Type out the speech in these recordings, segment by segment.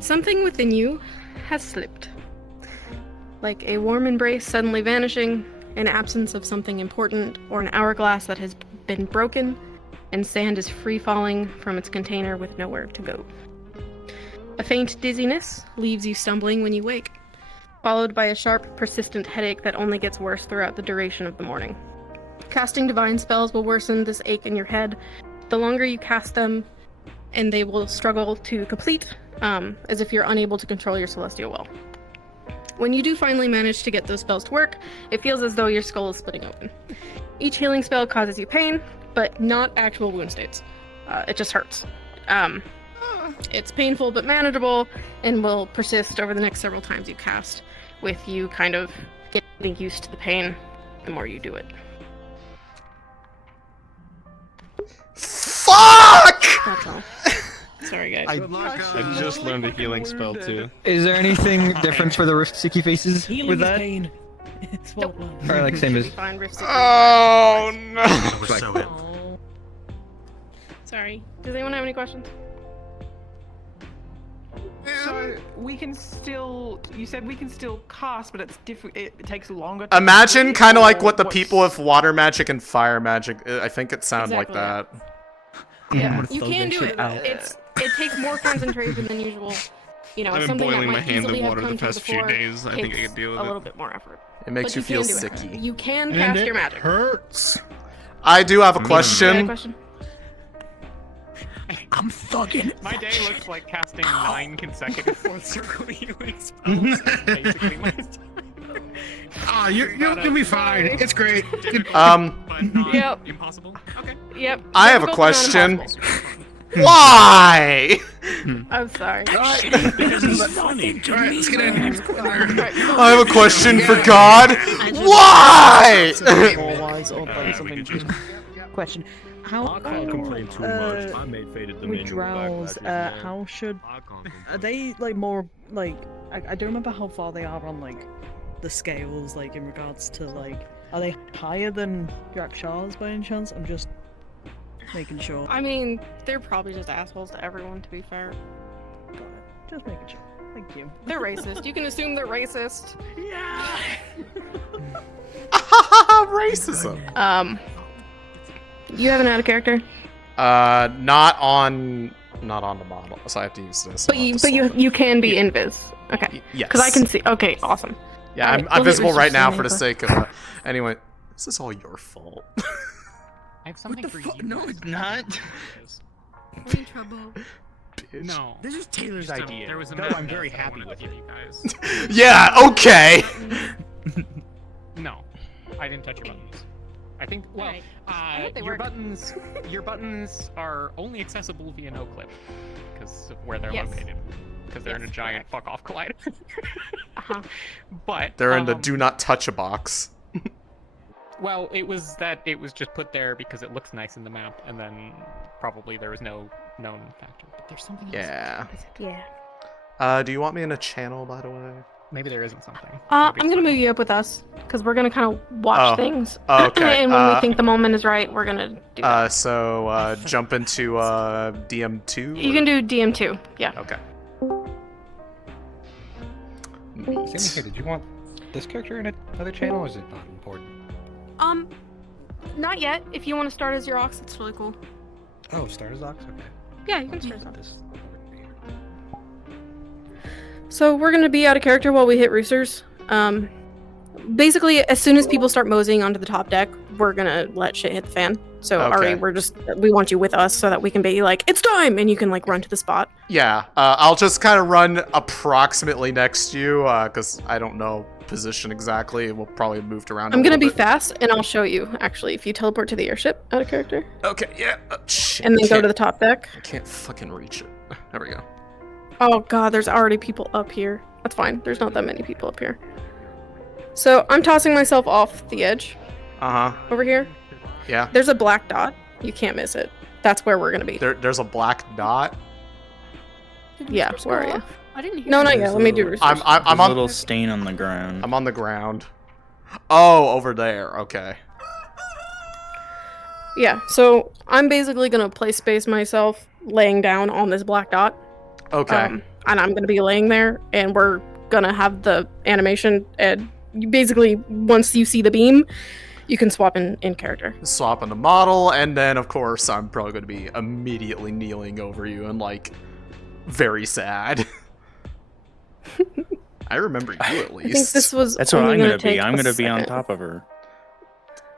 Something within you has slipped. Like a warm embrace suddenly vanishing, an absence of something important, or an hourglass that has been broken, and sand is free-falling from its container with nowhere to go. A faint dizziness leaves you stumbling when you wake, followed by a sharp, persistent headache that only gets worse throughout the duration of the morning. Casting divine spells will worsen this ache in your head. The longer you cast them, and they will struggle to complete, as if you're unable to control your celestial will. When you do finally manage to get those spells to work, it feels as though your skull is splitting open. Each healing spell causes you pain, but not actual wound states. It just hurts. It's painful but manageable, and will persist over the next several times you cast, with you kind of getting used to the pain the more you do it. Fuck! That's all. Sorry, guys. I just learned a healing spell too. Is there anything different for the sticky faces Healing with is that? pain. It's well done. Or like same as... Oh no! I was so ill. Sorry. Does anyone have any questions? So we can still. You said we can still cast, but it's it takes longer. To Imagine complete, kind of like or what the what's- people with water magic and fire magic. I think it sounds like Exactly. that. Yeah, Mm. you can do it. It takes more concentration than usual. You know, I've been something that boiling my might hand easily in have water come the to you past few before days. I think I takes can deal with a it. little bit more effort. It makes But you feel can do it. sicky. You can And cast it your magic. hurts. I do have a You got a question. question? I'm fucking. My day looks like casting 9 consecutive fourth circle healing spells. That's basically my Ah, you'll be fine. It's great. but not Yep. impossible. Okay. Yep. I have a difficult but not question. impossible. Why? I'm sorry. Because it's funny. All right, let's get in. I have a question for God. Why? Question. How I can't complain too much. I made faded with dominion drows, how should are they like more like I don't remember how far they are on like the scales, like in regards to like are they higher than Drakshars by any chance? I'm just making sure. I mean, they're probably just assholes to everyone, to be fair. Just making sure. Thank you. They're racist. You can assume they're racist. Racism. You haven't had a character, Not on the model, so I have to use this. but you can be invis. Okay. Yes. Because I can see. Okay, awesome. Yeah, Alright, I'm we'll hit visible right research now then for the anyway. sake of. Anyway, this is all your fault. I have something What the for fuck? you. No, it's not. We're in trouble. Bitch. No. This is Taylor's Just idea. There was a No, map I'm very that I happy wanted with to you. give you guys. Yeah. Okay. No, I didn't touch your buttons. I think. Well, Alright. I hope they your work. buttons. Your buttons are only accessible via no clip because of where they're Yes. located. Because they're in a Yes, giant correct. fuck off collider. Uh-huh. But They're in the do not touch a box. Well, it was just put there because it looks nice in the map, and then probably there was no known factor. But there's something else. Yeah. Yeah. Do you want me in a channel, by the way? Maybe there isn't something. Maybe I'm it's gonna fine. move you up with us because we're gonna kind of watch Oh. things. Okay. And when we think the moment is right, we're gonna do that. So jump into DM2. You can do DM2. Yeah. Okay. Sammy here, did you want this character in another channel, or is it not important? Not yet. If you want to start as your ox, it's really cool. Oh, Stars Ox? Okay. Yeah, you can start as ox. This So we're gonna be out of character while we hit roosters. Basically, as soon as people start moseying onto the top deck, we're gonna let shit hit the fan. So Okay. Ari, we want you with us so that we can be like, it's time, and you can like run to the spot. Yeah. I'll just kind of run approximately next to you, because I don't know position exactly. We'll probably have moved around. I'm a gonna little be bit. fast, and I'll show you actually if you teleport to the airship out of character, Okay. Yeah. Shit, and then go can't- to the top deck. I can't fucking reach it. There we go. Oh god, there's already people up here. That's fine. There's not that many people up here. So I'm tossing myself off the edge Uh huh. over here. Yeah. There's a black dot. You can't miss it. That's where we're gonna be. There's a black dot. Yeah, where are you? I didn't hear No, not that. yet. Let me do roosters. I'm There's a on. little stain on the ground. I'm on the ground. Oh, over there. Okay. Yeah, so I'm basically gonna place space myself laying down on this black dot. Okay. And I'm gonna be laying there, and we're gonna have the animation, and you basically, once you see the beam, you can swap in character. Swap in the model, and then, of course, I'm probably going to be immediately kneeling over you and, like, very sad. I remember you, at least. I think this was That's what only I'm gonna be. take I'm a gonna be on second. top of her.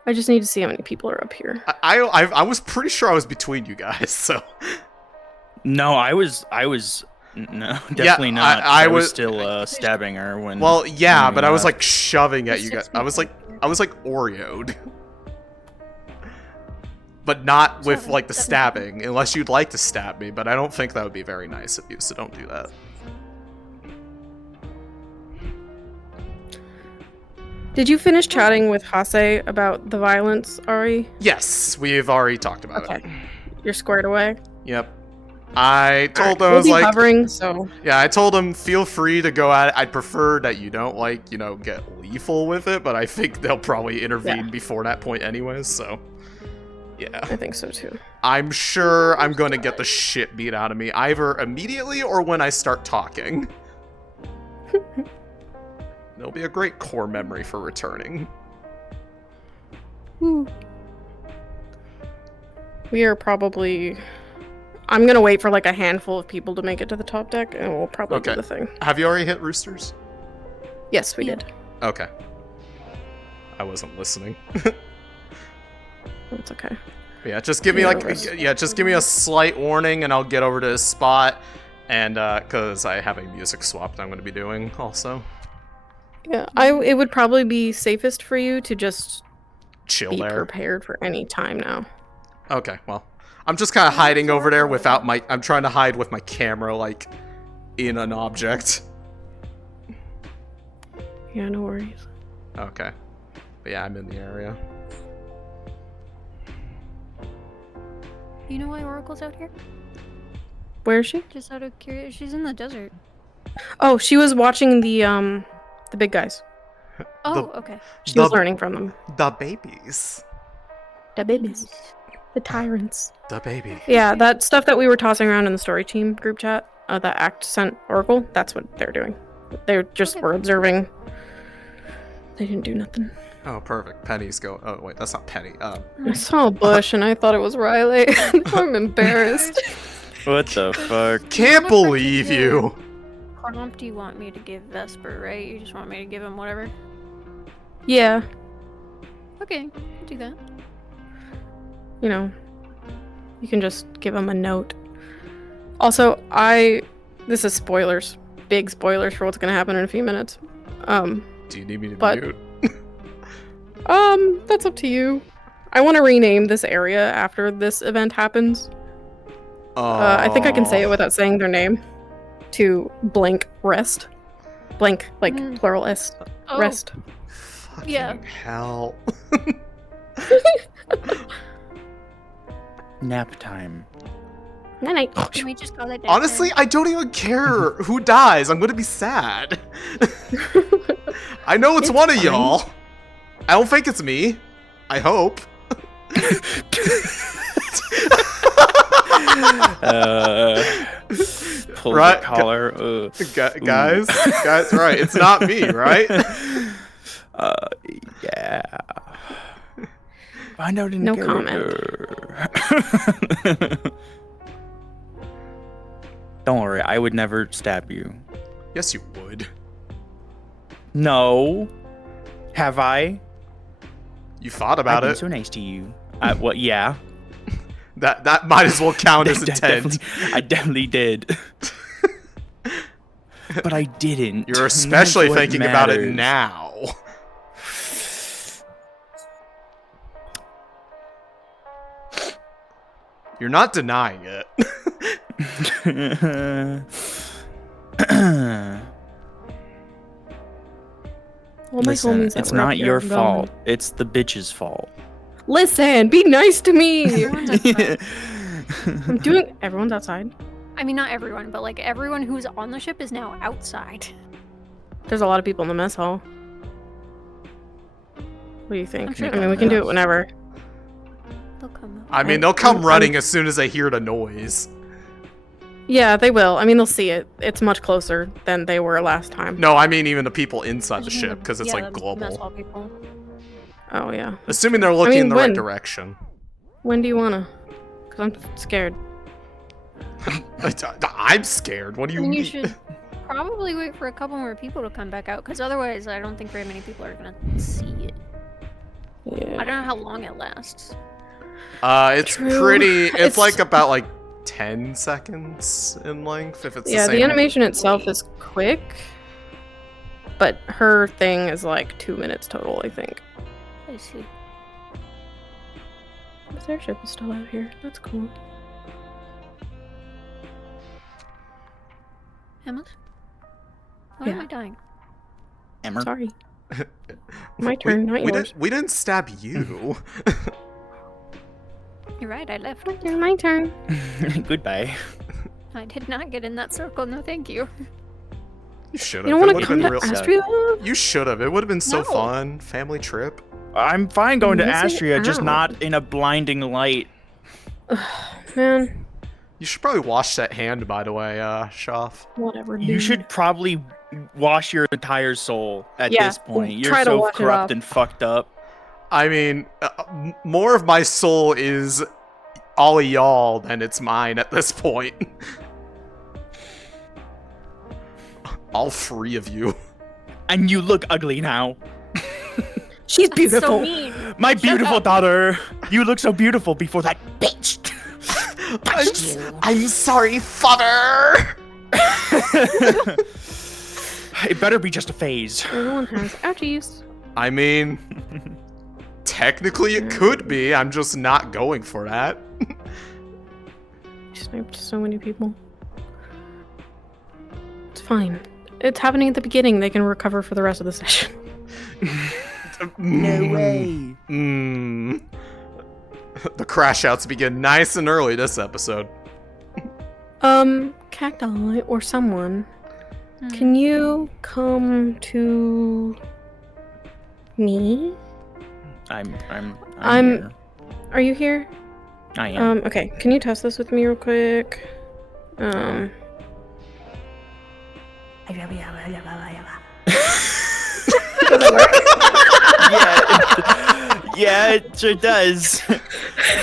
I just need to see how many people are up here. I was pretty sure I was between you guys, so... No, I was. No, definitely not. I I was was- still stabbing her when. Well, yeah, when but we I was, left. like, shoving at you guys. I was, like, Oreo'd. But not with, like, the stabbing, unless you'd like to stab me, but I don't think that would be very nice of you, so don't do that. Did you finish chatting with Hase about the violence, Ari? Yes, we've already talked about it. Okay. You're squared away? Yep. I told We'll those, be like... hovering, so... Yeah, I told him, feel free to go at it. I'd prefer that you don't, like, you know, get lethal with it, but I think they'll probably intervene before that point anyways, so... Yeah. I think so, too. I'm sure I'm gonna get the shit beat out of me, either immediately or when I start talking. It'll be a great core memory for returning. We are probably... I'm gonna wait for, like, a handful of people to make it to the top deck, and we'll probably do the thing. Have you already hit roosters? Yes, we did. Okay. I wasn't listening. That's okay. Yeah, just give me just give me a slight warning and I'll get over to his spot, and cuz I have a music swap that I'm going to be doing also. Yeah, it would probably be safest for you to just Chill be there. prepared for any time now. Okay, well, I'm just kind of hiding over there without I'm trying to hide with my camera, like, in an object. Yeah, no worries. Okay. But yeah, I'm in the area. You know why Oracle's out here? Where is she? Just out of curiosity. She's in the desert. Oh, she was watching the big guys. Oh, okay. She was learning from them. The babies. The babies. The tyrants. The baby. Yeah, that stuff that we were tossing around in the story team group chat, that Act sent Oracle, that's what they're doing. They just were observing. They didn't do nothing. Oh, perfect. Penny's go. Oh, wait, that's not Penny. I saw a bush and I thought it was Riley. I'm embarrassed. What the fuck? Can't believe you. Prompt you want me to give Vesper, right? You just want me to give him whatever? Yeah, Okay, I'll do that. you know, you can just give them a note. Also, this is spoilers. Big spoilers for what's gonna happen in a few minutes. Do you need me to But- mute? That's up to you. I want to rename this area after this event happens. I think I can say it without saying their name. To blank rest. Blank, like plural s. Oh. Rest. Fucking Yeah. hell. Nap time. Night night. Can we just call it that? Honestly, I don't even care who dies. I'm gonna be sad. I know it's one of fine. y'all. I don't think it's me. I hope. Pull Right, the collar. Guys, right? It's not me, right? Yeah. Find out in No character. Don't worry, I would never stab you. Yes, you would. No. Have I? You thought about I've been it. so nice to you. What? Yeah. That might as well count as intent. I definitely did. But I didn't. You're and especially that's what thinking about it matters. now. You're not denying it. All my Listen, homies that it's were up not here your are gone. fault. It's the bitch's fault. Listen, be nice to me. Everyone's outside. I'm doing. Everyone's outside. I mean, not everyone, but like everyone who's on the ship is now outside. There's a lot of people in the mess hall. What do you think? I'm sure I mean, we can do it whenever. They'll come up. I mean, they'll come running as soon as they hear the noise. Yeah, they will. I mean, they'll see it. It's much closer than they were last time. No, I mean even the people inside the ship, because it's like global. People. Oh, yeah. Assuming they're looking in the right direction. When do you wanna? Because I'm scared. I'm scared. What do you mean? You should probably wait for a couple more people to come back out, because otherwise I don't think very many people are gonna see it. Yeah. I don't know how long it lasts. It's True. pretty. It's like about like 10 seconds in length if it's the same. The animation itself is quick, but her thing is like 2 minutes total, I think. I see. This airship is still out here. That's cool. Emma? Why am I dying? Hammer. Sorry. My turn, not yours. We didn't stab you. You're right, I left. My turn. Goodbye. I did not get in that circle, no thank you. You should have. You don't want to come to Astrea? You should have. It would have been so No. fun. Family trip. I'm fine going to Missing Astrea, just out. not in a blinding light. Man, You should probably wash that hand, by the way, Shoff. whatever. You dude. should probably wash your entire soul at Yeah, this point. You're try to so wash it corrupt off. and fucked up. I mean, more of my soul is all of y'all than it's mine at this point. All 3 of you. And you look ugly now. She's That's beautiful. so mean. My Shut beautiful up. daughter. You look so beautiful before that bitch. I'm sorry, father! It better be just a phase. Everyone has ouchies. I mean, technically it could be. I'm just not going for that. She sniped so many people. It's fine. It's happening at the beginning. They can recover for the rest of the session. No way. The crash outs begin nice and early this episode. Cacti or someone, can you come to me? I'm here. Are you here? I am. Okay. Can you test this with me real quick? Yeah, it sure does.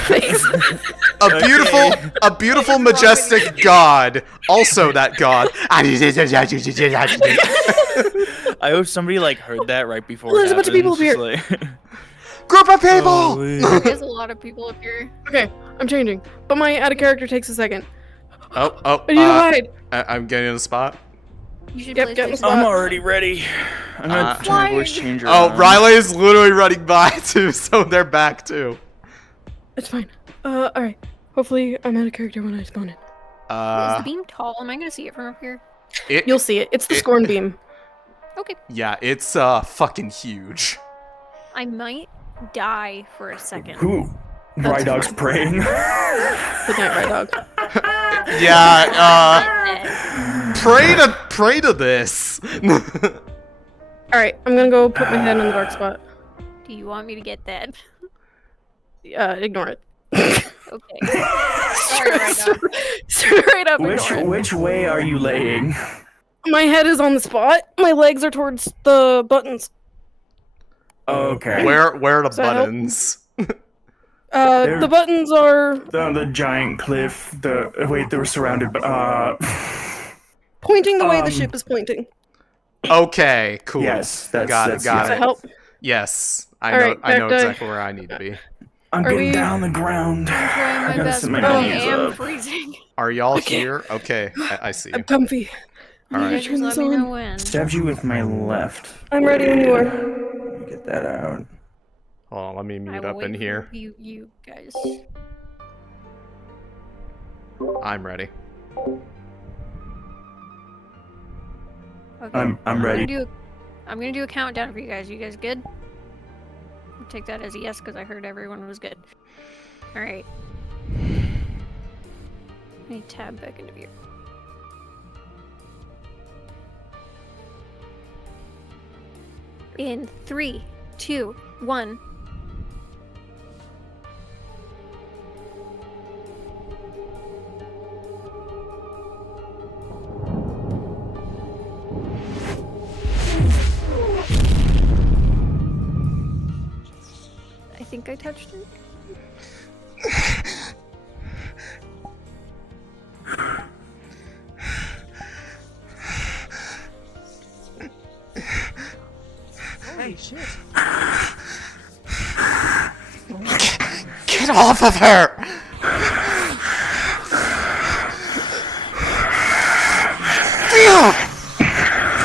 Thanks. A beautiful, majestic god. Also that god. I hope somebody like heard that right before. Well, there's a bunch of people up here. Group of people! There's a lot of people up here. Okay, I'm changing, but my add a character takes a second. I I need to hide. I'm getting in the spot. You should Yep, play get in the PlayStation. spot. I'm already ready. I'm gonna turn my voice changer Oh, on. Riley is literally running by too, so they're back too. It's fine. Alright. Hopefully I'm out of character when I spawn in. Is the beam tall? Am I gonna see it from up here? You'll see it. It's the Scorn Beam. Okay. Yeah, it's fucking huge. I might die for a second. Who? Rydog's praying. Good night, Rydog. Yeah, pray to this. Alright, I'm gonna go put my head on the dark spot. Do you want me to get that? Ignore it. Okay. Sorry, Rydog. Straight up ignore it. Which way are you laying? My head is on the spot. My legs are towards the buttons. Okay. Where are the Does that help? buttons? The buttons are The giant cliff. Wait, they were surrounded, but pointing the way the ship is pointing. Okay, cool. Yes, got it. Does that help? Yes, I Alright, know back exactly where I need to be. I'm Are getting we- down on the ground. I'm trying my gotta best, sit but my I knees am up. freezing. Are y'all Okay. here? Okay, I see you. I'm comfy. All right. Just let me know when. Stabbed you with my left. I'm ready when you are. Let me get that out. Hold on, let me I mute will up in wait here. for you guys. I'm ready. Okay. I'm ready. I'm gonna do a countdown for you guys. You guys good? I'll take that as a yes because I heard everyone was good. All right. Let me tab back into view. In 3, 2, 1. think I touched it. Holy shit. Get off of her!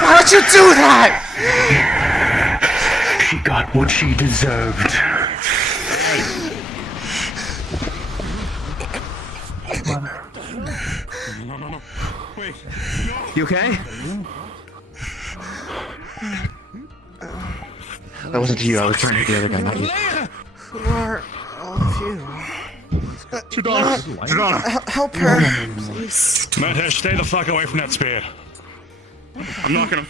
Why would you do that? She got what she deserved. Mother. No. Wait. You okay? That wasn't you, I was trying to get the other guy, not you. Who are all of you? Droza! Help her, please. Mathesh, stay the fuck away from that spear. I'm not gonna...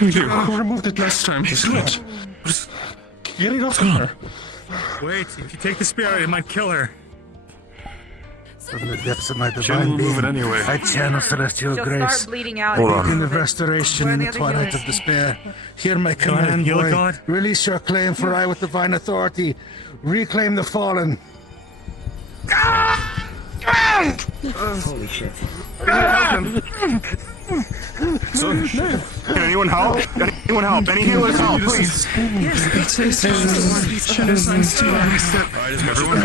You removed it last time, isn't it? Just get it off her. Wait, if you take the spear, it might kill her. From the depths of my Shouldn't divine remove being, it anyway. I channel celestial She'll grace. start bleeding out. In the restoration in the twilight of despair. Hear my command, heal boy. God. Release your claim, for I with divine authority reclaim the fallen. Holy shit. So, can anyone help? Can anyone help? Any healers help, please? Everyone,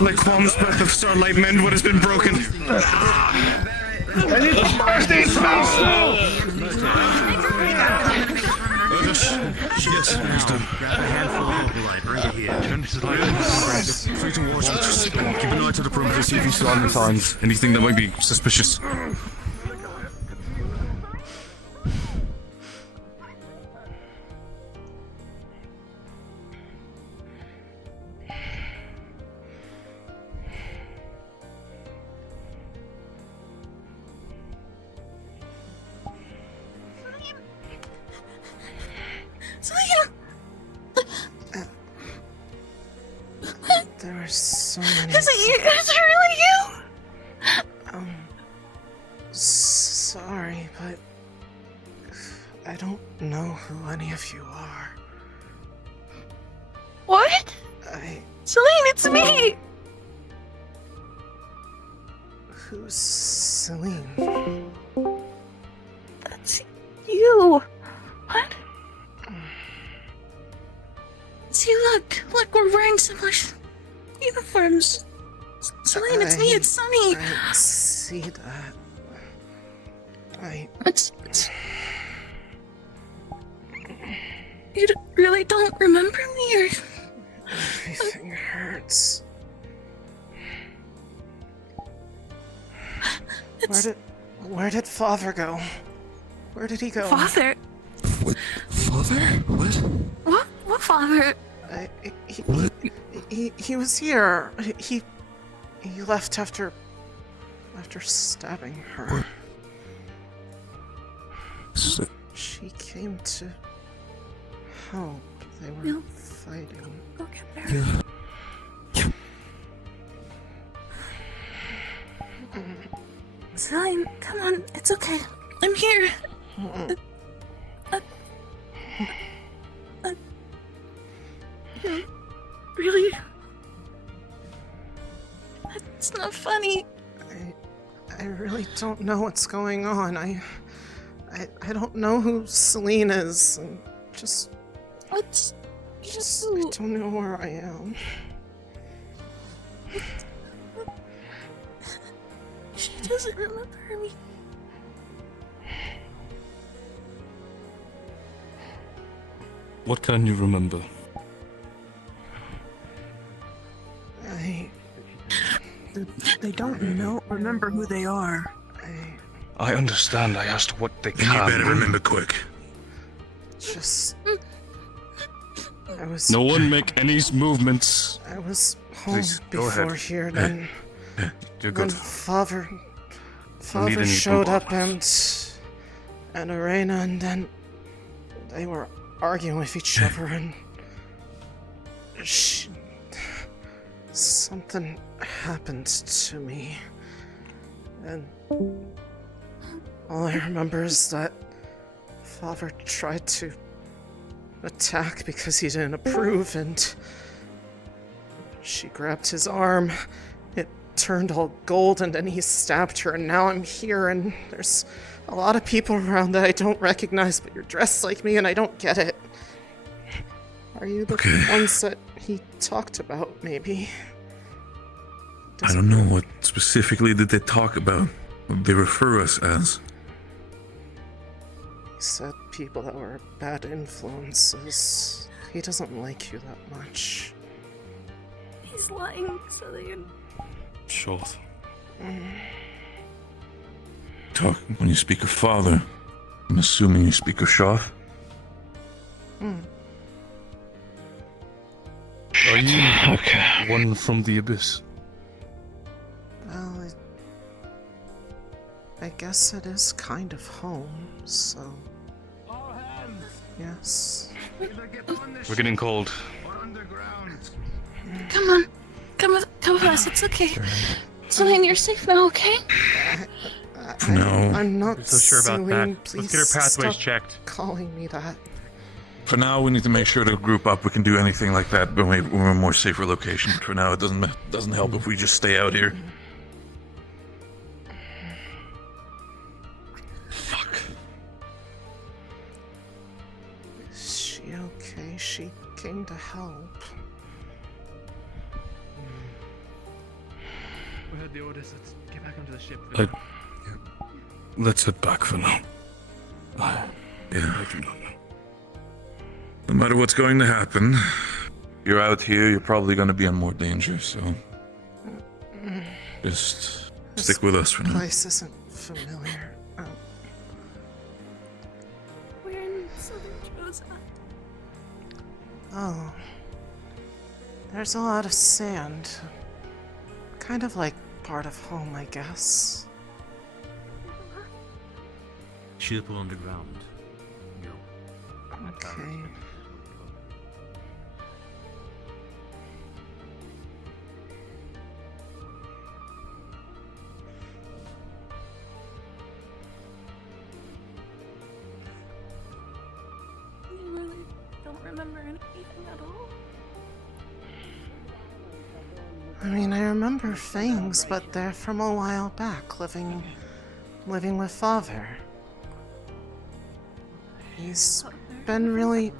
like Qualm's breath of starlight mend what has been broken. I need the first aid spell! Yes, understood. Grab a handful of light, bring it here. Turn his light on. Freezing water. Just keep an eye to the perimeter, see if you saw any signs. Anything that might be suspicious. There are so many. Is it really you? Sorry, but I don't know who any of you are. What? Celine, it's me! Who's Celine? That's you. What? See, look, we're wearing similar uniforms. Celine, it's me, it's Sunny. I see that. It's... You really don't remember me, or... Everything hurts. Where did Father go? Where did he go? Father? What? Father? What? What father? He was here. He left after stabbing her. So, she came to help. They were fighting. Go get her. Celine, come on, it's okay. I'm here. Really? That's not funny. I really don't know what's going on. I don't know who Celine is. And I don't know where I am. She doesn't remember me. what can you remember? They don't remember who they are. I understand. I asked what they You better remember quick. I was. No one make any movements. I was home Please, go ahead. before here. Then You're when good. Father need any showed more. up and Arena, and then they were arguing with each other, and something happened to me, and all I remember is that Father tried to attack because he didn't approve, and she grabbed his arm. It turned all gold, and then he stabbed her, and now I'm here, and there's a lot of people around that I don't recognize, but you're dressed like me, and I don't get it. Are you the ones that he talked about, maybe? I don't know what specifically did they talk about. What they refer us as. He said people that were bad influences. He doesn't like you that much. He's lying so they can... Sure. Talk when you speak of father. I'm assuming you speak of Shoth. Are you one from the abyss? Well, I guess it is kind of home, so... Yes. We're getting cold. Come on. Come with us. It's okay. Celine, you're safe now, okay? No. I'm not so sure about Celine. that. Please Let's get our pathways stop checked. calling me that. For now, we need to make sure to group up. We can do anything like that when we're in a more safer location. For now, it doesn't help if we just stay out here. Fuck. Is she okay? She came to help. We heard the orders. Let's get back onto the ship. Let's head back for now. Yeah. No matter what's going to happen, you're out here, you're probably going to be in more danger, so... Just stick with us for now. This place isn't familiar. We're in southern Droza. Oh. There's a lot of sand. Kind of like part of home, I guess. Ship underground. Okay. You really don't remember anything at all? I mean, I remember things, but they're from a while back, living with father. He's been really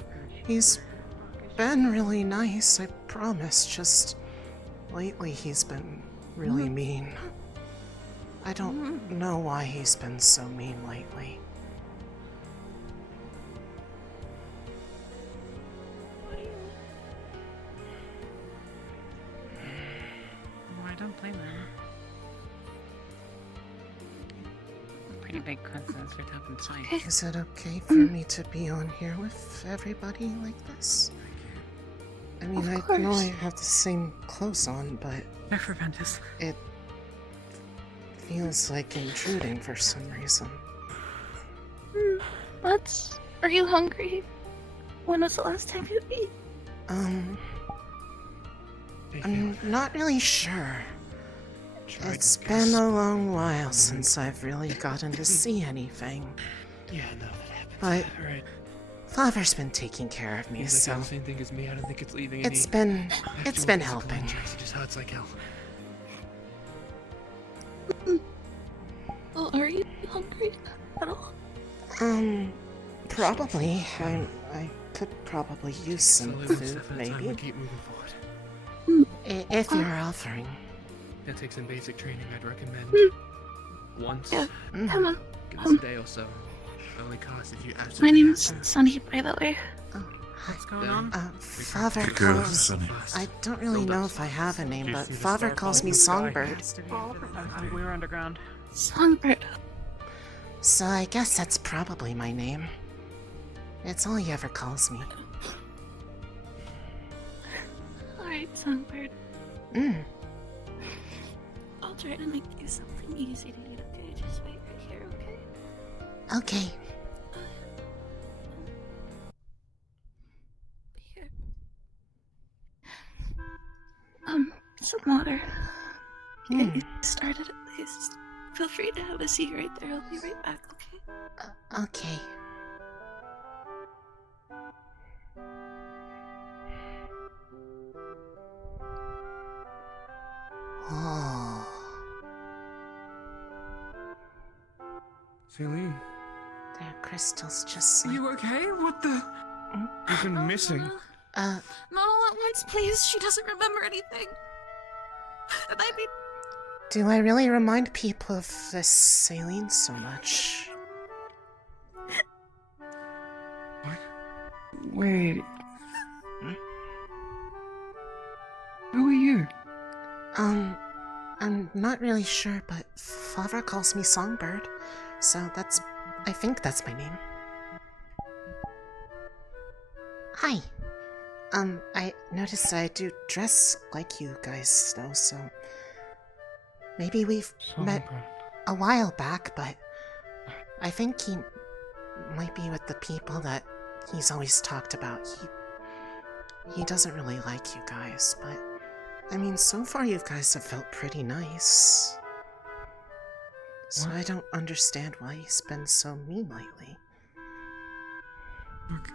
nice, I promise, just lately he's been really mean. I don't know why he's been so mean lately. I don't blame them. Pretty big coincidence for top and time. Is it okay for me to be on here with everybody like this? I mean, I know I have the same clothes on, but it feels like intruding for some reason. Are you hungry? When was the last time you ate? I'm not really sure. It's been a long while since I've really gotten to see anything. Yeah, no, that happened. But Alright. Father's been taking care of me, He's so like the same thing as me. I don't think it's leaving it's any... been helping. It just hurts like hell. Well, are you hungry at all? Probably. I could probably use some food, maybe. Keep moving forward. If you're offering. That takes some basic training. I'd recommend once. Yeah, come on. Give us a day or so. Only cost if you absolutely. My name's Sunny, by the way. What's going on? Father Good girl, calls... Sonny. I don't really know if I have a name, but Father calls me Songbird. We were underground. Songbird. So I guess that's probably my name. It's all he ever calls me. Alright, Songbird. I'll try to make you something easy to eat, okay? Just wait right here, okay? Okay. Here. Some water. Get you started at least. Feel free to have a seat right there. I'll be right back, okay? Okay. Celine, Their crystals just are like... you okay? What the? You've been missing. Not all at once, please. She doesn't remember anything. And I mean... Do I really remind people of this saline so much? Wait. Who are you? I'm not really sure, but Fevira calls me Songbird, so I think that's my name. Hi. I noticed I do dress like you guys, though, so... Maybe we've met a while back, but I think he might be with the people that he's always talked about. He doesn't really like you guys, but I mean, so far you guys have felt pretty nice. So I don't understand why he's been so mean lately. Look.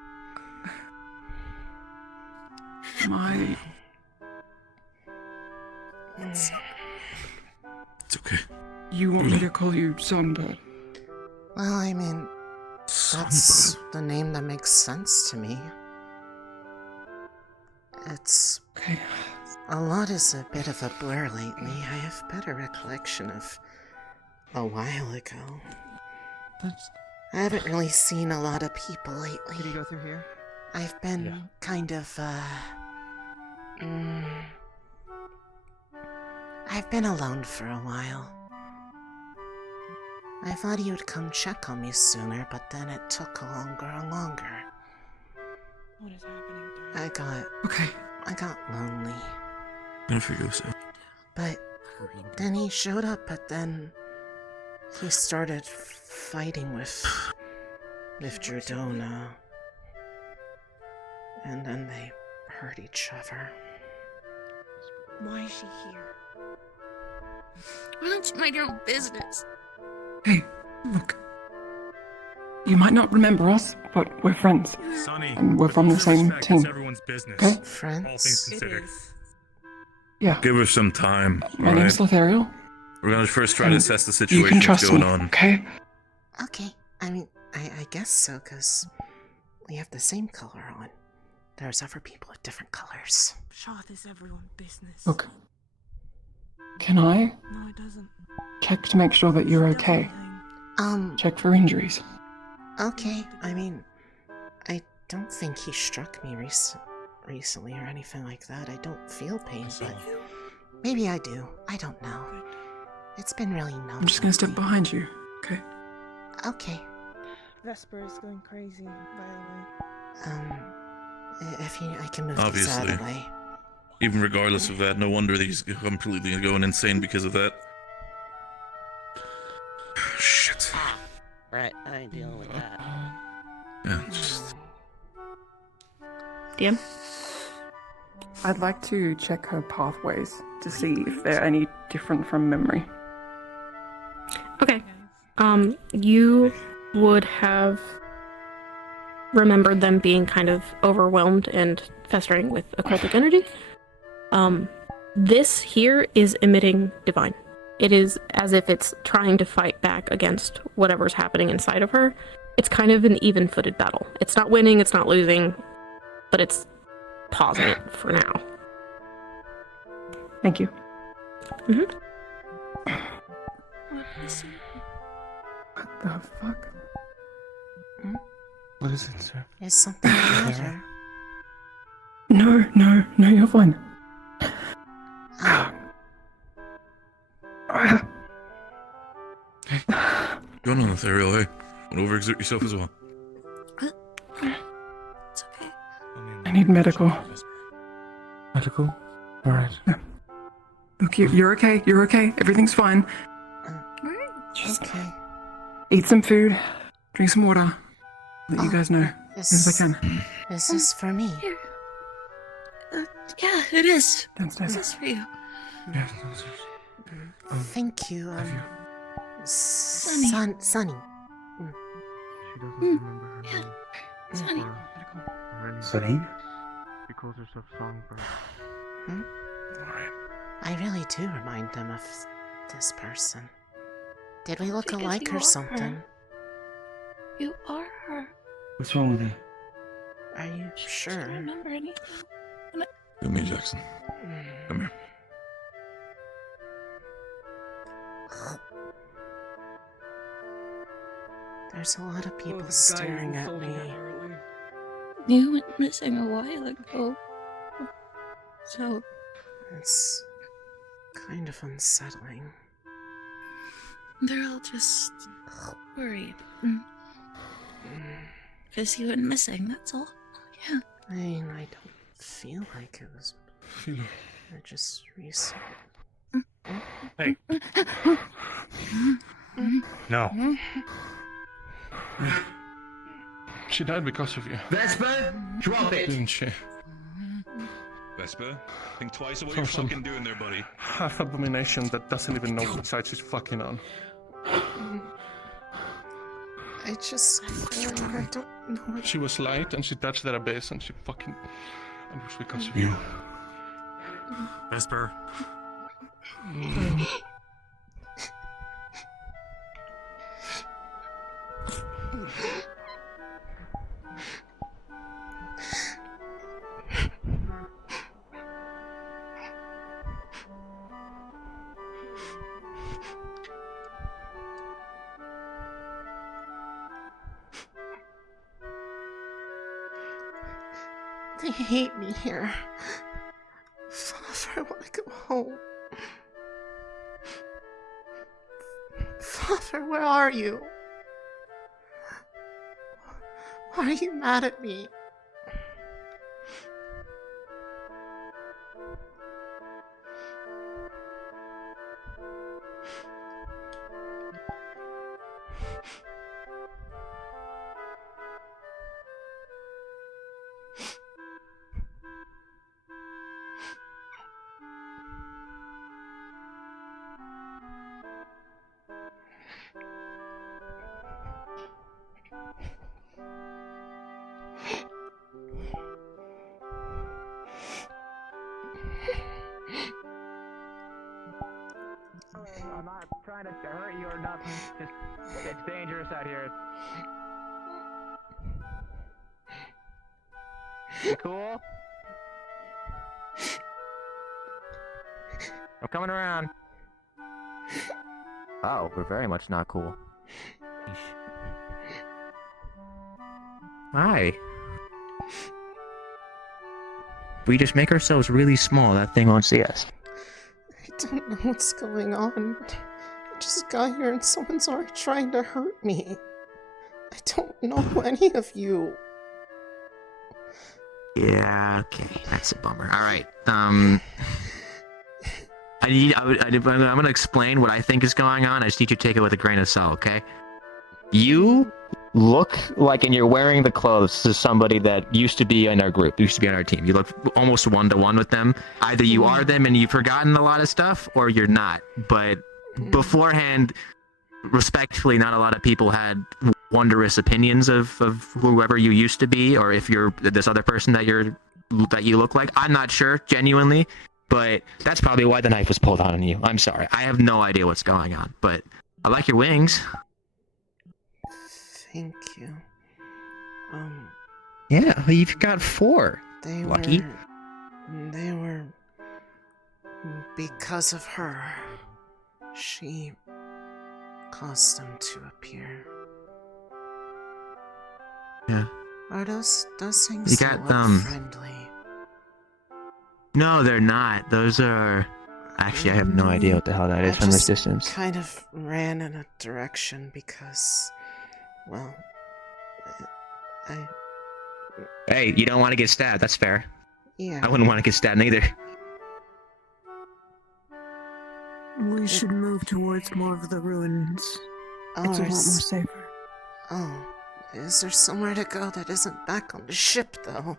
My... It's okay. You want me to call you Songbird? Well, I mean, that's the name that makes sense to me. It's... Okay. A lot is a bit of a blur lately. I have better recollection of a while ago. I haven't really seen a lot of people lately. Did you go through here? I've been kind of, I've been alone for a while. I thought he would come check on me sooner, but then it took longer and longer. What is happening? I got lonely. Good for you, sir. But then he showed up, but then he started fighting with Droza. And then they hurt each other. Why is she here? Why don't you mind your own business? Hey, look. You might not remember us, but we're friends. Sonny, and we're from the same team. It's everyone's business. Okay? Friends? All things considered. Yeah. Give her some time. My name's Lothariel. We're gonna first try to assess the You situation can trust that's going me, on. okay? Okay, I mean, I guess so, because we have the same color on. There's other people with different colors. Shoth is everyone's business. Look. Can I No, it doesn't. check to make sure that you're okay? Check for injuries. Okay, I mean, I don't think he struck me recently or anything like that. I don't feel pain, but maybe I do. I don't know. It's been really numb. I'm just gonna step behind you, okay? Okay. Vesper is going crazy, by the way. I can move Obviously. this out of the way. Even regardless of that, no wonder that he's completely going insane because of that. Shit. Right, I ain't dealing with that. Yeah, just... DM? I'd like to check her pathways to see if they're any different from memory. Okay. You would have remembered them being kind of overwhelmed and festering with occultic energy. This here is emitting divine. It is as if it's trying to fight back against whatever's happening inside of her. It's kind of an even-footed battle. It's not winning, it's not losing, but it's pausing it for now. Thank you. Mm-hmm. What the fuck? What is it, sir? Is something the matter? No, you're fine. Go on, Ethereal, hey. Don't overexert yourself as well. It's okay. I need medical. Medical? Alright. Look, you're okay. You're okay. Everything's fine. Just eat some food, drink some water. Let you guys know as soon as I can. Is this for me? Here. Yeah, it is. Downstairs. This is for you. Yes, Thank you, Sunny. Sunny. She doesn't remember her Yeah. name. Sunny. Or anything. Sunny? She calls herself Songbird. I really do remind them of this person. Did we look Because alike you or are something? You are her. What's wrong with her? Are you sure? I don't remember anything. Come here, Jackson. Come here. There's a lot of people staring at me. You went missing a while ago. So... It's kind of unsettling. They're all just worried. Because you went missing, that's all. Yeah. I mean, I don't feel like it was... I just recently... Hey. No. She died because of you. Vesper, drop it! Didn't she? Vesper, think twice of what you're fucking doing there, buddy. Half abomination that doesn't even know what side she's fucking on. I just feel like I don't know what... She was light and she touched that abyss and she fucking... And it was because of you. Vesper. They hate me here. Father, I want to go home. Father, where are you? Why are you mad at me? I'm not trying to hurt you or nothing. Just, it's dangerous out here. You cool? I'm coming around. Oh, we're very much not cool. Hi. We just make ourselves really small, that thing won't see us. I don't know what's going on. I just got here and someone's already trying to hurt me. I don't know any of you. Yeah, okay, that's a bummer. Alright, I'm gonna explain what I think is going on. I just need you to take it with a grain of salt, okay? You look like, and you're wearing the clothes to somebody that used to be in our group, used to be on our team. You look almost one-to-one with them. Either you are them and you've forgotten a lot of stuff, or you're not. But beforehand, respectfully, not a lot of people had wondrous opinions of whoever you used to be, or if you're this other person that you look like. I'm not sure, genuinely, but that's probably why the knife was pulled on you. I'm sorry. I have no idea what's going on, but I like your wings. Thank you. Yeah, you've got 4. They Lucky. They were because of her. She caused them to appear. Yeah. Are those things You that got look friendly? No, they're not. Those are... Actually, I have no idea what the hell that is from this distance. Kind of ran in a direction because, well, I... Hey, you don't want to get stabbed. That's fair. Yeah. I wouldn't want to get stabbed either. We should move towards more of the ruins. It's a lot more safer. Oh, is there somewhere to go that isn't back on the ship, though?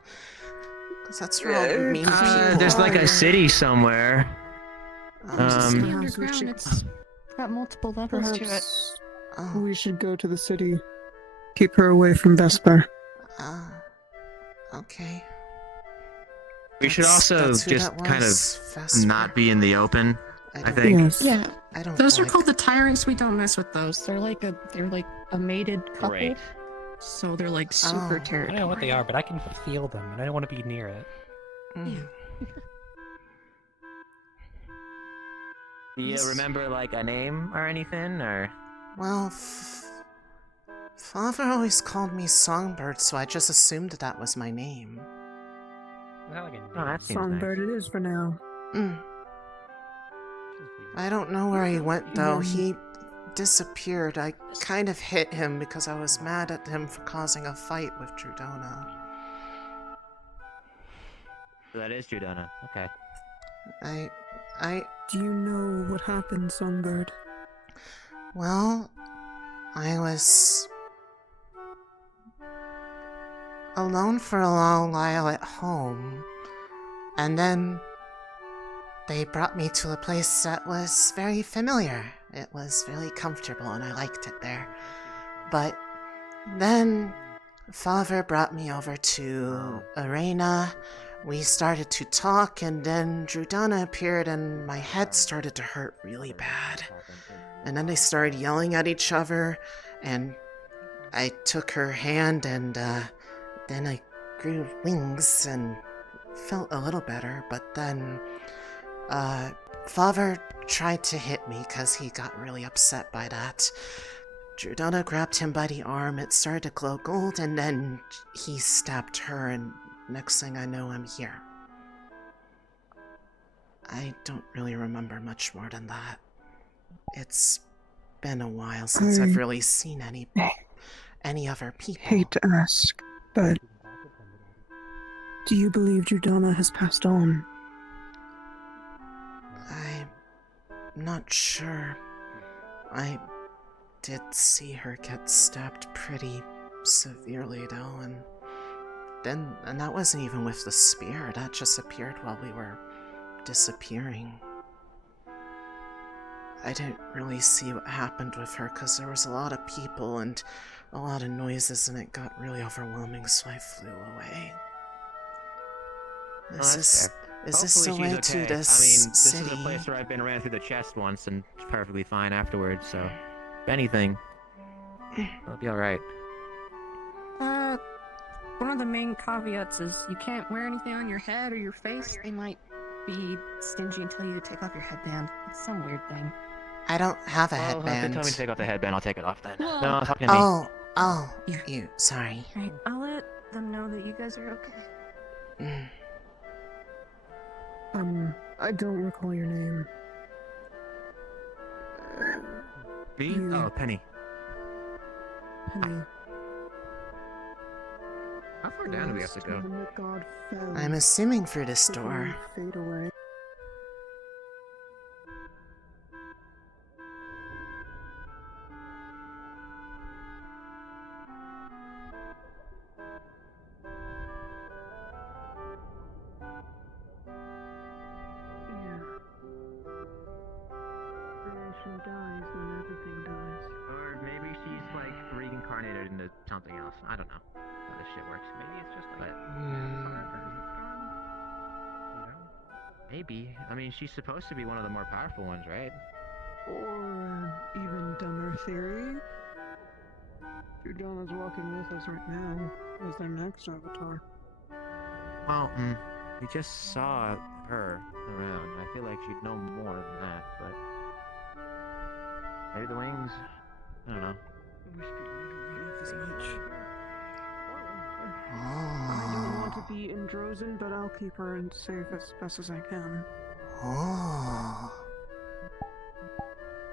Because that's where all the mean people There's like are. a city somewhere. Underground, it's got multiple levels to it. Perhaps we should go to the city. Keep her away from Vesper. Okay. We should also that's who just that kind of was, not be in the open, I think. Yes. Yeah, I don't those are like called the tyrants. We don't mess with those. They're like a mated couple. Great. so they're like super I territorial. don't know what they are, but I can feel them, and I don't want to be near it. Do you remember like a name or anything, or? Well, Father always called me Songbird, so I just assumed that was my name. Oh, that seems Songbird it is for now. I don't know where he went, though. He disappeared. I kind of hit him because I was mad at him for causing a fight with Drudona. So that is Judona. Okay. Do you know what happened, Songbird? Well, I was alone for a long while at home, and then they brought me to a place that was very familiar. It was really comfortable, and I liked it there. But then Father brought me over to Arena. We started to talk, and then Drudona appeared, and my head started to hurt really bad. And then they started yelling at each other, and I took her hand, and then I grew wings and felt a little better. But then Father tried to hit me because he got really upset by that. Drudona grabbed him by the arm, it started to glow gold, and then he stabbed her, and next thing I know, I'm here. I don't really remember much more than that. It's been a while since I've really seen any other people. Hate to ask, but do you believe Drudona has passed on? I'm not sure. I did see her get stabbed pretty severely, though, and that wasn't even with the spear. That just appeared while we were disappearing. I didn't really see what happened with her because there was a lot of people and a lot of noises, and it got really overwhelming, so I flew away. Is this the way to this city? This is a place where I've been ran through the chest once and it's perfectly fine afterwards, so if anything, it'll be alright. One of the main caveats is you can't wear anything on your head or your face. They might be stingy and tell you to take off your headband. It's some weird thing. I don't have a Well, if they headband. tell me to take off the headband, I'll take it off then. Well, No, talking to me. Oh, you, sorry. Right, I'll let them know that you guys are okay. I don't recall your name. Me? Oh, Penny. Penny. How far down do we have to go? God fell. I'm assuming through this door. Fade away. Dies when everything dies. Or maybe she's like reincarnated into something else. I don't know how this shit works. Maybe it's just like maybe. I mean, she's supposed to be one of the more powerful ones, right? Or even dumber theory. Drudona's walking with us right now as their next avatar. Well, we just saw her around. I feel like she'd know more than that, but maybe the wings. I don't know. I don't want to be in Droza, but I'll keep her safe as best as I can. Oh.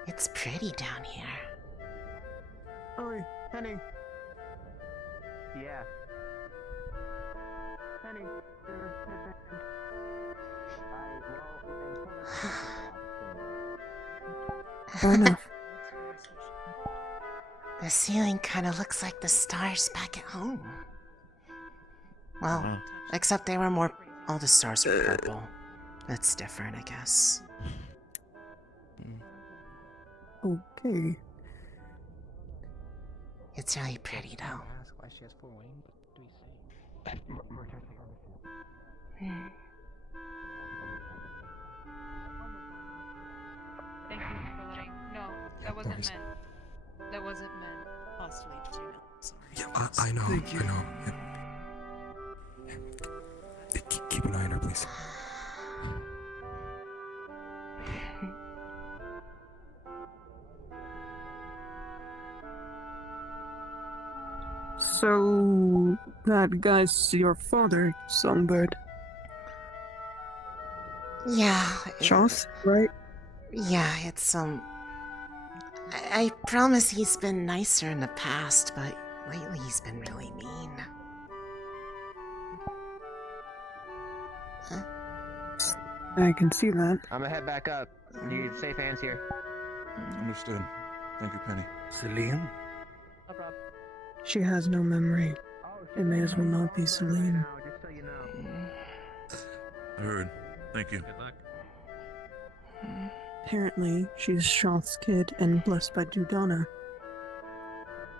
It's pretty down here. Oi, Penny. Yeah. Penny. Fair enough. The ceiling kind of looks like the stars back at home. Well, except they were more... all the stars were purple. That's different, I guess. Okay. It's really pretty, though. Why she has 4 wings? What do we say? Thank you for letting. No, that wasn't meant. That wasn't meant. costly, did you know? Sorry. Yeah, I know. Thank you. I know. Yeah. Keep an eye on her, please. So that guy's your father, Songbird. Yeah. Shoth, right? Yeah, it's, I promise he's been nicer in the past, but lately he's been really mean. Huh? I can see that. I'm gonna head back up. Need safe hands here. Understood. Thank you, Penny. Celine? No problem. She has no memory. It may as well not be Celine. Just so you know. I heard. Thank you. Good luck. Apparently, she's Shoth's kid and blessed by Judana.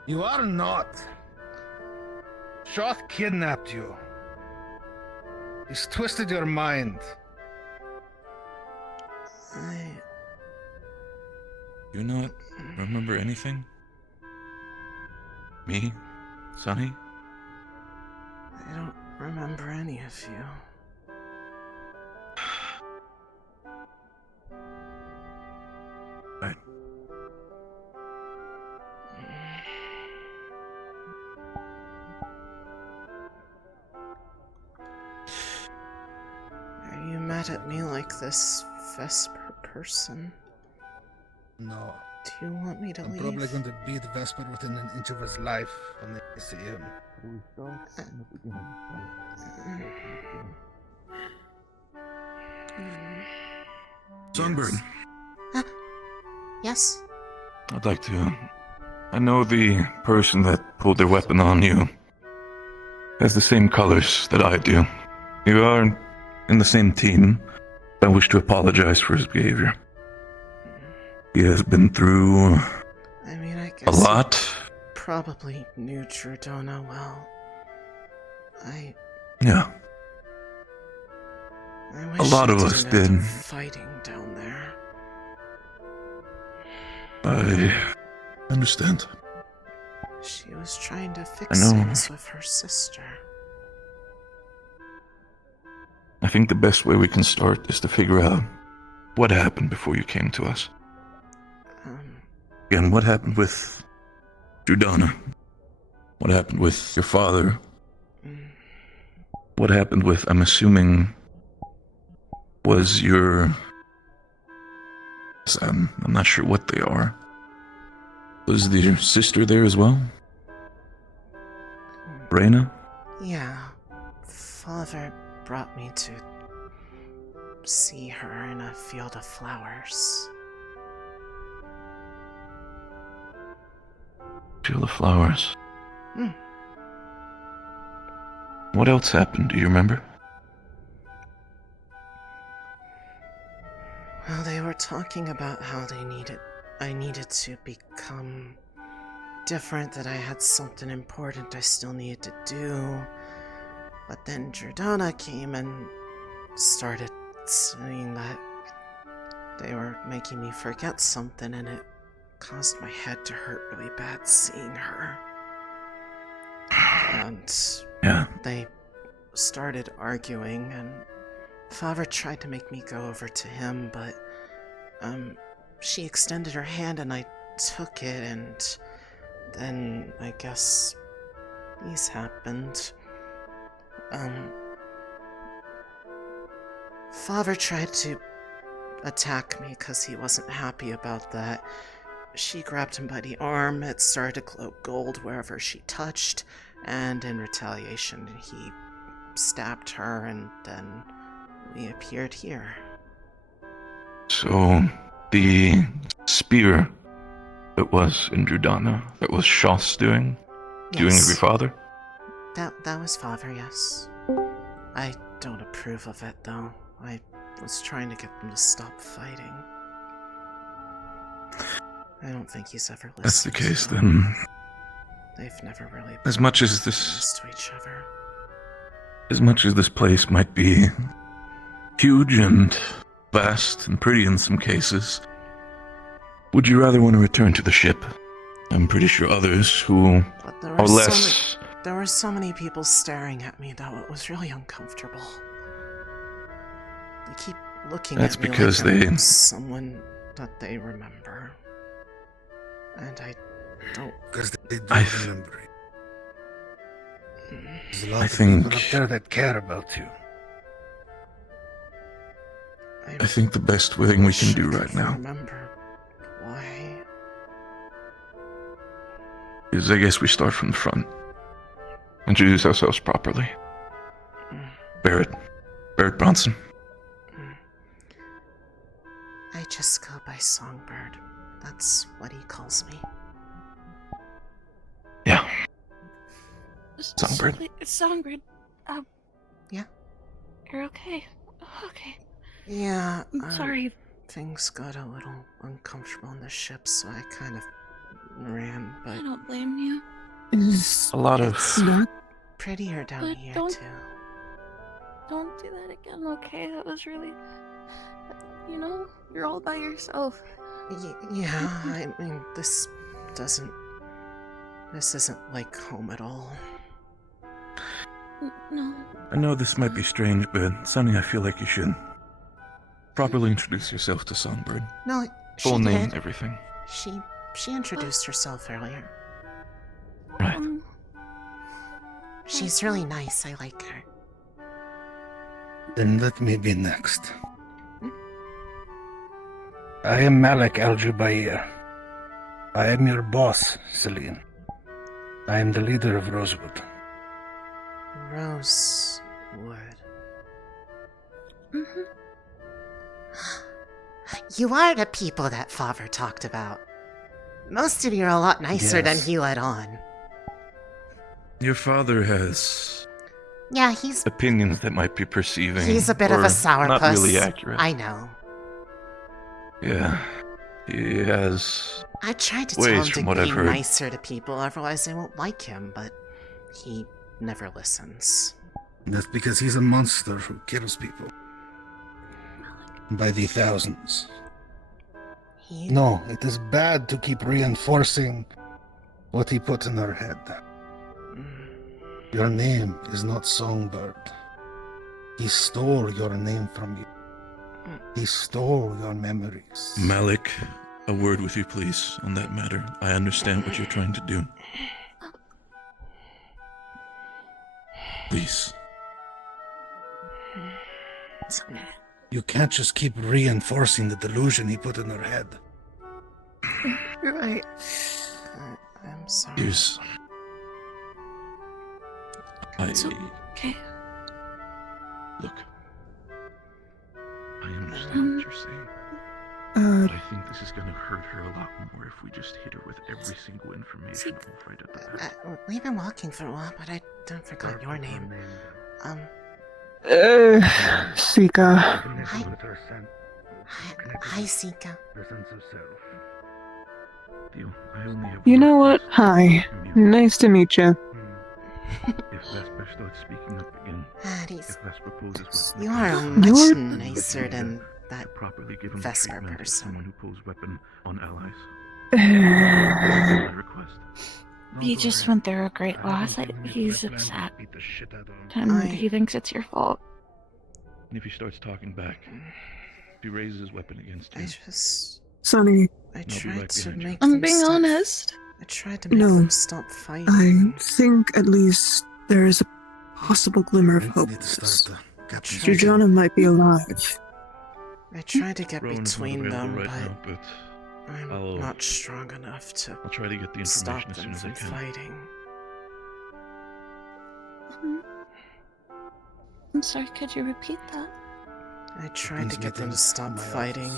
You are not. Shoth kidnapped you. He's twisted your mind. You not remember anything? Me? Sonny? I don't remember any of you. Right. Are you mad at me like this, Vesper person? No. Do you want me to I'm leave? probably going to beat Vesper within an inch of his life when they see him. Songbird. Yes? I'd like to... I know the person that pulled their weapon on you has the same colors that I do. You are in the same team. I wish to apologize for his behavior. He has been through I a guess lot. you probably knew Jordana well. Yeah. I A wish lot I of us didn't end did. up fighting down there. I understand. She was trying to fix know. things with her sister. I think the best way we can start is to figure out what happened before you came to us. And what happened with Judana? What happened with your father? What happened with, I'm assuming, was your... I'm not sure what they are. Was your sister there as well? Reyna? Yeah. Father brought me to see her in a field of flowers. Field of flowers. Hmm. What else happened? Do you remember? Well, they were talking about how I needed to become different, that I had something important I still needed to do. But then Jordana came and started saying that they were making me forget something, and it caused my head to hurt really bad seeing her. And they started arguing, and Father tried to make me go over to him, but she extended her hand and I took it, and then I guess these happened. Father tried to attack me because he wasn't happy about that. She grabbed him by the arm, it started to glow gold wherever she touched, and in retaliation he stabbed her, and then we appeared here. So, the spear that was in Judana, that was Shoth's doing of your father? That was Father, yes. I don't approve of it, though. I was trying to get them to stop fighting. I don't think he's ever listened. That's the case, then. They've never really been As much as nice to each other. As much as this place might be huge and vast and pretty in some cases, would you rather want to return to the ship? I'm pretty sure others who But there are were less. there were so many people staring at me, though. It was really uncomfortable. They keep looking That's at me because like I'm they- someone that they remember. And I don't... Because they do I- remember you. There's a lot I of think- people up there that care about you. I think the best thing we can do right now remember why. is, I guess, we start from the front. Introduce ourselves properly. Barrett Bronson. I just go by Songbird. That's what he calls me. Yeah. Songbird. It's Songbird. Yeah? You're okay. Okay. Yeah, I'm sorry. Things got a little uncomfortable on the ship, so I kind of ran, I but don't blame you. Is A lot of. that prettier down But here, don't- too. Don't do that again, okay? That was really... You know, you're all by yourself. Yeah, I mean, this isn't like home at all. No. I know this might be strange, but it's something I feel like you should properly introduce yourself to Songbird. No, she Full name, did. everything. She introduced herself earlier. Right. She's really nice. I like her. Then let me be next. I am Malik Al-Jubair. I am your boss, Celine. I am the leader of Rosewood. Rosewood. Mm-hmm. You are the people that Father talked about. Most of you are a lot nicer than Yes. he let on. Your father has Yeah, he's opinions that might be perceiving. a bit of or a sourpuss. Not really accurate. I know. Yeah. He has. I tried to tell ways him from to what be I've heard. nicer to people, otherwise they won't like him, but he never listens. That's because he's a monster who kills people. By the thousands. No, it is bad to keep reinforcing what he put in our head. Your name is not Songbird. He stole your name from you. He stole your memories. Malik, a word with you, please, on that matter. I understand what you're trying to do. Please. You can't just keep reinforcing the delusion he put in our head. You're right. I'm sorry. Here's. Okay. Look. I understand what you're saying. But I think this is gonna hurt her a lot more if we just hit her with every single information right at the bat. We've been walking for a while, but I don't forget your name. Sika. Hi, Sika. You know what? Hi. Nice to meet you. If Vesper starts speaking up again, if Vesper poses You are weapons, much You're- nicer than that properly give him Vesper treatment as someone person. who pulls weapon on allies. My request. He just went through a great loss. He's upset. And he thinks it's your fault. And if he starts talking back, if he raises his weapon against you, Sonny, I I'll be tried right to behind you. make I'm them being stop. honest. I tried to make No. them stop fighting. I think at least there is a possible glimmer of hope. Jujana might be alive. I tried to get Rowan's not between available them, right but now, but I'm I'll- not strong enough to I'll try to get the stop information as them soon as from I can. fighting. I'm sorry, could you repeat that? I tried to get them to stop fighting,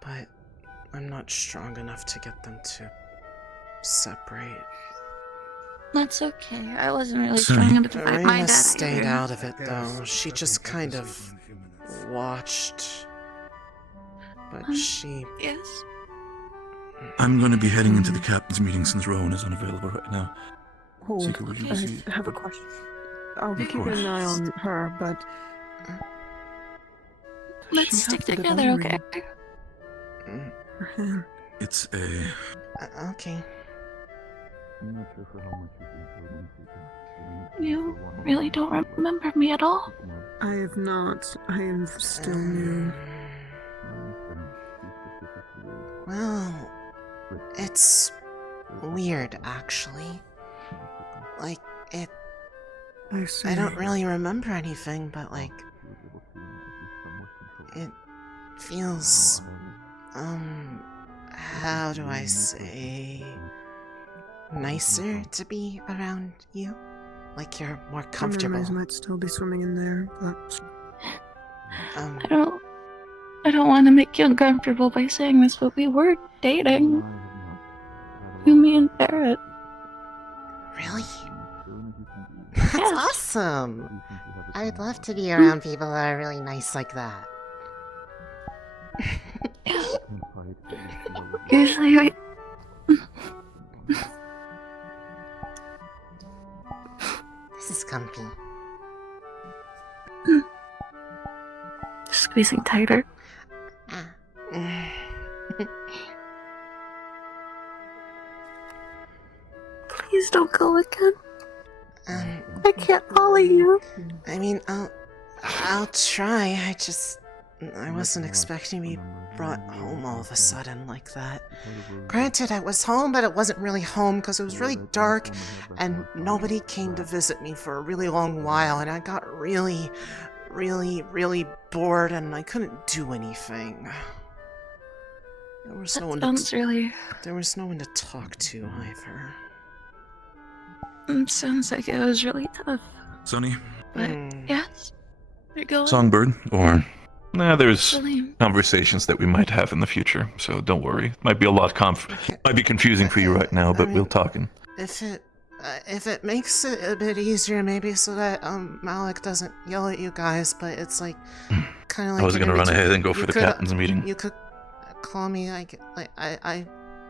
but I'm not strong enough to get them to separate. That's okay. I wasn't really strong enough to fight my Arena dad. stayed either. out of it, though. She just kind of watched. But she... Yes? I'm going to be heading into the captain's meeting since Rowan is unavailable right now. Oh, Seeker, would you see? I have a question. I'll Of be keeping course. an eye on her, but Let's She stick has the together, divine okay? ring. Her hand. It's a Okay. You really don't remember me at all? I have not. I am still new. Well, it's weird, actually. Like, I don't really remember anything, but, like, it feels, how do I say, nicer to be around you? Like, you're more comfortable. Memories might still be swimming in there, but... I don't want to make you uncomfortable by saying this, but we were dating. You, me, and Barrett. Really? That's awesome! I'd love to be around people that are really nice like that. Usually This is comfy. Squeezing tighter. Please don't go again. I can't follow you. I mean, I'll try. I wasn't expecting to be brought home all of a sudden like that. Granted, I was home, but it wasn't really home because it was really dark and nobody came to visit me for a really long while, and I got really bored and I couldn't do anything. There was no one to talk to either. Sounds like it was really tough. Sonny? But, yes? You're going? Songbird? Or... Nah, there's Salim. conversations that we might have in the future, so don't worry. Might be a lot might be confusing for you right now, but we'll talk. If it makes it a bit easier, maybe so that Malik doesn't yell at you guys, but it's like kind of like I was gonna run ahead and go for the captain's meeting. You could call me I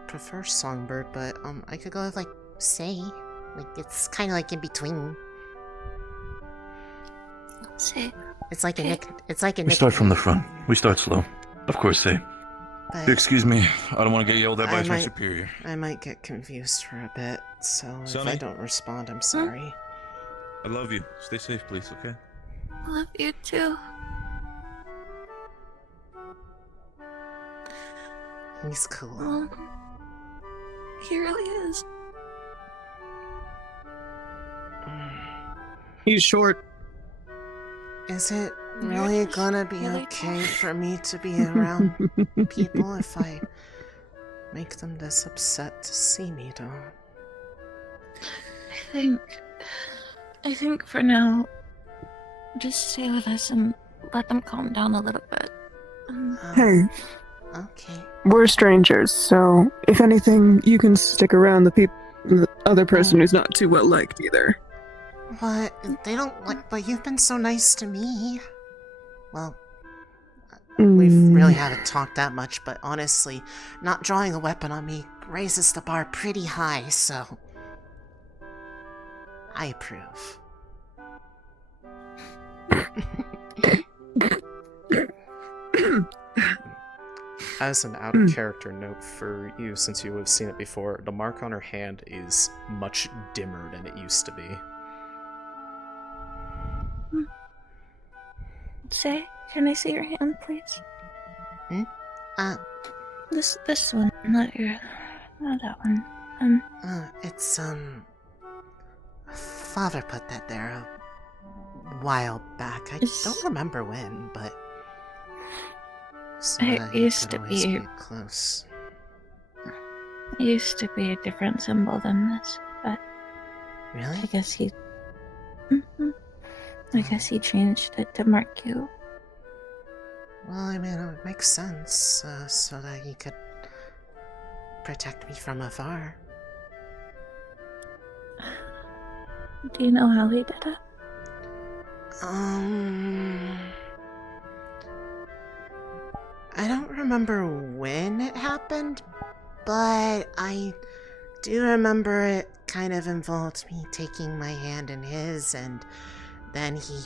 prefer Songbird, but I could go with like Say. Like it's kind of like in between. Say. It's like a We start from the front. We start slow. Of course, Say. Excuse me, I don't want to get yelled at by my superior. I might get confused for a bit, so Sonny? if I don't respond, I'm sorry. I love you. Stay safe, please, okay? I love you too. He's cool. He really is. He's short. Is it really gonna be okay for me to be around people if I make them this upset to see me, though? I think for now, just stay with us and let them calm down a little bit. Hey. Okay. We're strangers, so if anything, you can stick around the other person who's not too well liked either. What? They don't like, but you've been so nice to me. Well, we really haven't talked that much, but honestly, not drawing a weapon on me raises the bar pretty high, so I approve. As an out-of-character note for you, since you have seen it before, the mark on her hand is much dimmer than it used to be. Say, can I see your hand, please? This one, not that one. It's Father put that there a while back. I don't remember when, but so it that used could to always be close. It used to be a different symbol than this, but really, I guess he. I guess he changed it to mark you. Well, I mean, it would make sense, so that he could protect me from afar. Do you know how he did it? I don't remember when it happened, but I do remember it kind of involved me taking my hand in his, and then he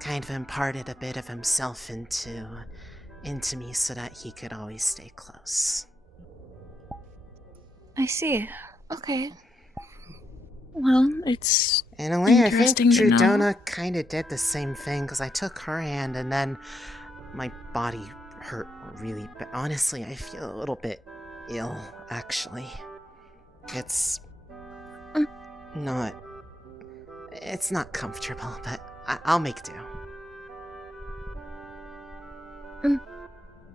kind of imparted a bit of himself into me so that he could always stay close. I see. Okay. Well, it's In a way, I think interesting to know. Trudona kind of did the same thing, because I took her hand and then my body hurt really bad. Honestly, I feel a little bit ill, actually. It's not... It's not comfortable, but I'll make do.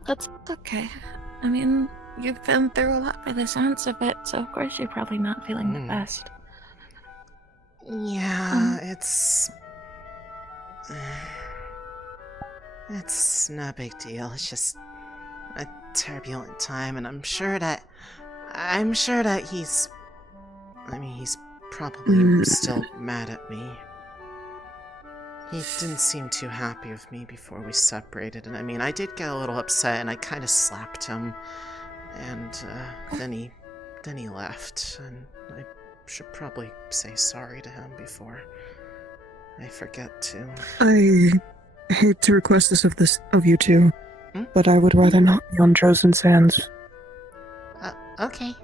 That's okay. I mean, you've been through a lot by the sounds of it, so of course you're probably not feeling the best. Yeah, it's no big deal. It's just a turbulent time, and I'm sure that he's probably still mad at me. He didn't seem too happy with me before we separated, and I mean, I did get a little upset, and I kind of slapped him, and then he left, and I should probably say sorry to him before I forget to. I hate to request this of you two, but I would rather not be on Drozen's hands. Okay.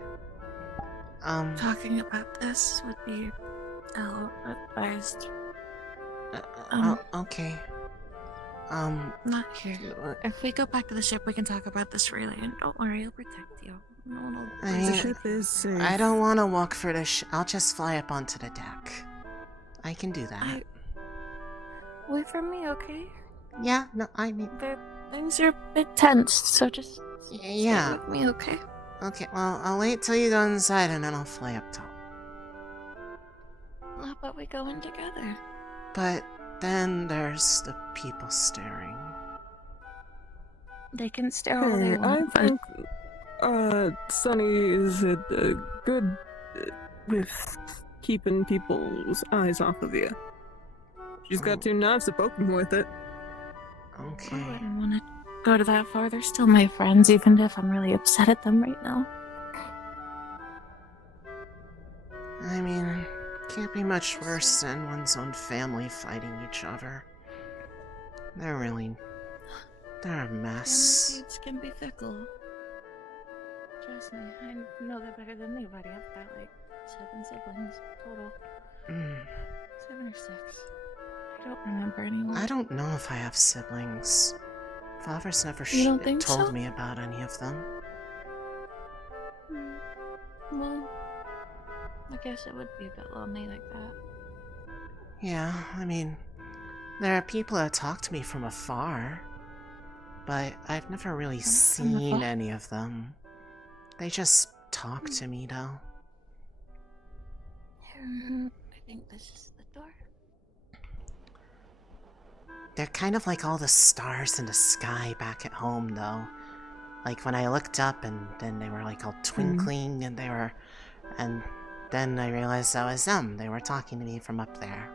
Talking about this would be ill-advised. Okay. Not here. If we go back to the ship, we can talk about this freely, and don't worry, I'll protect you. No one will... The ship is safe. I don't want to walk for the I'll just fly up onto the deck. I can do that. Wait for me, okay? Yeah, no, I mean... Things are a bit tense, so just yeah. stay with me, okay? Okay, well, I'll wait till you go inside and then I'll fly up top. How about we go in together? But then there's the people staring. They can stare all they Hey, want, I think Sunny is good with keeping people's eyes off of you. She's got 2 knives to poke them with it. Okay. I wouldn't want to go to that far. They're still my friends, even if I'm really upset at them right now. I mean, can't be much worse than one's own family fighting each other. They're a mess. Kids can be fickle. Trust me, I know that better than anybody. I've got like 7 siblings total. 7 or 6. I don't remember anymore. I don't know if I have siblings. Father's never told me about any of them. Well, I guess it would be a bit lonely like that. Yeah, I mean, there are people that talk to me from afar, but I've never really seen any of them. They just talk to me, though. I think this is the door. They're kind of like all the stars in the sky back at home, though. Like when I looked up and then they were like all twinkling and then I realized that was them. They were talking to me from up there.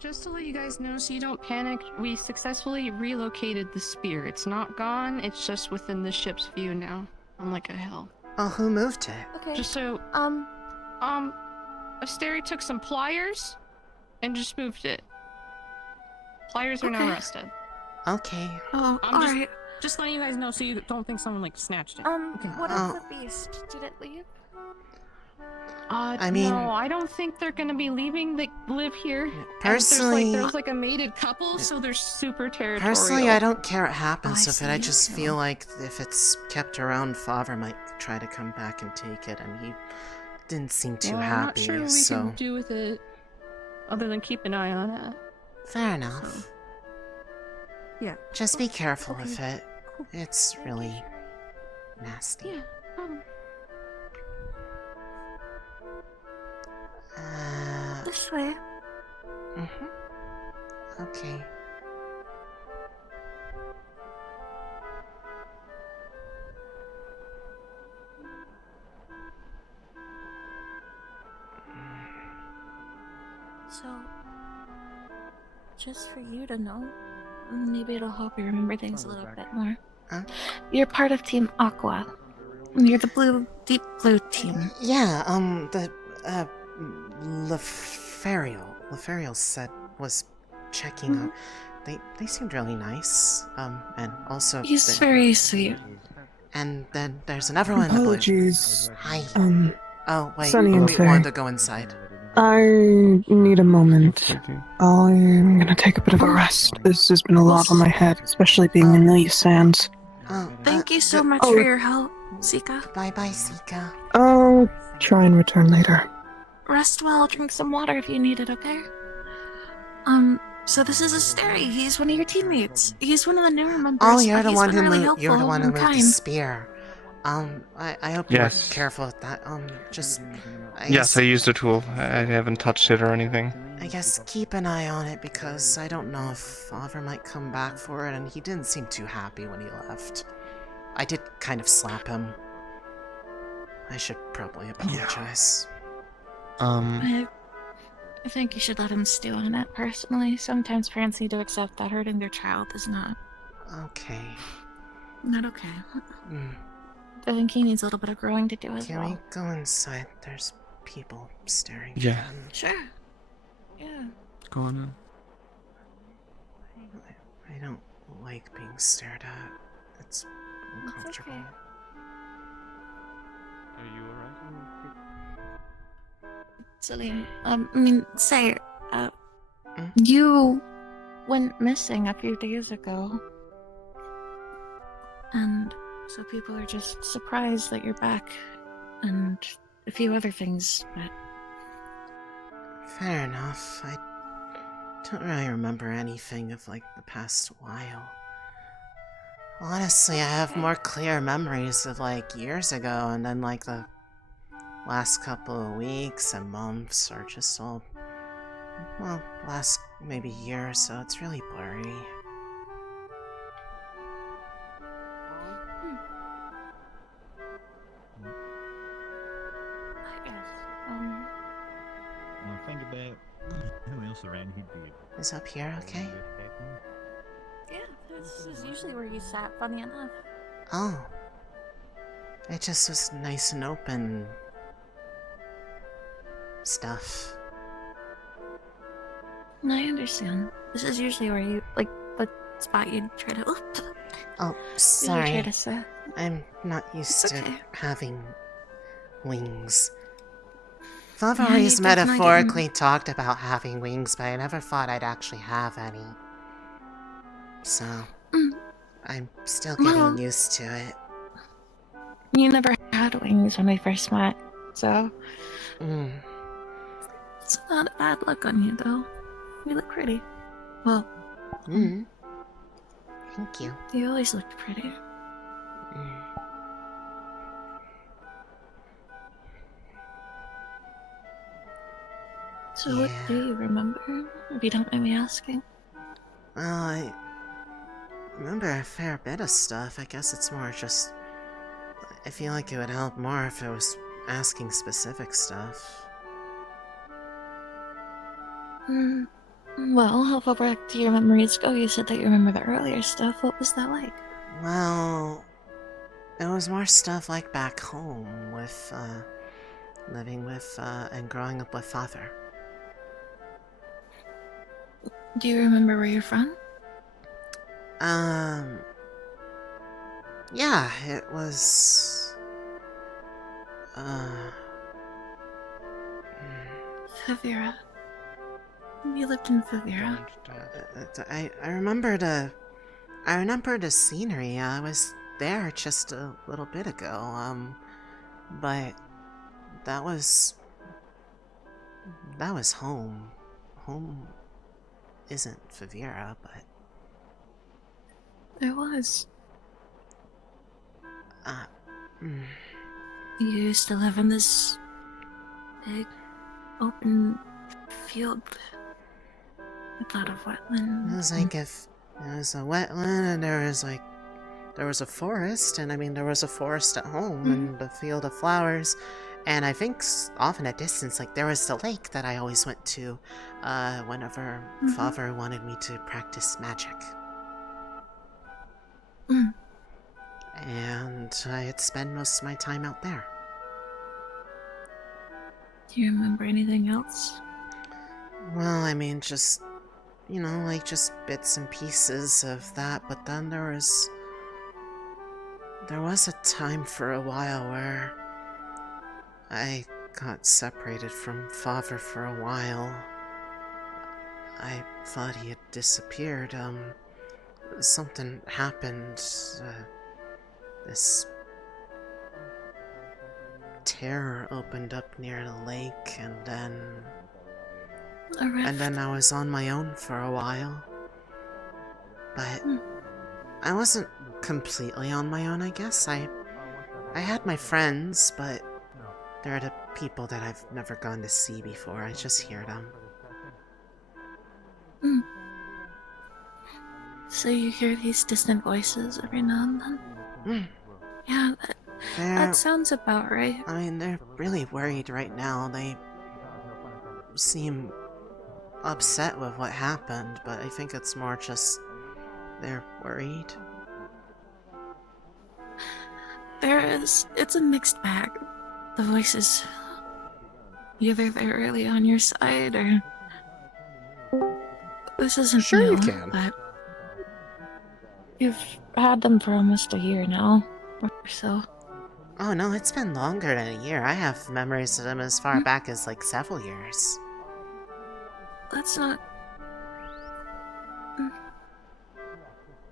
Just to let you guys know so you don't panic, we successfully relocated the spear. It's not gone, it's just within the ship's view now, on like a hill. Oh, who moved it? Okay. Just so, Astrea took some pliers and just moved it. Pliers are now rusted. Okay. Oh, alright. Just letting you guys know so you don't think someone like snatched it. What of the beast? Did it leave? I mean, no, I don't think they're gonna be leaving. They live here. Personally, there's like a mated couple, so they're super territorial. Personally, I don't care what happens with it. I just feel like if it's kept around, Father might try to come back and take it, and he didn't seem too happy. I'm not sure what we can do with it, other than keep an eye on it. Fair enough. So. Yeah. Just be careful with it. It's really nasty. Yeah. This way. Okay. So, just for you to know, maybe it'll help you remember things a little bit more. You're part of Team Aqua. You're the deep blue team. Yeah, the Leferial said was checking out. They seemed really nice. And also He's very sweet. And then there's another one in the blue. Apologies. Hi. Oh, wait, Sunny and we wanted Faye. to go inside. I need a moment. I'm gonna take a bit of a rest. This has been a lot on my head, especially being in these sands. Thank you so much for your help, Sika. Bye-bye, Sika. I'll try and return later. Rest well, drink some water if you need it, okay? So this is Astrea. He's one of your teammates. He's one of the newer members. Oh, you're but the he's one been who really moved. You're the helpful one who and moved the kind. spear. I hope you're Yes. careful with that. Just. Yes, I used the tool. I haven't touched it or anything. I guess keep an eye on it because I don't know if Father might come back for it, and he didn't seem too happy when he left. I did kind of slap him. I should probably apologize. I think you should let him stew on it, personally. Sometimes parents need to accept that hurting their child is not... Okay. Not okay. Mm. I think he needs a little bit of growing to do as Can well. we go inside? There's people staring. Yeah. At him. Sure. Yeah. Go on in. I don't like being stared at. It's uncomfortable. okay. Are you alright? Celine, say, you went missing a few days ago. And so people are just surprised that you're back. And a few other things, but... Fair enough. I don't really remember anything of, like, the past while. Honestly, I have more clear memories of, like, years ago, and then, like, the last couple of weeks and months are just all... well, last maybe year or so. It's really blurry. Think about who else around he'd be. Is up here okay? Yeah, this is usually where you sat, funny enough. Oh. It just was nice and open. Stuff. No, I understand. This is usually where you, like, the spot you'd try to... Oops. Oh, You'd sorry. try to sit. I'm not used It's to okay. having wings. I've Yeah, always you definitely metaphorically talked about having wings, but I never thought I'd actually have any. So, I'm still getting Well- used to it. You never had wings when we first met, so... It's not a bad look on you, though. You look pretty. Well... Thank you. You always looked pretty. So what do you remember, if you don't mind me asking? Well, I remember a fair bit of stuff. I guess it's more just... I feel like it would help more if I was asking specific stuff. Well, how far back do your memories go? You said that you remember the earlier stuff. What was that like? Well, it was more stuff like back home with, living with, and growing up with Father. Do you remember where you're from? Yeah, it was... Fevira. You lived in Fevira. I remember the scenery. I was there just a little bit ago, but that was home. Home isn't Fevira, but... There was. mm. You used to live in this big, open field. I thought of wetland. It was like if there was a wetland and there was a forest, and I mean there was a forest at home and a field of flowers, and I think off in a distance, like there was the lake that I always went to whenever Father wanted me to practice magic. And I'd spend most of my time out there. Do you remember anything else? Well, I mean, just, you know, like just bits and pieces of that, but then there there was a time for a while where I got separated from Fevira for a while. I thought he had disappeared. Something happened. This tear opened up near the lake, and then I was on my own for a while. But I wasn't completely on my own, I guess. I had my friends, but they're the people that I've never gone to see before. I just hear them. So you hear these distant voices every now and then? Yeah, that sounds about right. I mean, they're really worried right now. They seem upset with what happened, but I think it's more just they're worried. It's a mixed bag. The voices, either they're really on your side or this isn't Sure new, you can. But you've had them for almost a year now, or so. Oh no, it's been longer than a year. I have memories of them as far back as like several years. That's not...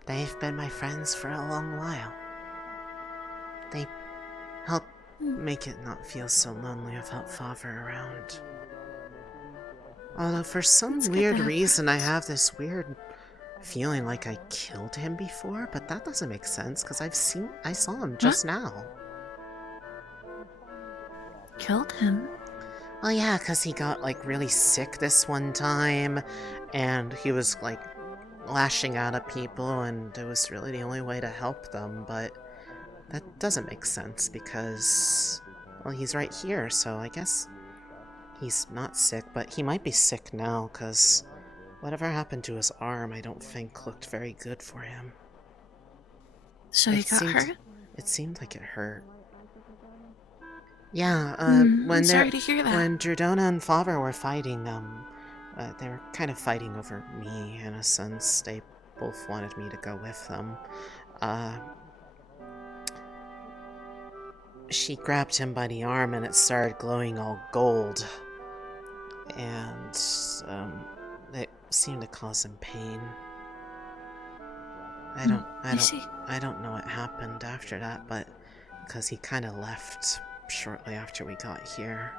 They've been my friends for a long while. They help make it not feel so lonely without Fevira around. Although for some weird reason I have this weird feeling like I killed him before, but that doesn't make sense because I saw him just now. Killed him? Well, yeah, because he got like really sick this one time, and he was like lashing out at people, and it was really the only way to help them, but that doesn't make sense because, well, he's right here, so I guess he's not sick, but he might be sick now because whatever happened to his arm I don't think looked very good for him. So he got hurt? It seemed like it hurt. Yeah, I'm sorry to hear that. When Droza and Fevira were fighting, they were kind of fighting over me, in a sense. They both wanted me to go with them. She grabbed him by the arm and it started glowing all gold. And, it seemed to cause him pain. I don't know what happened after that, but because he kind of left shortly after we got here.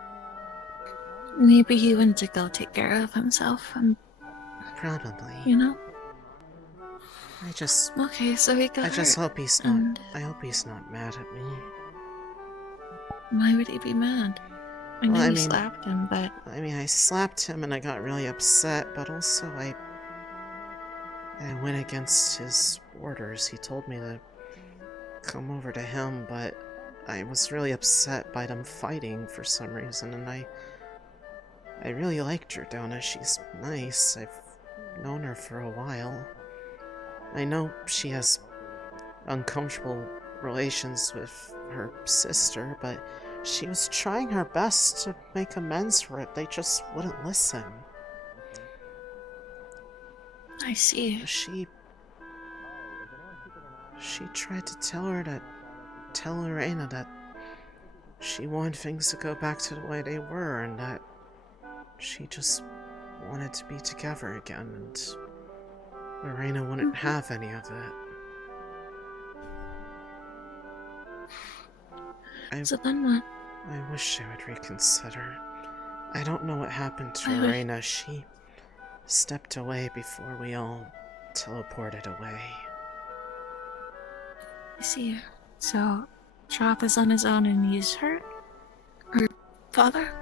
Maybe he went to go take care of himself and... Probably. You know? Okay, so he got I just hurt, hope he's not... I hope he's not mad at me. Why would he be mad? I know you slapped him, but... I mean, I slapped him and I got really upset, but also I went against his orders. He told me to come over to him, but I was really upset by them fighting for some reason, and I really like Droza. She's nice. I've known her for a while. I know she has uncomfortable relations with her sister, but she was trying her best to make amends for it. They just wouldn't listen. I see. She tried to tell Lorena that she wanted things to go back to the way they were, and that she just wanted to be together again, and Lorena wouldn't have any of it. So then what? I wish I would reconsider. I don't know what happened to Lorena. She stepped away before we all teleported away. I see. So, Troth is on his own and he's hurt? Or father?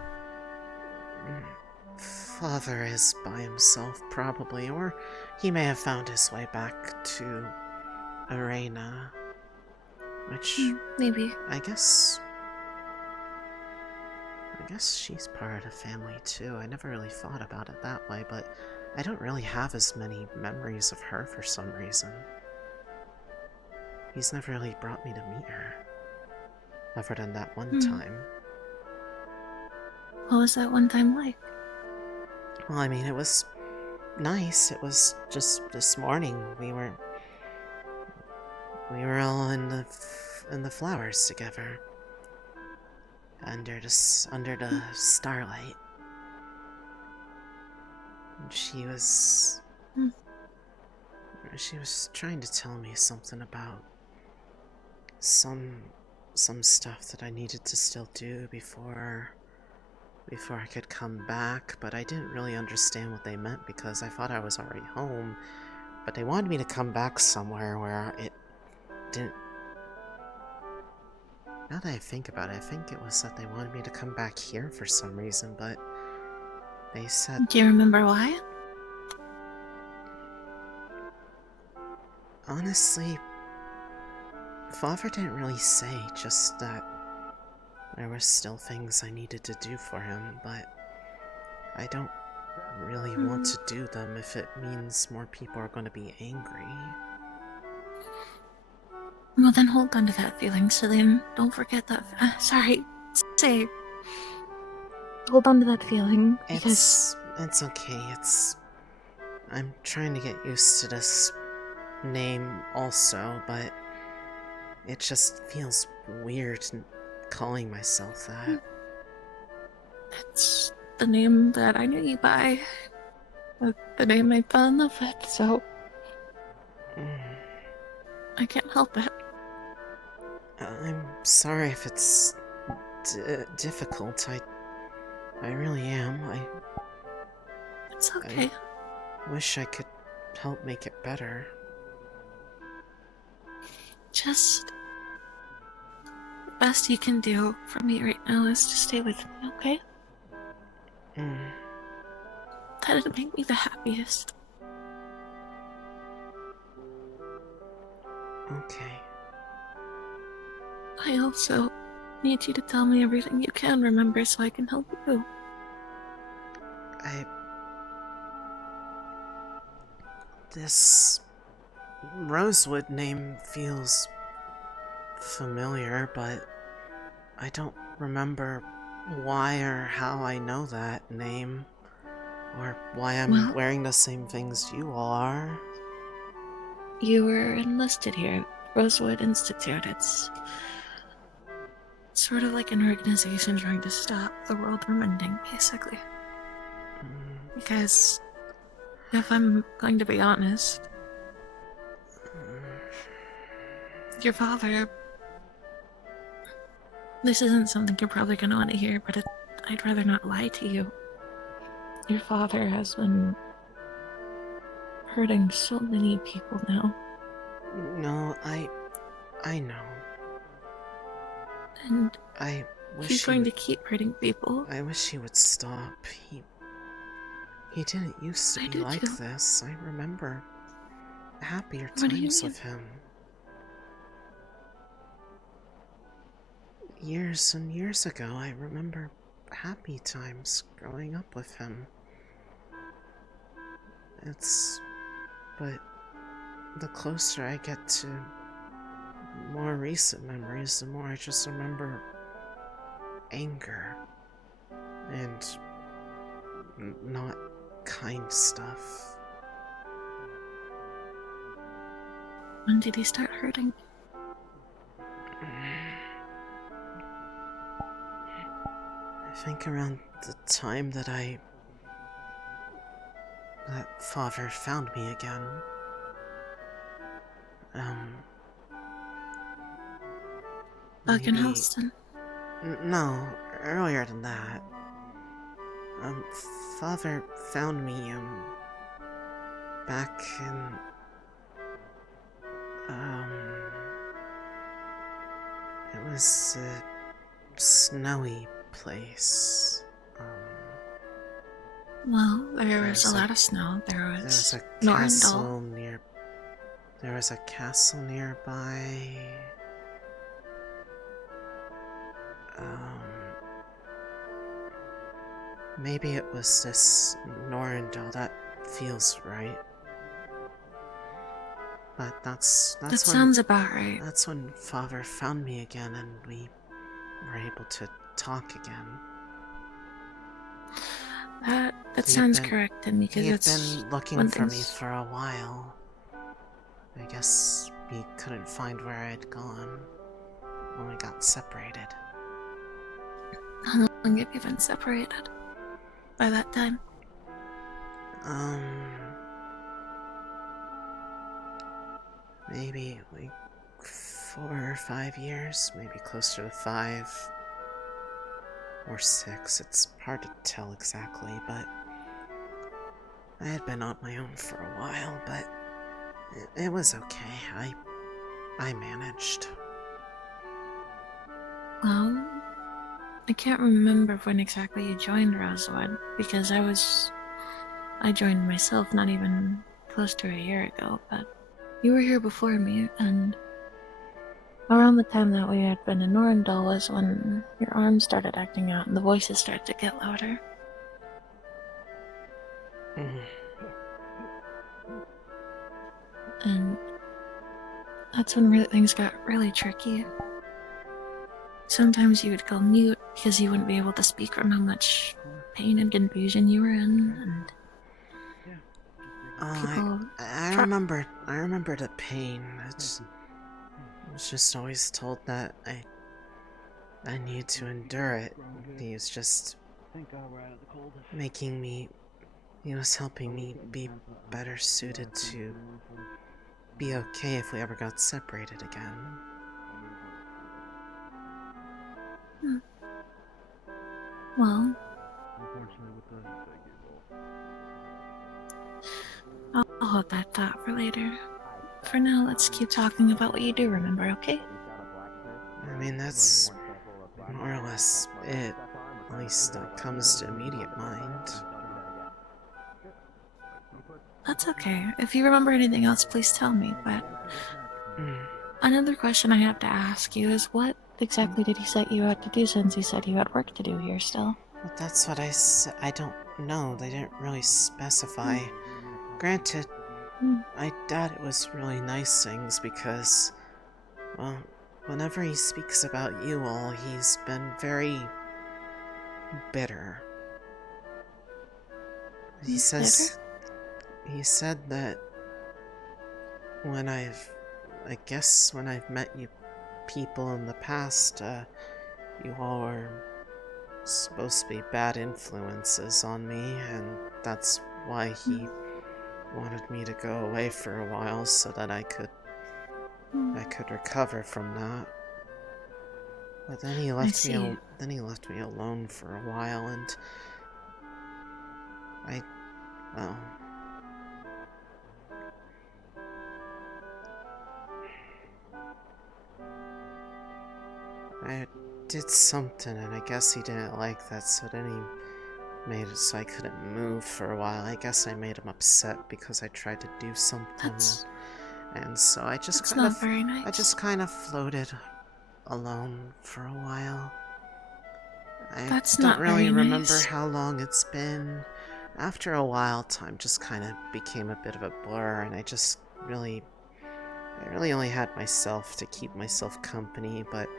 Father is by himself, probably, or he may have found his way back to Arena. Which... maybe. I guess she's part of the family, too. I never really thought about it that way, but I don't really have as many memories of her for some reason. He's never really brought me to meet her. Other than that one time. What was that one time like? Well, I mean, it was nice. It was just this morning. We were all in the the flowers together. Under the starlight. And she was trying to tell me something about some stuff that I needed to still do before I could come back, but I didn't really understand what they meant because I thought I was already home. But they wanted me to come back somewhere where it didn't. Now that I think about it, I think it was that they wanted me to come back here for some reason, but they said... Do you remember why? Honestly, Father didn't really say, just that there were still things I needed to do for him, but I don't really want to do them if it means more people are going to be angry. Well, then hold on to that feeling, Celine. Don't forget that. Sorry. Say. Hold on to that feeling, because... It's okay. I'm trying to get used to this name also, but it just feels weird calling myself that. It's the name that I knew you by. The name I fell in love with, so... I can't help it. I'm sorry if it's difficult. I really am. It's okay. I wish I could help make it better. Just... the best you can do for me right now is to stay with me, okay? That'd make me the happiest. Okay. I also need you to tell me everything you can remember so I can help you. This Rosewood name feels familiar, but I don't remember why or how I know that name, or why I'm wearing the same things you all are. You were enlisted here at Rosewood Institute. It's sort of like an organization trying to stop the world from ending, basically. Because, if I'm going to be honest, your father... This isn't something you're probably going to want to hear, but I'd rather not lie to you. Your father has been hurting so many people now. No, I know. And I wish he's going to keep hurting people. I wish he would stop. He didn't used to be like this. I remember happier times with him. Years and years ago, I remember happy times growing up with him. But the closer I get to more recent memories, the more I just remember anger and not kind stuff. When did he start hurting? I think around the time that Father found me again. Back in Helston? No, earlier than that. Father found me, back in, it was a snowy place. Well, there was a lot of snow. There was a castle near. There was a castle nearby. Maybe it was this Norandel. That feels right. But that sounds about right. That's when Father found me again, and we were able to talk again. That sounds correct, and because he had been looking for me for a while. I guess he couldn't find where I'd gone. when we got separated. How long have you been separated by that time? Maybe like 4 or 5 years, maybe closer to 5 or 6. It's hard to tell exactly, but I had been on my own for a while, but it was okay. I managed. Well, I can't remember when exactly you joined Rosewood, because I joined myself not even close to a year ago, but you were here before me, and around the time that we had been in Norandel was when your arms started acting out and the voices started to get louder. And that's when things got really tricky. Sometimes you would go mute because you wouldn't be able to speak from how much pain and confusion you were in, and I remember the pain. I was just always told that I need to endure it. He was just he was helping me be better suited to be okay if we ever got separated again. Well, I'll hold that thought for later. For now, let's keep talking about what you do remember, okay? I mean, that's more or less it. At least that comes to immediate mind. That's okay. If you remember anything else, please tell me, but another question I have to ask you is what exactly did he set you out to do, since he said you had work to do here still? Well, that's what I said. I don't know. They didn't really specify. Granted, I doubt it was really nice things because, well, whenever he speaks about you all, he's been very bitter. He said that when I've met you people in the past, you all were supposed to be bad influences on me, and that's why he wanted me to go away for a while so that I could recover from that. But then he left me alone for a while, and I did something, and I guess he didn't like that, so then he made it so I couldn't move for a while. I guess I made him upset because I tried to do something, and so I just kind of floated alone for a while. I don't really remember how long it's been. After a while, time just kind of became a bit of a blur, and I really only had myself to keep myself company, but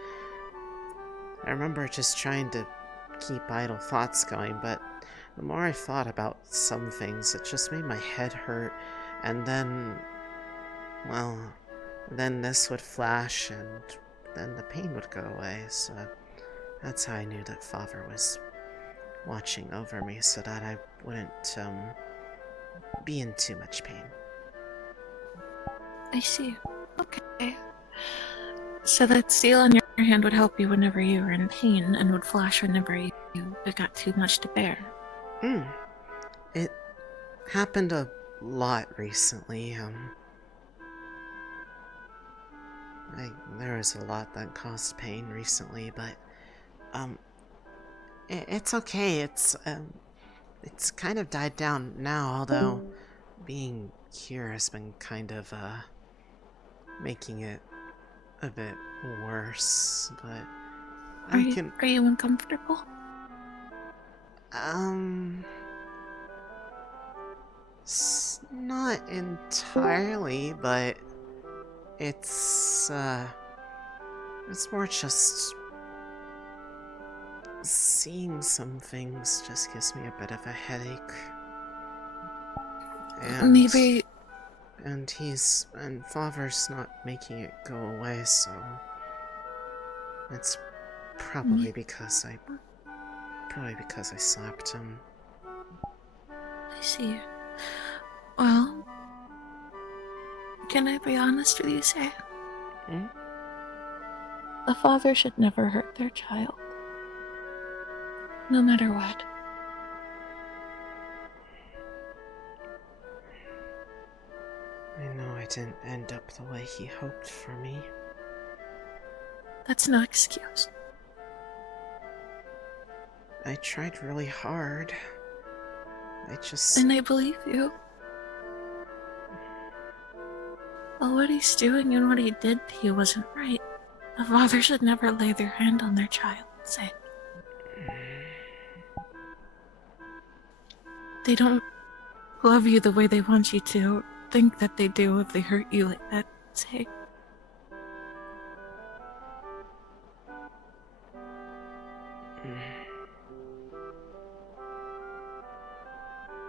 I remember just trying to keep idle thoughts going, but the more I thought about some things, it just made my head hurt, and then, well, then this would flash, and then the pain would go away, so that's how I knew that Father was watching over me so that I wouldn't, be in too much pain. I see. Okay. So that seal on your hand would help you whenever you were in pain and would flash whenever you got too much to bear. It happened a lot recently. There was a lot that caused pain recently, but it's okay. It's kind of died down now, although being here has been kind of making it a bit worse, but Are you uncomfortable? Not entirely, but it's more just seeing some things just gives me a bit of a headache. And Father's not making it go away, so It's probably because I slapped him. I see. Well, can I be honest with you, Say? A father should never hurt their child. No matter what. I know I didn't end up the way he hoped for me. That's no excuse. I tried really hard. And I believe you. Well, what he's doing and what he did to you wasn't right. A father should never lay their hand on their child, Say. They don't love you the way they want you to, or think that they do if they hurt you like that, Say.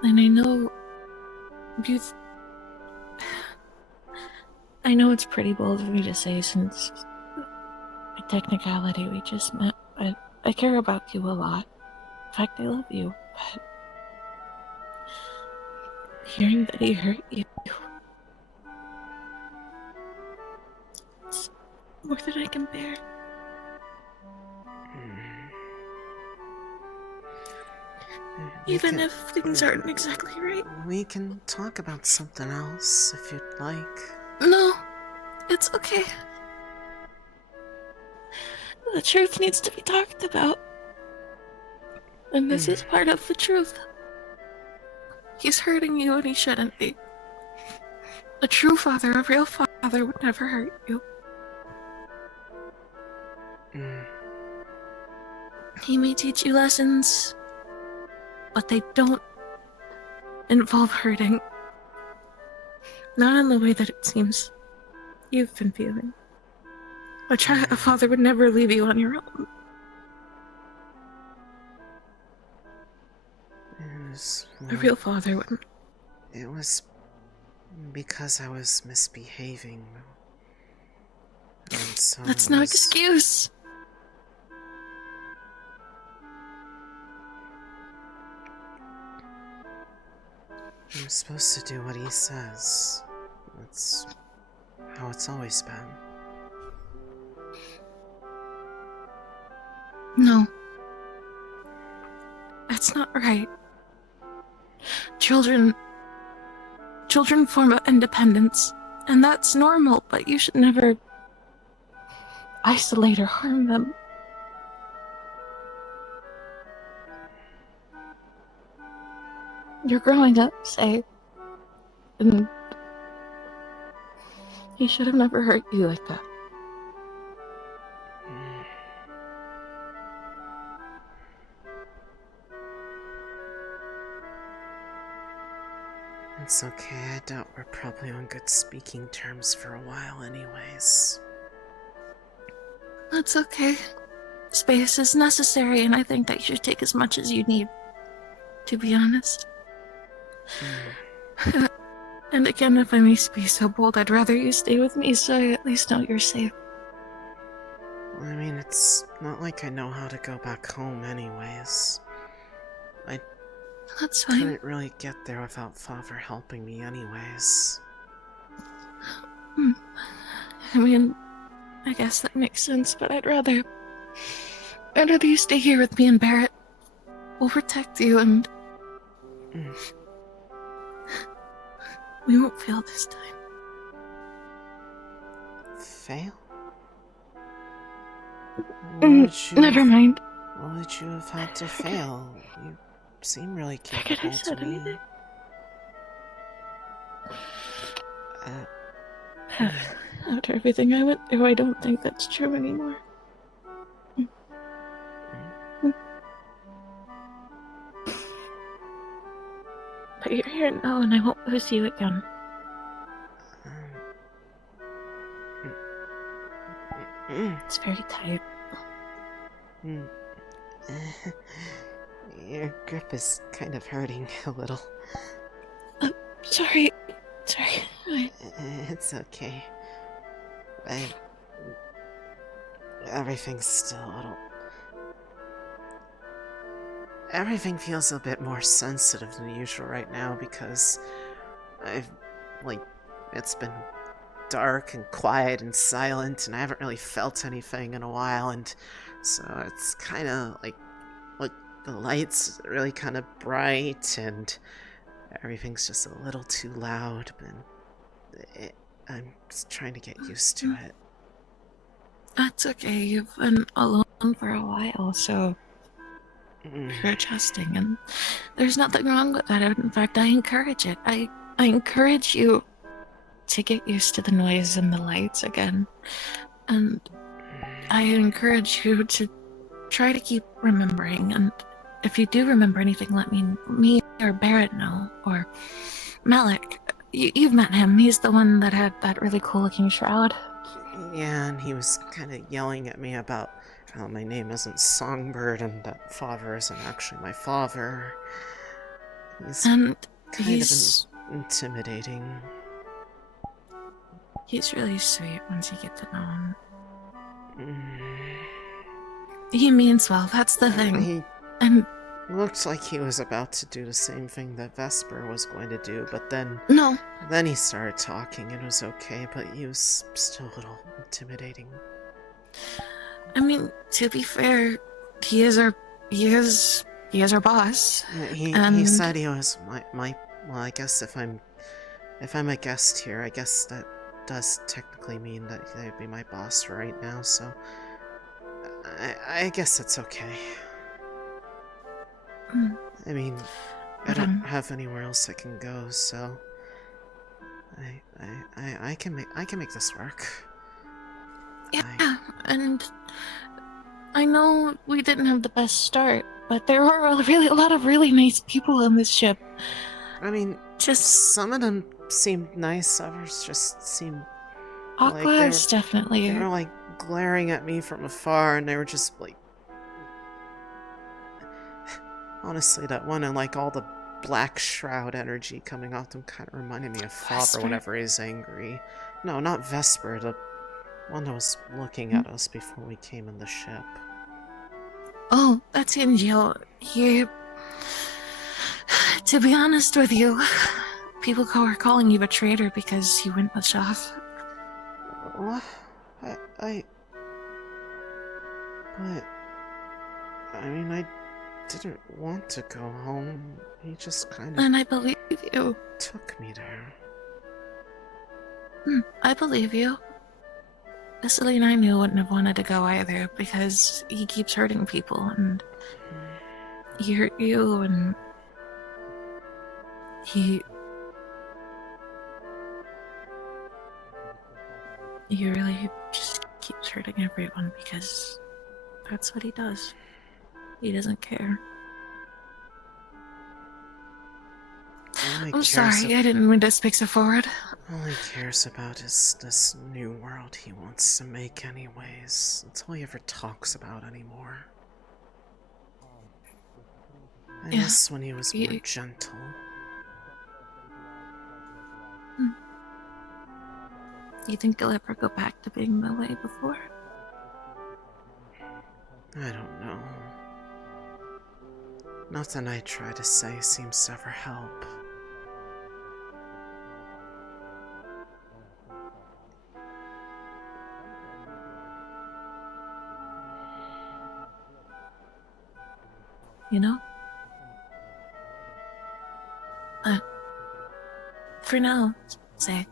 And I know I know it's pretty bold of me to say since by technicality we just met, but I care about you a lot. In fact, I love you, but hearing that he hurt you, it's more than I can bear. Even if things aren't exactly right. We can talk about something else if you'd like. No, it's okay. The truth needs to be talked about. And this is part of the truth. He's hurting you and he shouldn't be. A true father, a real father, would never hurt you. He may teach you lessons, but they don't involve hurting. Not in the way that it seems you've been feeling. A father would never leave you on your own. A real father wouldn't. It was because I was misbehaving. And so That's no excuse. I'm supposed to do what he says. That's how it's always been. No. That's not right. Children form of independence, and that's normal, but you should never isolate or harm them. You're growing up, Say, and he should have never hurt you like that. It's okay, I doubt we're probably on good speaking terms for a while anyways. That's okay. Space is necessary, and I think that you should take as much as you need, to be honest. And again, if I may be so bold, I'd rather you stay with me so I at least know you're safe. Well, I mean, it's not like I know how to go back home anyways. That's fine. Couldn't really get there without Father helping me anyways. I mean, I guess that makes sense, but I'd rather you stay here with me and Barrett. We'll protect you and we won't fail this time. Fail? Never mind. What would you have had to fail? You seem really Could capable I said to me. anything? After everything I went through, I don't think that's true anymore. But you're here now, and I won't lose you again. It's very tight. Your grip is kind of hurting a little. Sorry. It's okay. everything's still a little... Everything feels a bit more sensitive than usual right now because it's been dark and quiet and silent, and I haven't really felt anything in a while, and so it's kind of like the lights are really kind of bright, and everything's just a little too loud, but I'm just trying to get used to it. That's okay. You've been alone for a while, so you're adjusting, and there's nothing wrong with that. In fact, I encourage it. I encourage you to get used to the noise and the lights again. And I encourage you to try to keep remembering. And if you do remember anything, let me or Barrett know. Or Malik. You've met him. He's the one that had that really cool looking shroud. Yeah, and he was kind of yelling at me about how my name isn't Songbird and that father isn't actually my father. He's kind of intimidating. He's really sweet once you get to know him. He means well, that's the thing. He and looked like he was about to do the same thing that Vesper was going to do, but then... No. Then he started talking and it was okay, but he was still a little intimidating. I mean, to be fair, he is our boss. Yeah, he said he was my well, I guess if I'm a guest here, I guess that does technically mean that they'd be my boss right now, so I guess that's okay. I mean, I don't have anywhere else I can go, so I can make this work. Yeah, and I know we didn't have the best start, but there are a lot of really nice people on this ship. I mean, just some of them seemed nice, others just seemed Aqua is definitely. They were like glaring at me from afar, and they were just like, honestly, that one and like all the black shroud energy coming off them kind of reminded me of Father whenever he's angry. No, not Vesper, the one that was looking at us before we came in the ship. Oh, that's Angel. To be honest with you, people were calling you a traitor because you went with Shoth. What? I mean, I didn't want to go home. He just kind of... And I believe you. Took me there. I believe you. Cecily and I knew wouldn't have wanted to go either because he keeps hurting people and he hurt you and he really just keeps hurting everyone because that's what he does. He doesn't care. I'm sorry, I didn't mean to speak so forward. All he cares about is this new world he wants to make anyways. That's all he ever talks about anymore. I miss when he was more gentle. You think he'll ever go back to being the way before? I don't know. Nothing I try to say seems to ever help. You know? For now, say,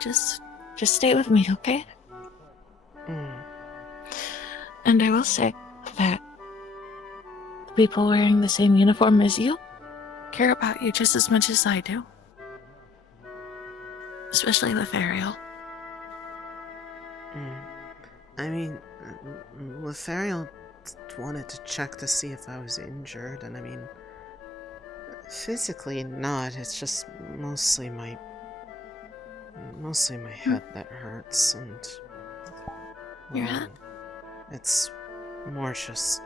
just stay with me, okay? And I will say that the people wearing the same uniform as you care about you just as much as I do. Especially Lefariel. I mean, Lefariel wanted to check to see if I was injured, and I mean, physically not, it's just mostly my head that hurts, and your head? It's more just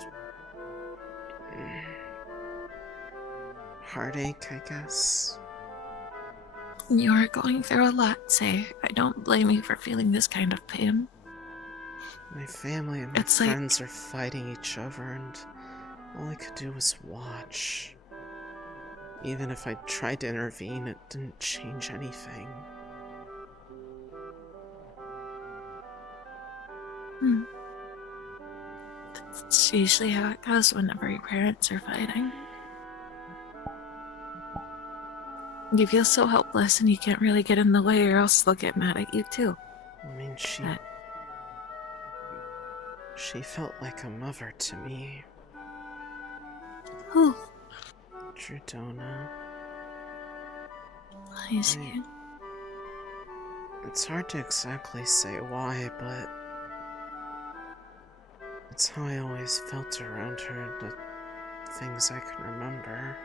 heartache, I guess. You are going through a lot, say. I don't blame you for feeling this kind of pain. My family and my friends are fighting each other, and all I could do was watch. Even if I tried to intervene, it didn't change anything. That's usually how it goes whenever your parents are fighting. You feel so helpless and you can't really get in the way or else they'll get mad at you too. I mean, she felt like a mother to me. Who? Drodona. I see. It's hard to exactly say why, but it's how I always felt around her, the things I can remember.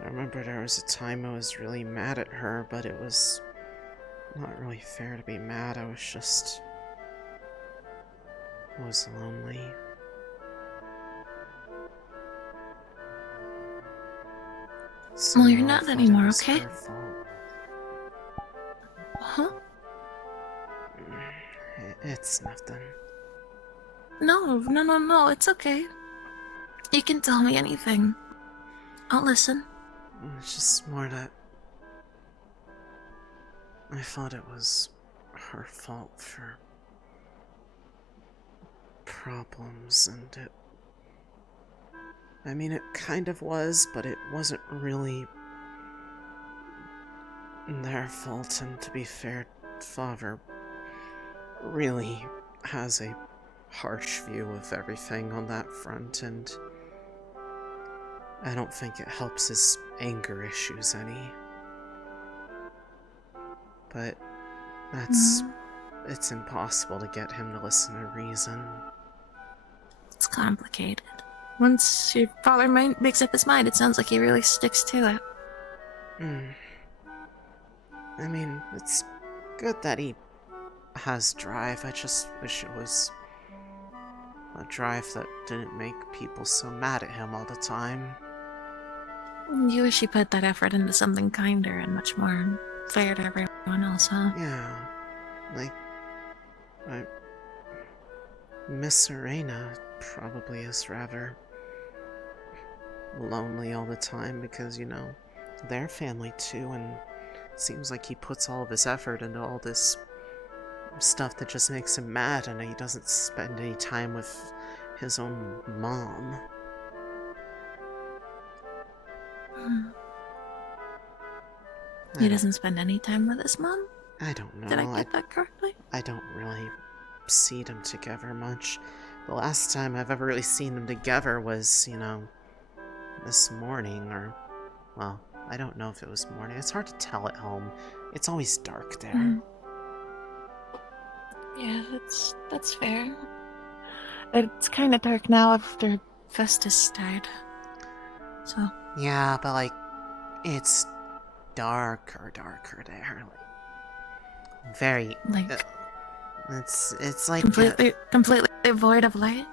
I remember there was a time I was really mad at her, but it was not really fair to be mad. I was lonely. Well, you're not anymore, okay? Huh? It's nothing. No, it's okay. You can tell me anything. I'll listen. It's just more that I thought it was her fault for problems, and I mean, it kind of was, but it wasn't really their fault, and to be fair, Father really has a harsh view of everything on that front, and I don't think it helps his anger issues any. But it's impossible to get him to listen to reason. It's complicated. Once your father makes up his mind, it sounds like he really sticks to it. I mean, it's good that he has drive. I just wish it was a drive that didn't make people so mad at him all the time. You wish he put that effort into something kinder and much more fair to everyone else, huh? Yeah. Like, Miss Serena probably is rather lonely all the time because, you know, their family too, and it seems like he puts all of his effort into all this stuff that just makes him mad, and he doesn't spend any time with his own mom. He doesn't spend any time with his mom? I don't know. Did I get that correctly? I don't really see them together much. The last time I've ever really seen them together was, you know, this morning, or, well, I don't know if it was morning. It's hard to tell at home. It's always dark there. Yeah, that's fair. It's kind of dark now after Festus died. So. Yeah, but like, it's darker there. Like, very. Like. It's like completely void of light.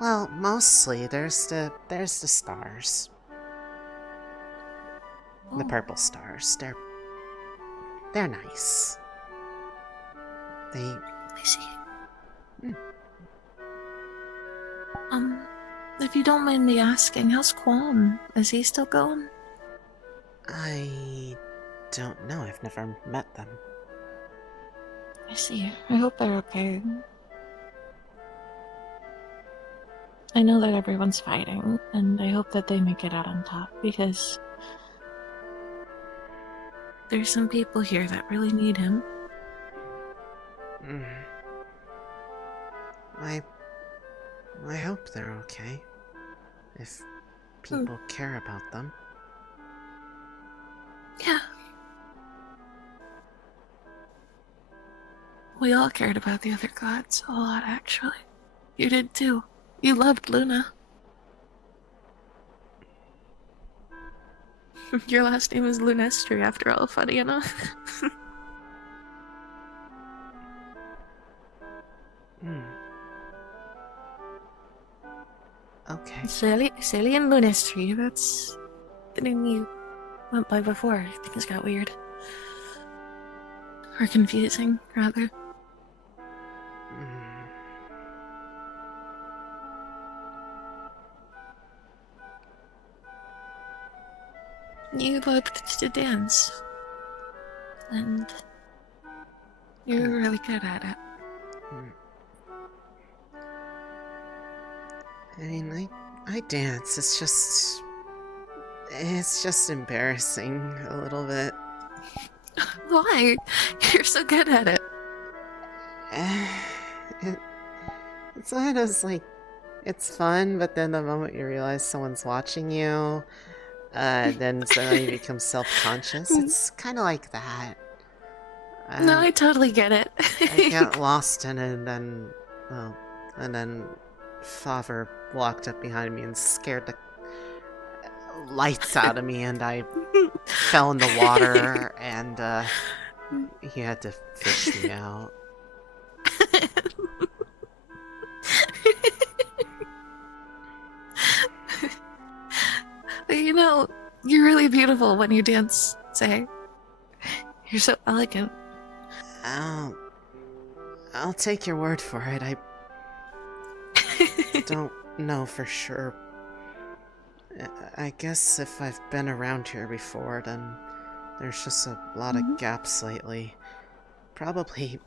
Well, mostly there's the stars. The purple stars. They're nice. I see. If you don't mind me asking, how's Qualm? Is he still going? I don't know. I've never met them. I see. I hope they're okay. I know that everyone's fighting, and I hope that they make it out on top, because there's some people here that really need him. I hope they're okay. If people care about them. Yeah. We all cared about the other gods a lot, actually. You did too. You loved Luna. Your last name is Lunestri, after all, funny enough. Okay. Sally and Lunestri, that's the name you went by before. Things got weird. Or confusing, rather. You loved to dance. And you were really good at it. I mean, I dance. It's just embarrassing a little bit. Why? You're so good at it. It's one of those, like, it's fun, but then the moment you realize someone's watching you, then suddenly you become self-conscious. It's kind of like that. No, I totally get it. I got lost in it, and then Fevira walked up behind me and scared the lights out of me, and I fell in the water, and he had to fish me out. You know, you're really beautiful when you dance, Say. You're so elegant. I'll take your word for it. I don't know for sure. I guess if I've been around here before, then there's just a lot of gaps lately. Probably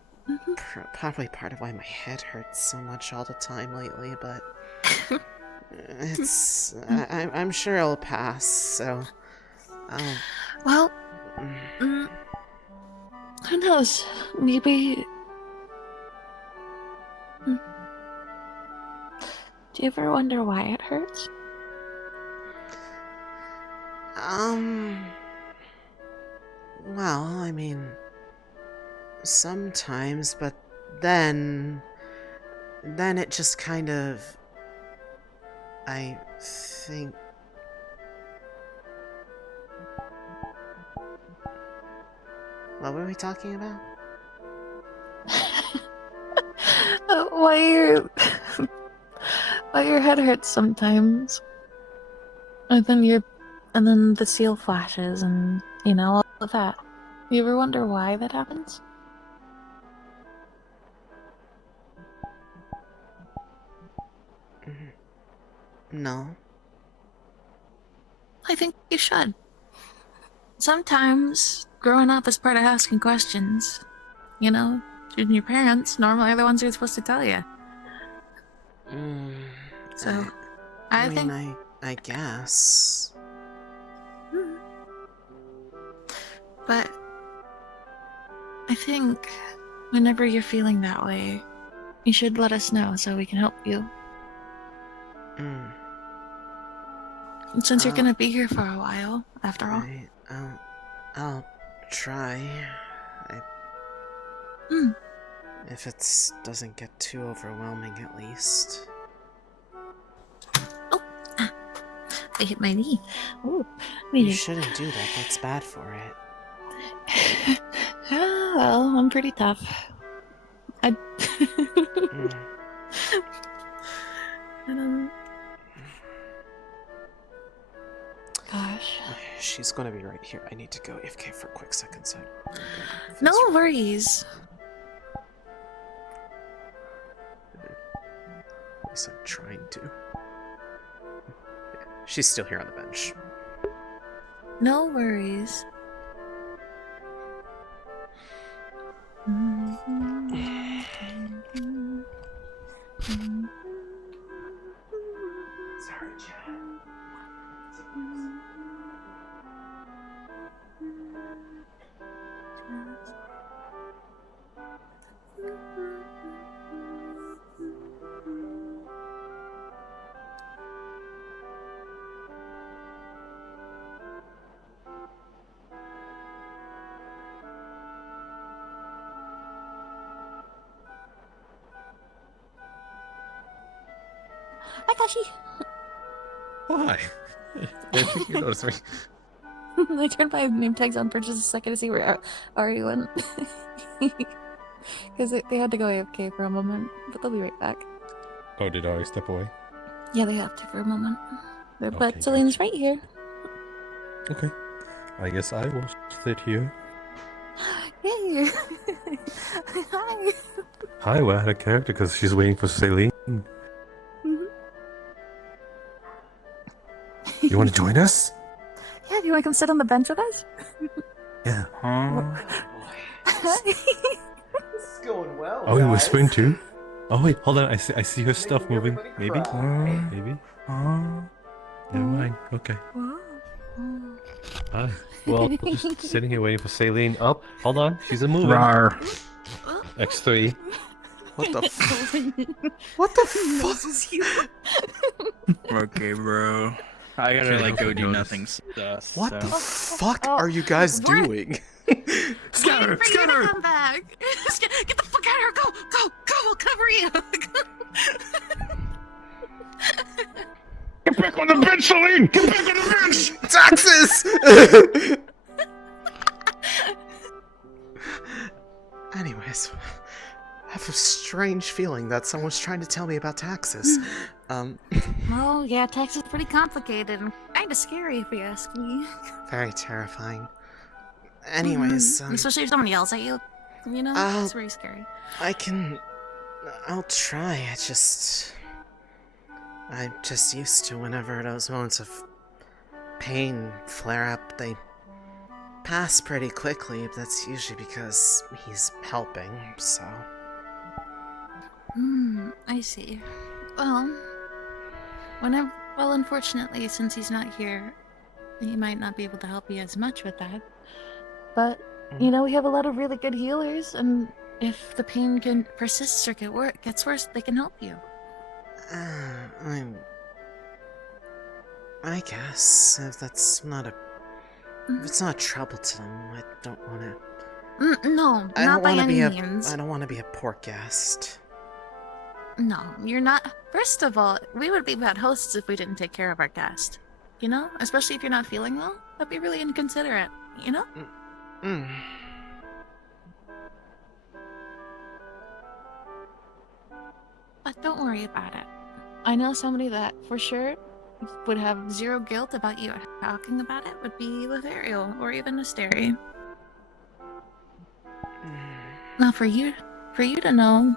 part of why my head hurts so much all the time lately, but I'm sure it'll pass, so Well, who knows? Maybe... Do you ever wonder why it hurts? Well, I mean, sometimes, but then it just kind of, I think... What were we talking about? Why your head hurts sometimes. And then the seal flashes and, you know, all of that. You ever wonder why that happens? No. I think you should. Sometimes, growing up is part of asking questions. You know, and your parents normally are the ones who are supposed to tell you. So, I think... I guess. But I think whenever you're feeling that way, you should let us know so we can help you. And since you're gonna be here for a while, after all. I'll try. If it doesn't get too overwhelming, at least. I hit my knee. Ooh, you shouldn't do that. That's bad for it. Well, I'm pretty tough. Gosh. She's gonna be right here. I need to go AFK for a quick second, so... No worries. At least I'm trying to. She's still here on the bench. No worries. Sorry, Chad. Hi, Kashi. Why? I think you noticed me. I turned my name tags on for just a second to see where Ari went. Because they had to go AFK for a moment, but they'll be right back. Oh, did I step away? Yeah, they have to for a moment. But Okay, Celine's right here. Okay. I guess I will sit here. Hey. Hi. Hi, we're out of character because she's waiting for Celine. You want to join us? Yeah, do you want to come sit on the bench with us? Yeah. It's going well. Oh, you guys. whispering too? Oh wait, hold on. I see her stuff moving. Maybe. Maybe. Never mind. Okay. Well, we're just sitting here waiting for Celine. Oh, hold on. She's a moving. Rar. X3. What the What the fuck? Okay, bro. I gotta like go do nothing. What the fuck are you guys doing? Scatter! Scatter! Come back. Get the fuck out of here. Go. We'll cover you. Get back on the bench, Celine! Get back on the bench! Taxes! Anyways, I have a strange feeling that someone's trying to tell me about taxes. Oh, yeah, tax is pretty complicated and kind of scary if you ask me. Very terrifying. Anyways, especially if someone yells at you, you know? It's very scary. I'll try. I'm just used to whenever those moments of pain flare up, they pass pretty quickly. That's usually because he's helping, so. I see. Well, unfortunately, since he's not here, he might not be able to help you as much with that. But, you know, we have a lot of really good healers, and if the pain can persist or gets worse, they can help you. I guess if that's not if it's not trouble to them, I don't want to. No, not by any means. I don't want to be a poor guest. No, you're not. First of all, we would be bad hosts if we didn't take care of our guest. You know, especially if you're not feeling well. That'd be really inconsiderate. You know. But don't worry about it. I know somebody that, for sure, would have zero guilt about you talking about it would be Lothario, or even Astrea. Now, for you to know,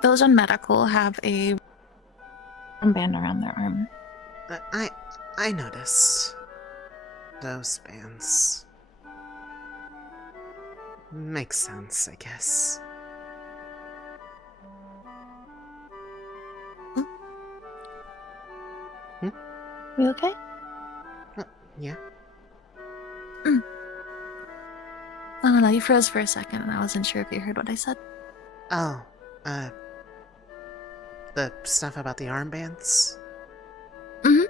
those on medical have a band around their arm. I noticed those bands. Makes sense, I guess. You okay? Yeah. I don't know, you froze for a second and I wasn't sure if you heard what I said. Oh, the stuff about the armbands? Yeah,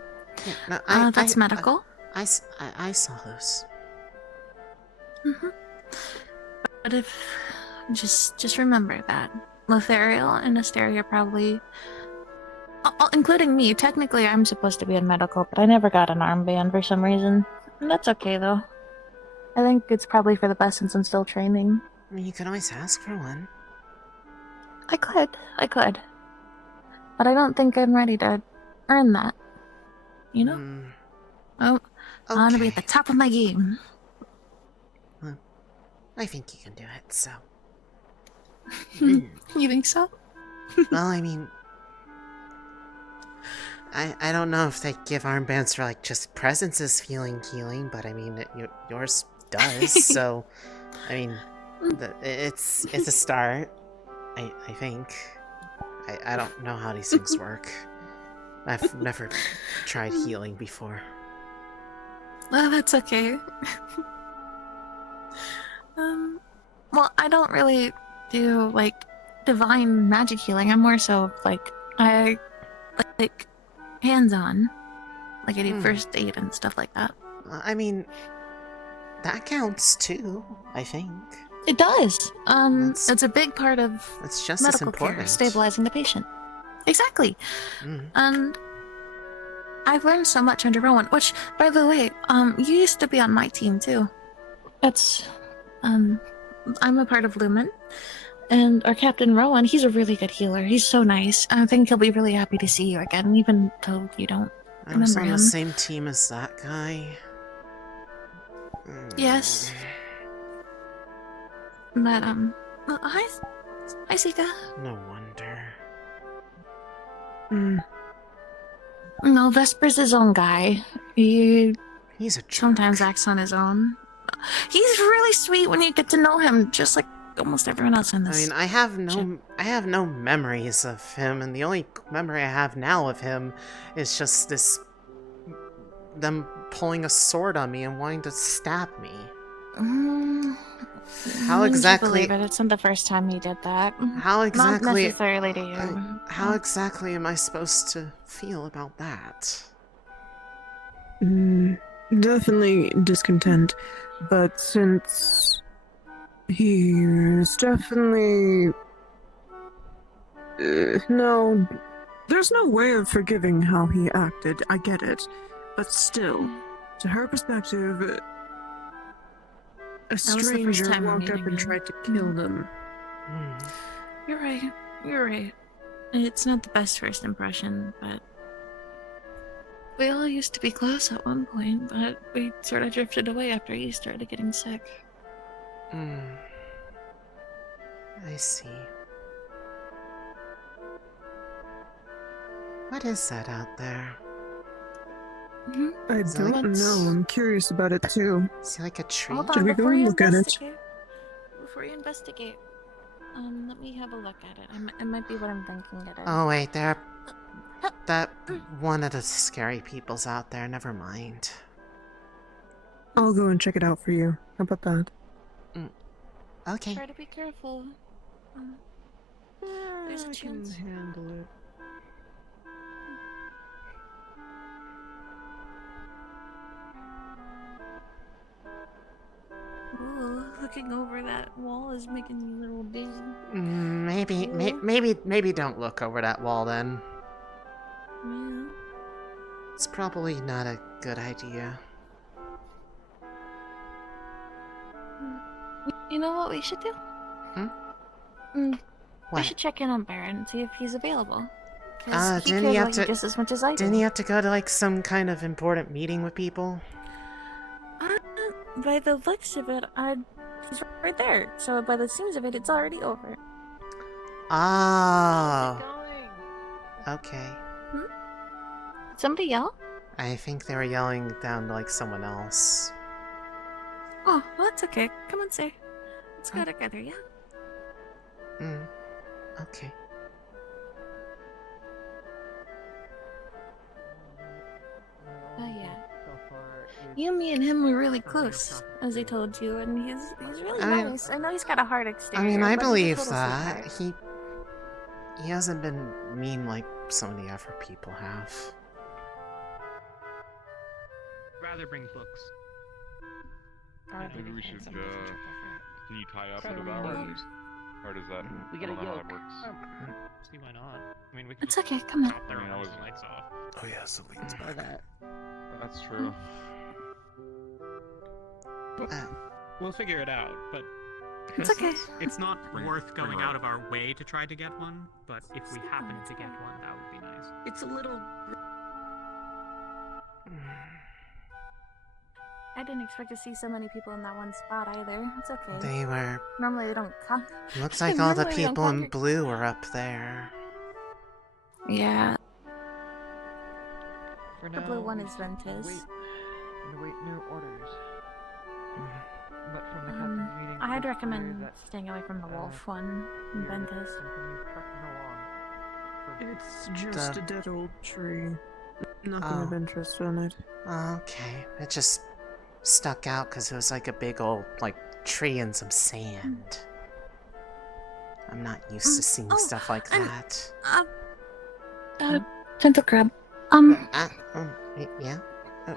no, that's medical. I saw those. But if... Just remember that Lothario and Astrea probably... including me, technically I'm supposed to be in medical, but I never got an armband for some reason. And that's okay, though. I think it's probably for the best since I'm still training. I mean, you can always ask for one. I could. But I don't think I'm ready to earn that. You know? I want to be at the top of my game. Well, I think you can do it, so. You think so? Well, I mean... I don't know if they give armbands for, like, just presences feeling healing, but I mean, yours does, so... I mean, it's a start, I think. I don't know how these things work. I've never tried healing before. Well, that's okay. Well, I don't really do, like, divine magic healing. I'm more so, like, hands-on. Like, I do first aid and stuff like that. I mean, that counts, too, I think. It does. It's a big part of it's just medical as important. care, stabilizing the patient. Exactly. And I've learned so much under Rowan, which, by the way, you used to be on my team, too. That's, I'm a part of Lumen, and our Captain Rowan, he's a really good healer. He's so nice. I think he'll be really happy to see you again, even though you don't I was remember on him. the same team as that guy. Yes. But, hi, Sika. No wonder. No, Vesper's his own guy. He's a jerk. Sometimes acts on his own. He's really sweet when you get to know him, just like almost everyone else in this. I mean, I have no memories of him, and the only memory I have now of him is just them pulling a sword on me and wanting to stab me. How exactly? Believe it? It's not the first time he did that. How exactly? Not necessarily to you. How exactly am I supposed to feel about that? Definitely discontent, but since he's definitely no, there's no way of forgiving how he acted. I get it, but still, to her perspective, a stranger walked up and tried to kill them. You're right. You're right. It's not the best first impression, but we all used to be close at one point, but we sort of drifted away after you started getting sick. I see. What is that out there? I don't know. I'm curious about it too. Is it like a tree? Hold Should on, we go before and you look at it? investigate. Before you investigate, let me have a look at it. It might be what I'm thinking it is. Oh wait, that one of the scary people's out there. Never mind. I'll go and check it out for you. How about that? Okay. Try to be careful. There's a chance. Handle it. Ooh, looking over that wall is making me a little dizzy. Maybe don't look over that wall then. Yeah. It's probably not a good idea. You know what we should do? We What? should check in on Baron and see if he's available. 'Cause he Didn't cares he have about you to? just as much as I do. Didn't he have to go to like some kind of important meeting with people? By the looks of it, he's right there. So by the seams of it, it's already over. Oh. Okay. Somebody yell? I think they were yelling down to like someone else. Oh, well, that's okay. Come on, sir. Let's go together, yeah? Okay. Oh, yeah. You, me, and him were really close, as he told you, and he's really nice. I know he's got a hard exterior. I mean, I but he's a believe total that. sweetheart. He hasn't been mean like some of the other people have. Rather bring books. Maybe we should, can you tie up at about or does that, We I gotta don't know how yoke. that works. See why not? I mean, we can It's just okay, come on. stop there and have the lights off. Oh yeah, Celine's back. That. That's true. We'll figure it out, but It's okay. it's not worth bring going her out up. of our way to try to get one, but if we happen to get one, that would be nice. It's a little. I didn't expect to see so many people in that one spot either. It's okay. They were. Normally they don't come. Looks like all the Normally we don't people in congregate. blue were up there. Yeah. For The now, blue one we is should Ventus. Wait and await new orders. But from the captain's meeting, I'd it's clear recommend that, staying away from the wolf one in we're Ventus. continuing trekking along. It's just a dead old tree. Nothing of Oh. interest on it. Okay, it just stuck out because it was like a big old like tree and some sand. I'm not used to seeing stuff like that. Gentle crab. Yeah.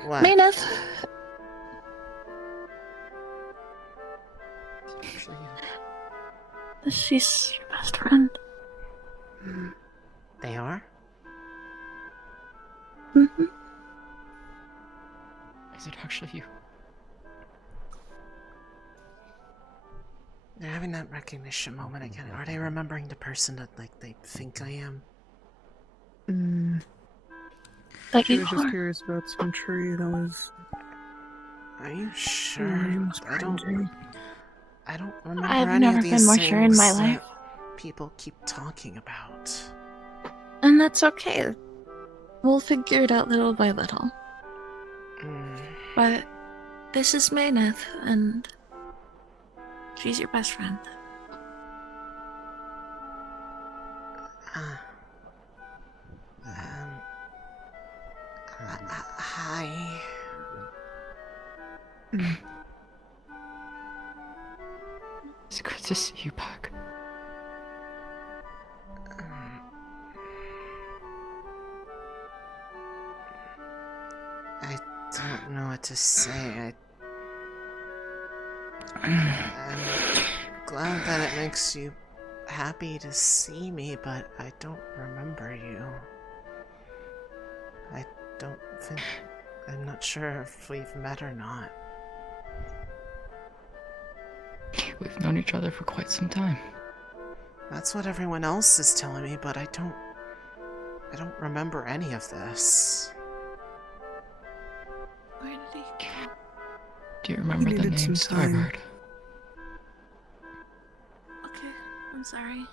What? Mayneth. She's your best friend. They are? Mm-hmm. Is it actually you? They're having that recognition moment again. Are they remembering the person that like they think I am? Like She you was just are. curious about some tree that was. Are you sure? Mm, I I don't remember I've any never of been these more things sure in my that life. people keep talking about. And that's okay. We'll figure it out little by little. But this is Mayneth, and she's your best friend. Hi. It's good to see you back. I don't know what to say. I'm glad that it makes you happy to see me, but I don't remember you. I don't think... I'm not sure if we've met or not. We've known each other for quite some time. That's what everyone else is telling me, but I don't remember any of this. Where did he go? Do you remember the name Songbird? Okay, I'm sorry.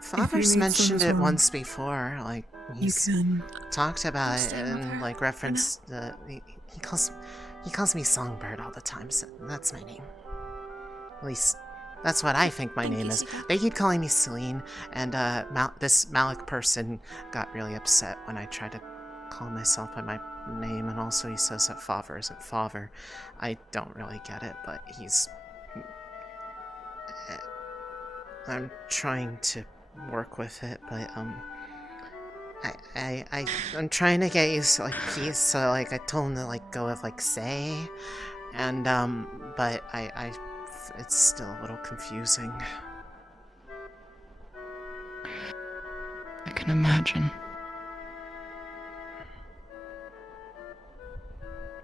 Father's need mentioned some it as well, once before, like, he's talked about it in, like, reference the... He calls me Songbird all the time, so that's my name. At least, that's what I think my name is. They keep calling me Celine, and this Malik person got really upset when I tried to call myself by my name, and also he says that Fevira isn't Fevira. I don't really get it, but he's... I'm trying to work with it, but, I'm trying to get used to, like, peace, so, like, I told him to, like, go with, like, say, and, but it's still a little confusing. I can imagine.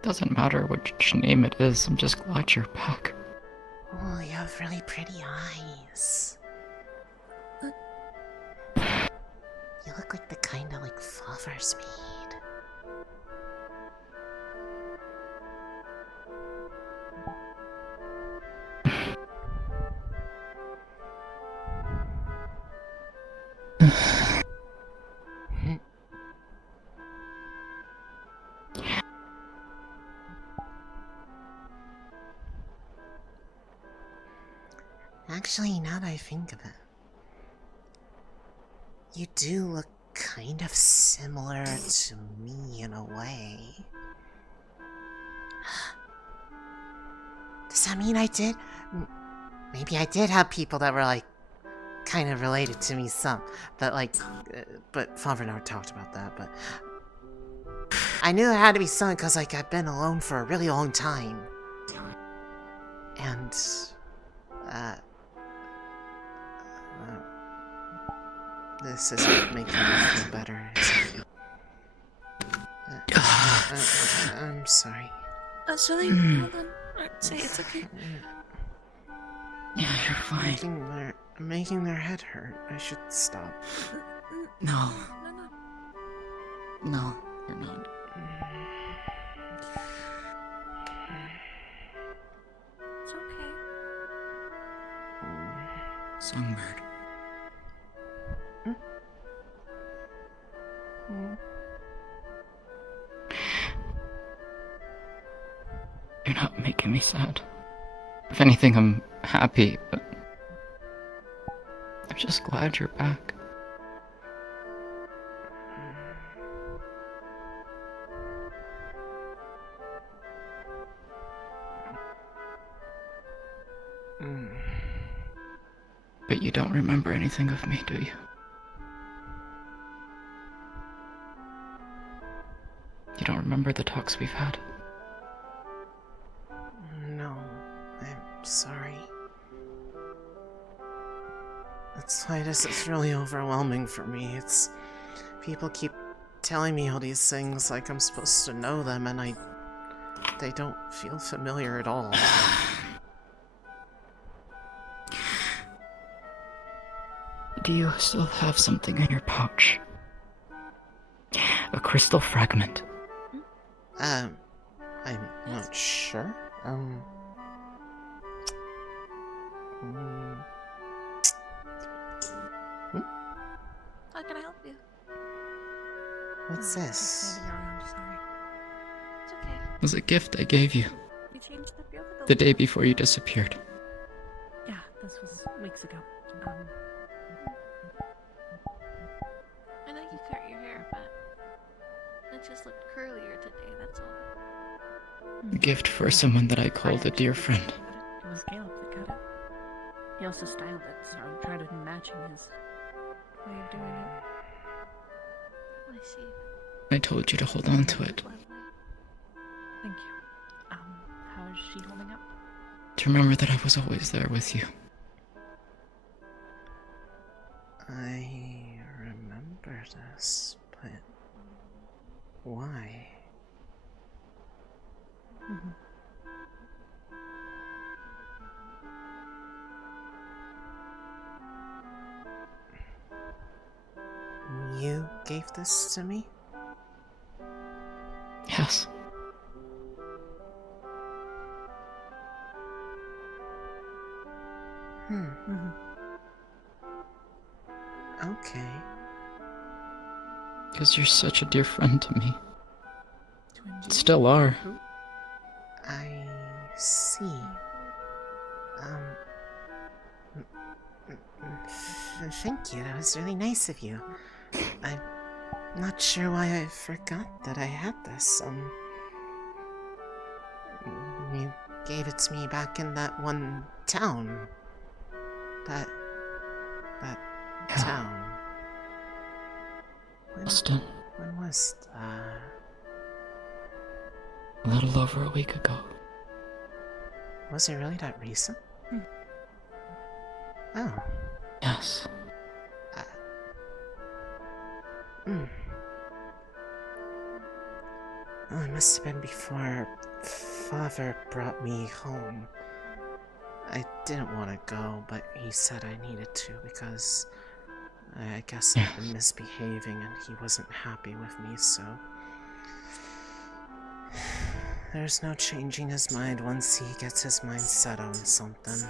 Doesn't matter which name it is, I'm just glad you're back. Oh, you have really pretty eyes. You look like the kind of, like, Fevira's made. Actually, now that I think of it, you do look kind of similar to me in a way. Does that mean I did? Maybe I did have people that were, like, kind of related to me some. But, like, but Fevira never talked about that, but... I knew it had to be something because, like, I've been alone for a really long time. And, this isn't making me feel better. I'm sorry. Celine, hold on. Say it's okay. Yeah, you're fine. Making their head hurt. I should stop. No. No, you're not. It's okay. Songbird. You're not making me sad. If anything, I'm happy, but I'm just glad you're back. But you don't remember anything of me, do you? You don't remember the talks we've had? No, I'm sorry. That's why this is really overwhelming for me. It's... people keep telling me all these things like I'm supposed to know them, and they don't feel familiar at all. Do you still have something in your pouch? A crystal fragment. I'm not sure. How can I help you? What's this? It's okay. It was a gift I gave you We changed up your the day before you disappeared. Yeah, this was weeks ago. I know you cut your hair, but it just looked curlier today, that's all. A gift for someone that I called a dear friend. It was Caleb that cut it. He also styled it, so I'm trying to matching his way of doing it. I see. I told you to hold on to it. Thank you. How is she holding up? To remember that I was always there with you. I remember this, but why? You gave this to me? Yes. Okay. Because you're such a dear friend to me. Still are. I see. Thank you. That was really nice of you. I'm not sure why I forgot that I had this. You gave it to me back in that one town. That town. Austin. When was that? A little over a week ago. Was it really that recent? Oh. Yes. Oh, it must have been before Father brought me home. I didn't want to go, but he said I needed to because I guess I've been misbehaving and he wasn't happy with me, so... There's no changing his mind once he gets his mind set on something.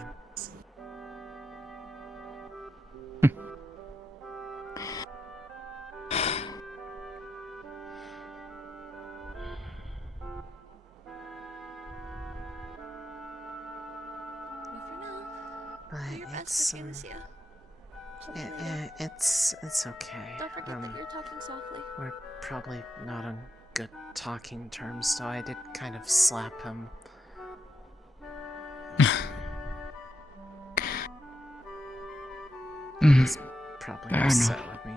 It's okay. Don't forget that you're talking softly. We're probably not on good talking terms, so I did kind of slap him. He's probably upset with me.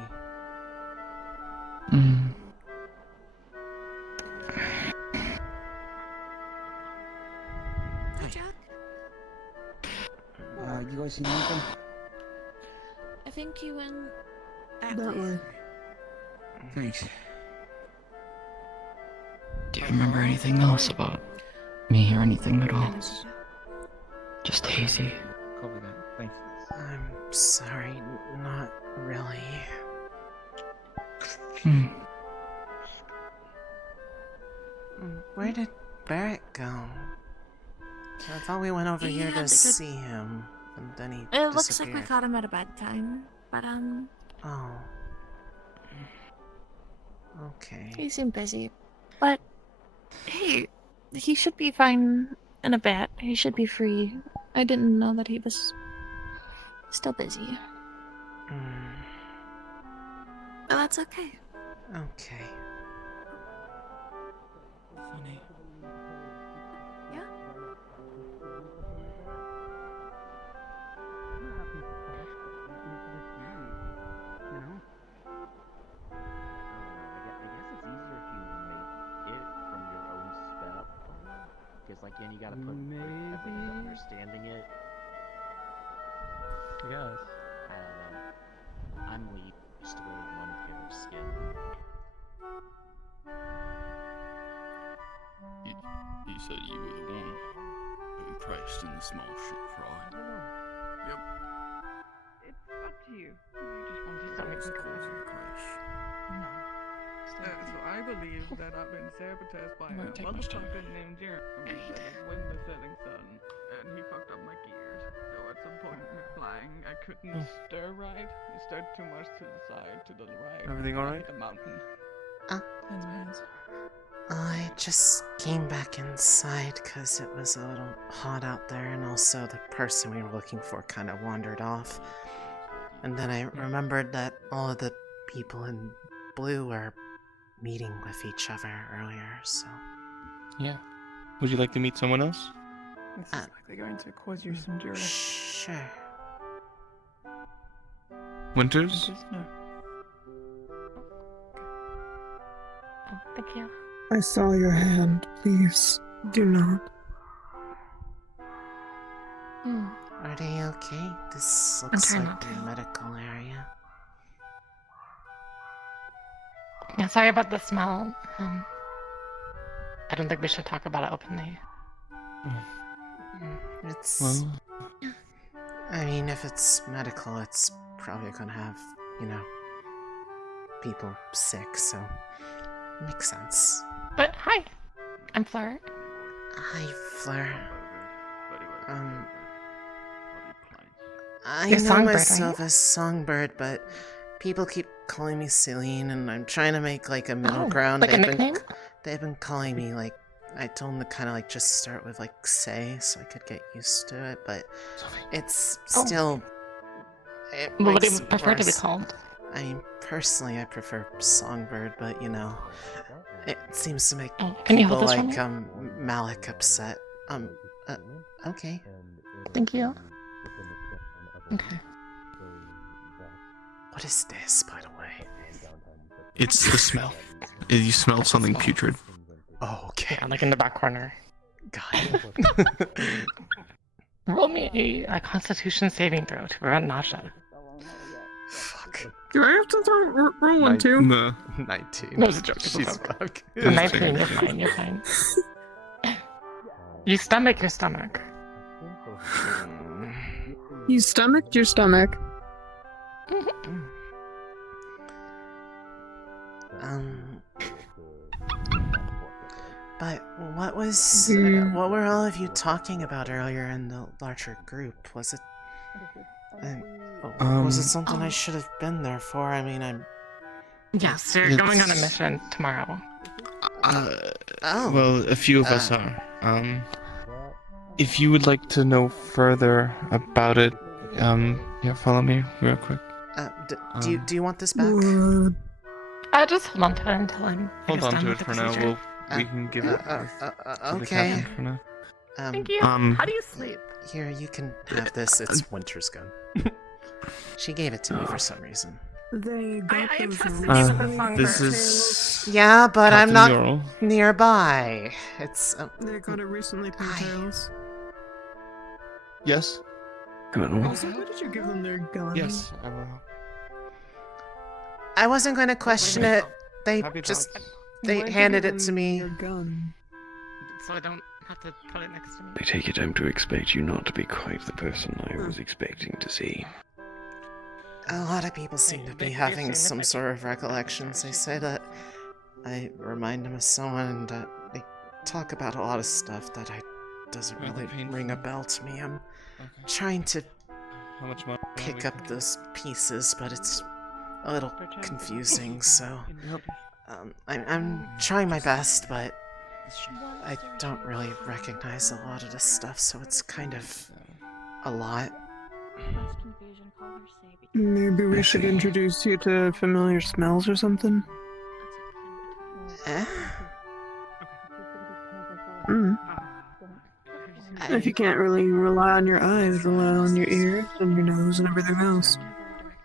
Hey, Jack? You guys see anything? I think you went That way. Thanks. Do you remember anything else about me or anything at all? Just hazy. Copy that. Thanks. I'm sorry, not really. Where did Barrett go? I thought we went over here to see him, and then he It looks like disappeared. we caught him at a bad time, but Oh. Okay. he seemed busy. But hey, he should be fine in a bit. He should be free. I didn't know that he was still busy. But that's okay. Okay. Funny. Yeah? You know? I guess it's easier if you make it from your own spell. Because, like, then you gotta put effort into understanding it. I guess. I don't know. I'm used to wearing one pair of skin. You said you were the one who impressed in the small ship fry. Yep. It's up to you. You just wanted something It's to cause of the crash. No. So I believe that I've been sabotaged by a Won't take much time. motherfucker named Jeremy that is wind the setting sun, and he fucked up my gears. So at some point flying. I couldn't stir right. It stirred too much to the side, to the right. Everything alright? The mountain. Uh, Hands, my hands. I just came back inside because it was a little hot out there, and also the person we were looking for kind of wandered off. And then I remembered that all of the people in blue were meeting with each other earlier, so... Yeah. Would you like to meet someone else? This is likely going to cause you some duress. Sure. Winters? No. Oh, thank you. I saw your hand. Please, do not. Are they okay? This looks trying like not the to. medical area. Yeah, sorry about the smell. I don't think we should talk about it openly. It's... Well... I mean, if it's medical, it's probably gonna have, you know, people sick, so... Makes sense. But hi, I'm Fleur. Hi, Fleur. I You're know Songbird, myself right? as Songbird, but people keep calling me Celine, and I'm trying to make like a middle ground. Like a nickname? They've been calling me like, I told them to kind of like just start with like Say, so I could get used to it, but it's still. What would you prefer to be called? I mean, personally, I prefer Songbird, but you know, it seems to make Can you people hold this for like me? Malik upset. Okay. Thank you. Okay. What is this, by the way? It's the smell. You smell something putrid. Oh, okay. Yeah, like in the back corner. Got it. Roll me a Constitution saving throw to prevent nausea. Fuck. Do I have to roll one too? No. 19. No, it's a joke. She's It's a joke. fuck. 19, you're fine, you're fine. You stomach your stomach. You stomached your stomach. But what was what were all of you talking about earlier in the larger group? Was it was it something I should have been there for? I mean, I'm Yes, you're going on a mission tomorrow. Well, a few of us are. If you would like to know further about it, yeah, follow me real quick. do you want this back? I just hold on to it until I'm. Hold on done to with it the for now. procedure. We can give it to the Okay. captain for now. Thank you. How do you sleep? Here, you can have this. It's Winter's gun. She gave it to me for some reason. They got I those entrusted you with the Songbird. This is... Yeah, but I'm Captain not Ural. nearby. It's They got it recently, Pintails. Yes? Also, why did you give them their gun? Yes, I will. I wasn't going to question it. They Happy just thoughts. they Why'd you handed give it to them me. your gun? So I don't have to put it next to me. I take it I'm to expect you not to be quite the person I was expecting to see. A lot of people seem to be having some sort of recollections. They say that I remind them of someone, and they talk about a lot of stuff that doesn't really ring a bell to me. I'm trying to How much money? pick up those pieces, but it's a little confusing. So I'm trying my best, but I don't really recognize a lot of this stuff, so it's kind of a lot. Maybe we should introduce you to familiar smells or something. If you can't really rely on your eyes, rely on your ears and your nose and everything else.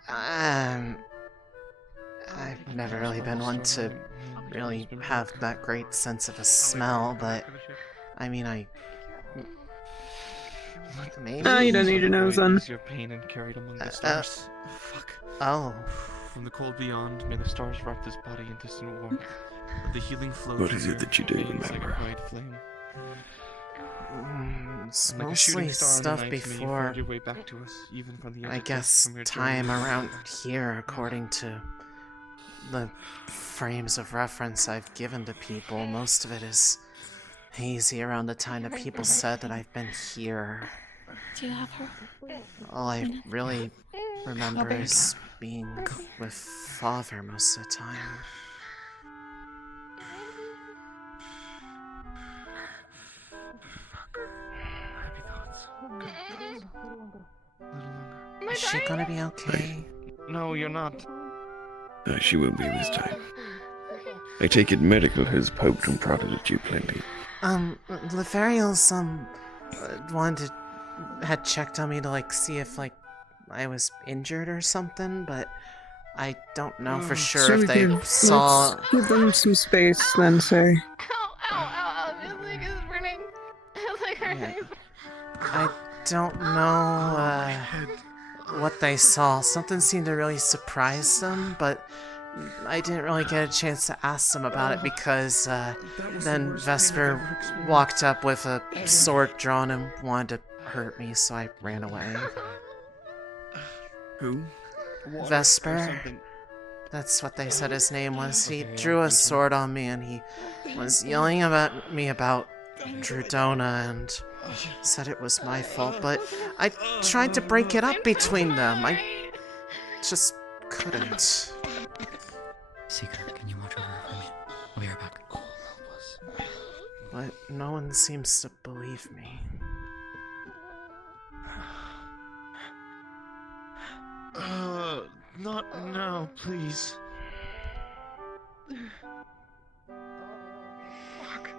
I've never really been one to really have that great sense of a smell, but I mean, maybe. You don't need your nose on. Your pain and carried among the stars. Fuck. Oh. From the cold beyond, may the stars wrap this body in distant warmth. Let the healing flow. What is it that you do remember? Flame. It's Like a mostly shooting star in the stuff night, may you before, find your way back to us, even from the edge I of death, guess, from your time journey. around here, according to the frames of reference I've given to people. Most of it is hazy around the time that people said that I've been here. Do you have her? All I really remember is being with Father most of the time. Is she gonna be okay? No, you're not. She will be this time. I take it medical has poked and prodded at you plenty. Lefariel's, had checked on me to, like, see if, like, I was injured or something, but I don't know for sure if they saw... Let's give them some space, then say. Ow, his leg is burning. His leg hurts. I don't know, what they saw. Something seemed to really surprise them, but I didn't really get a chance to ask them about it because, then Vesper walked up with a sword drawn and wanted to hurt me, so I ran away. Who? Vesper. That's what they said his name was. He drew a sword on me and he was yelling at me about Drudona and said it was my fault, but I tried to break it up between them. I just couldn't. Seeker, can you watch over her for me? I'll be right back. But no one seems to believe me. Not now, please. Fuck.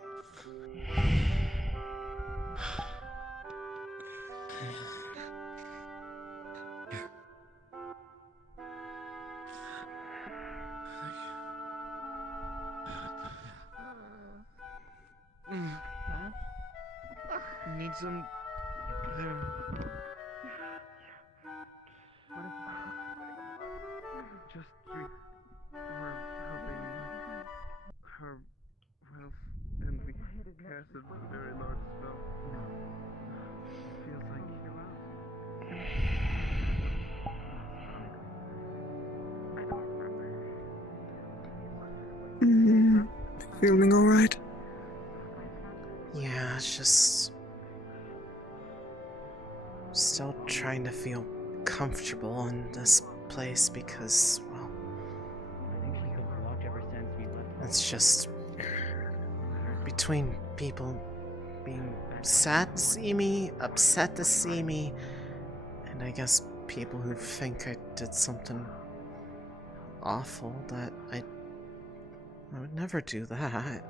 Need some... There. Just we're helping her health, and we cast a very large spell. Feels like Feeling alright? Yeah, it's just... still trying to feel comfortable in this place because, well... it's just... between people being sad to see me, upset to see me, and I guess people who think I did something awful that I would never do that.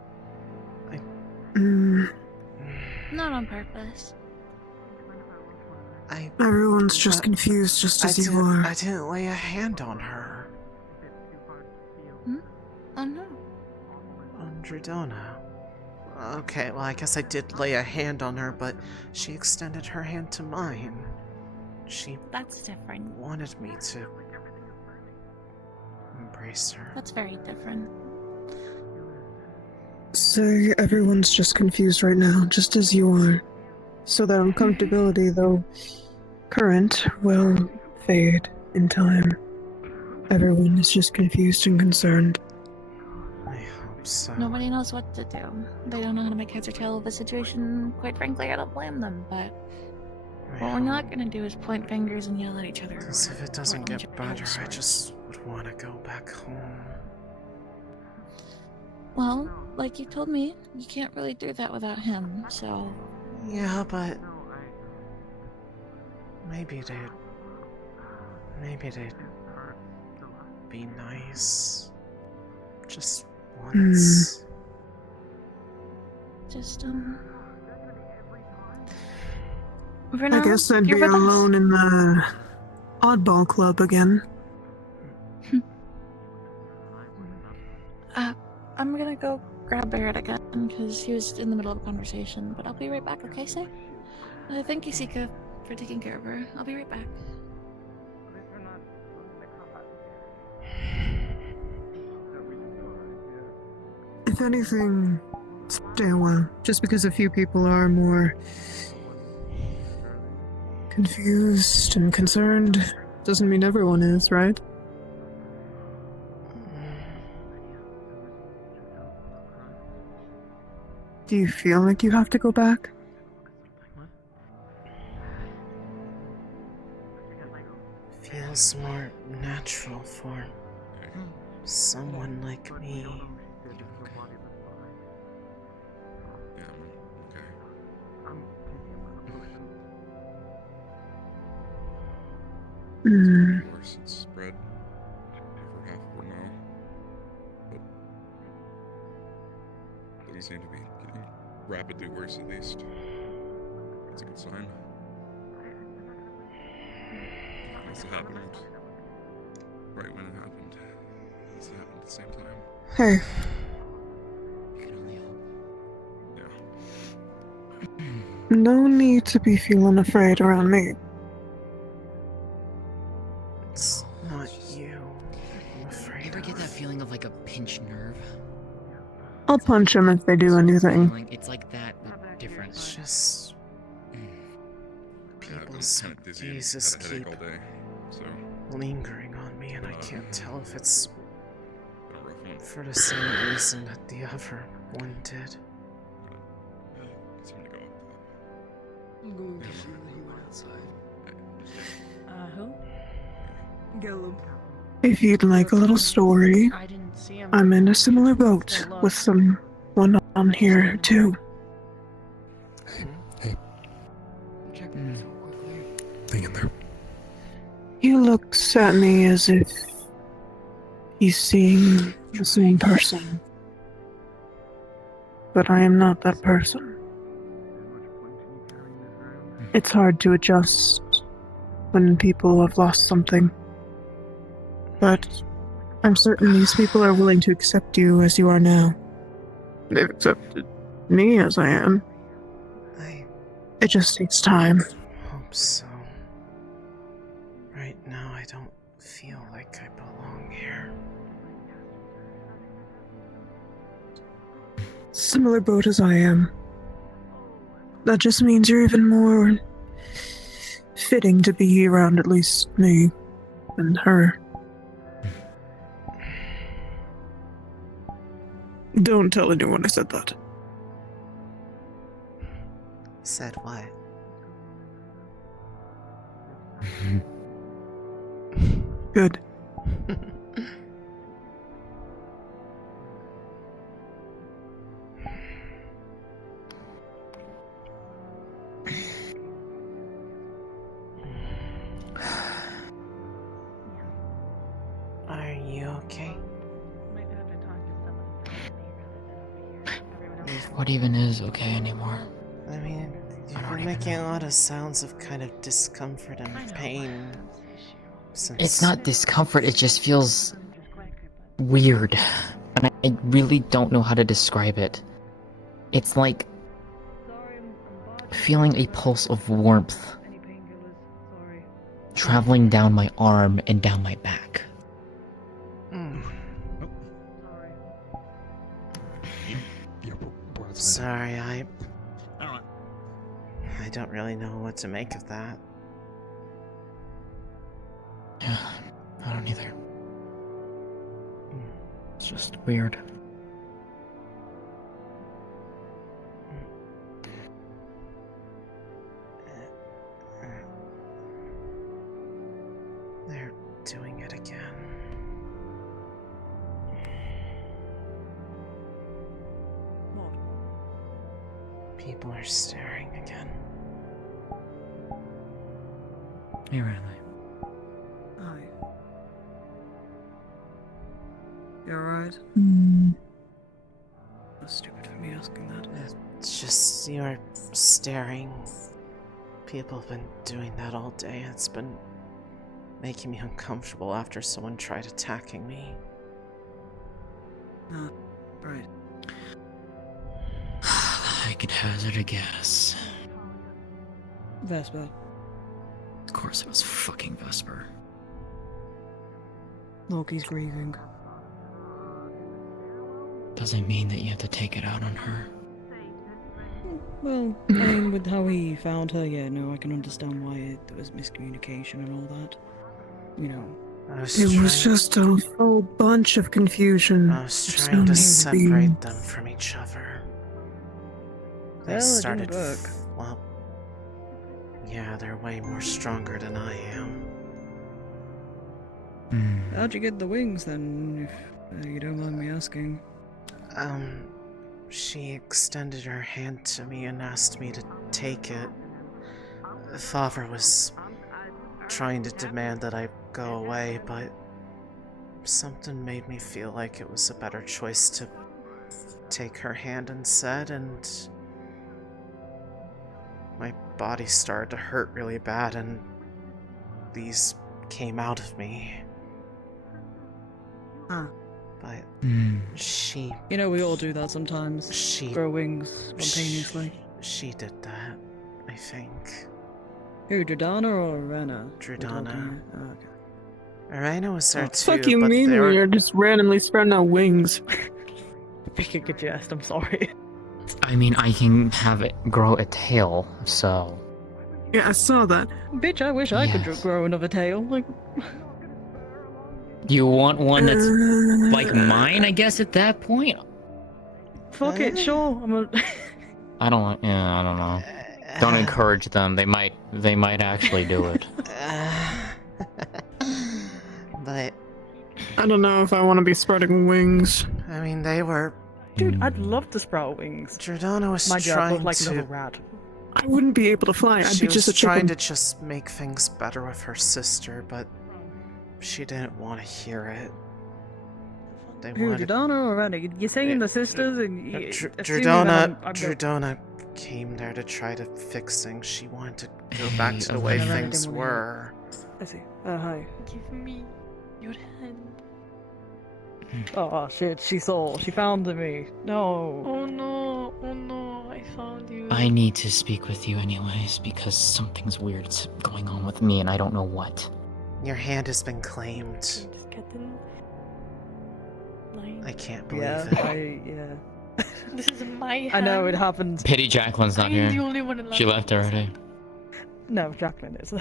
Not on purpose. Everyone's just confused, just as you are. I didn't lay a hand on her. Oh no. On Drudona. Okay, well I guess I did lay a hand on her, but she extended her hand to mine. That's different. Wanted me to embrace her. That's very different. So everyone's just confused right now, just as you are. So that uncomfortability, though current, will fade in time. Everyone is just confused and concerned. I hope so. Nobody knows what to do. They don't know how to make heads or tail of the situation. Quite frankly, I don't blame them, but what we're not gonna do is point fingers and yell at each other. Because if it doesn't get better, I just would want to go back home. Well, like you told me, you can't really do that without him, so... Yeah, but... maybe they'd be nice. Just once. Just, for I now, guess I'd be you're with us. alone in the oddball club again. I'm gonna go grab Barrett again, because he was in the middle of a conversation, but I'll be right back, okay, sir? Thank you, Sika, for taking care of her. I'll be right back. If anything, stay a while. Just because a few people are more confused and concerned doesn't mean everyone is, right? Do you feel like you have to go back? feels more natural for someone like me. Worse, it's spread over half of her now. But doesn't seem to be getting rapidly worse, at least. That's a good sign. Must have happened right when it happened. Must have happened at the same time. Hey. No need to be feeling afraid around me. It's not you I'm afraid Ever get that feeling of like a pinched nerve? I'll punch them if they do anything. It's like that, but different. It's just people's gazes keep lingering on me, and I can't tell if it's for the same reason that the other one did. I'm going to see that he went outside. Who? Gallup. If you'd like a little story, I'm in a similar boat with someone on here too. Hey. Hang in there. He looks at me as if he's seeing the same person. But I am not that person. It's hard to adjust when people have lost something. But I'm certain these people are willing to accept you as you are now. They've accepted me as I am. It just takes time. Hope so. Right now, I don't feel like I belong here. Similar boat as I am. That just means you're even more fitting to be around at least me than her. Don't tell anyone I said that. Said what? Good. Are you okay? What even is okay anymore? I mean, you've been making a lot of sounds of kind of discomfort and pain since... It's not discomfort, it just feels weird. And I really don't know how to describe it. It's like feeling a pulse of warmth traveling down my arm and down my back. Sorry, I don't really know what to make of that. Yeah, I don't either. It's just weird. They're doing it again. People are staring again. Hey, Riley. Hi. You alright? That's stupid for me asking that. It's just you're staring. People have been doing that all day. It's been making me uncomfortable after someone tried attacking me. Ah, right. I could hazard a guess. Vesper. Of course it was fucking Vesper. Loki's grieving. Doesn't mean that you have to take it out on her. Well, I mean, with how he found her, yeah, no, I can understand why there was miscommunication and all that. You know. It was just a whole bunch of confusion. I was trying to separate them from each other. They started. Well, yeah, they're way more stronger than I am. How'd you get the wings then, if you don't mind me asking? She extended her hand to me and asked me to take it. Father was trying to demand that I go away, but something made me feel like it was a better choice to take her hand instead, and my body started to hurt really bad, and these came out of me. But she... You know, we all do that sometimes. She... Grow wings spontaneously. She did that, I think. Who, Dredana or Rena? Dredana. Oh, okay. Arena was there too, Fuck you but mean they when were... you're just randomly sprouting out wings? Picking a jest, I'm sorry. I mean, I can have it grow a tail, so... Yeah, I saw that. Bitch, I wish I could grow another tail. Like... You want one that's like mine, I guess, at that point? Fuck it, sure. I don't know. Don't encourage them. They might actually do it. But... I don't know if I want to be sprouting wings. I mean, they were... Dude, I'd love to sprout wings. Jordana was My job trying looked like to... another rat. I wouldn't be able to fly. I'd She be just a was trying chicken. to just make things better with her sister, but she didn't want to hear it. They Who, wanted... Dredana or Rena? You're saying the sisters and... Jordana came there to try to fix things. She wanted to go back to the way things were. I see. Hi. Give me your hand. Oh shit, she found me. No. Oh no, I found you. I need to speak with you anyways, because something's weird's going on with me and I don't know what. Your hand has been claimed. Just getting... I can't believe Yeah. This is my hand. I know, it happens. Pity Jacqueline's not I'm here. the only one in She left already. No, Jacqueline is.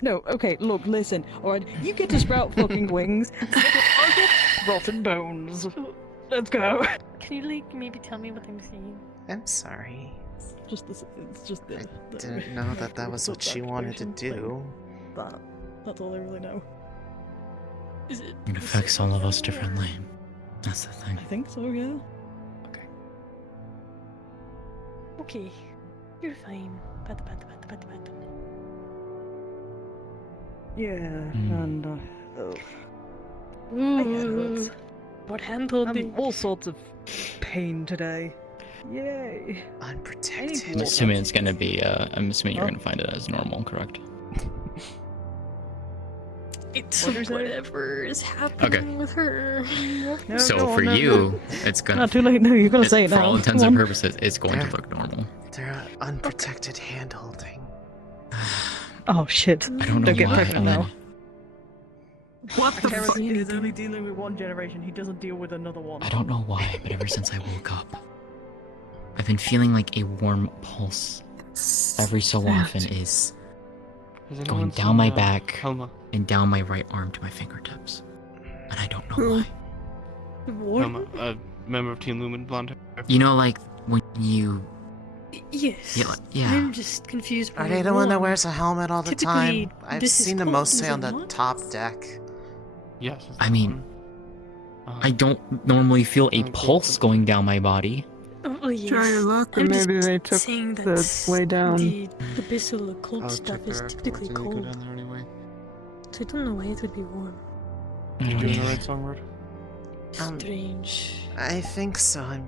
No, okay, look, listen. Alright, you get to sprout fucking wings. I'll get rotten bones. Let's go. Can you, like, maybe tell me what I'm seeing? I'm sorry. It's just this. I didn't know that was what she wanted to do. That's all I really know. Is it? It affects all of us differently. That's the thing. I think so, yeah. Okay. You're fine. Pat. Yeah, and Ooh. What handled me? all sorts of pain today. Yay. Unprotected. I'm assuming it's gonna be, I'm assuming you're gonna find it as normal, correct? It's whatever is happening with her. So for you, it's gonna... Not too late, no, you're gonna say it For now. all intents and purposes, it's going to look normal. They're unprotected hand-holding. Oh shit. I don't know get why, pregnant now. What the fuck? He's only dealing with one generation, he doesn't deal with another one. I don't know why, but ever since I woke up, I've been feeling like a warm pulse every so often is going down my back and down my right arm to my fingertips. And I don't know why. A member of Team Lumen, blonde hair. You know, like when you... Yes. Yeah. I'm just confused by Are they the one that one. wears a helmet all the Typically, time? I've this is seen them called- mostly is on it the not? top deck. Yes. I mean, I don't normally feel a pulse going down my body. Oh, yes. Try your luck, or I'm maybe just they took saying that the way down. The abyssal occult stuff is typically cold. Anyway. So I don't know why it would be warm. You doing the right Songbird? Strange. I think so.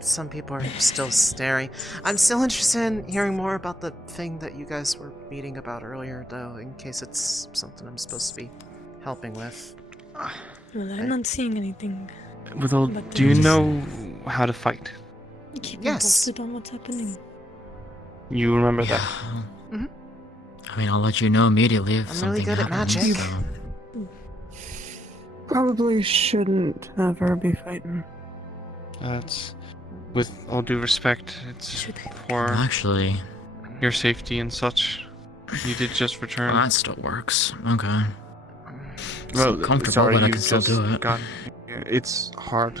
Some people are still staring. I'm still interested in hearing more about the thing that you guys were meeting about earlier, though, in case it's something I'm supposed to be helping with. Well, I'm not seeing anything. With all, But do you just know how to fight? Keep me Yes. posted on what's happening. You remember that? I mean, I'll let you know immediately if I'm something really good at happens. magic. so- Probably shouldn't have her be fighting. That's, with all due respect, it's for Actually, your safety and such. You did just return. that still works. Okay. Well, It's comfortable, sorry, but I you can still just do it. It's hard.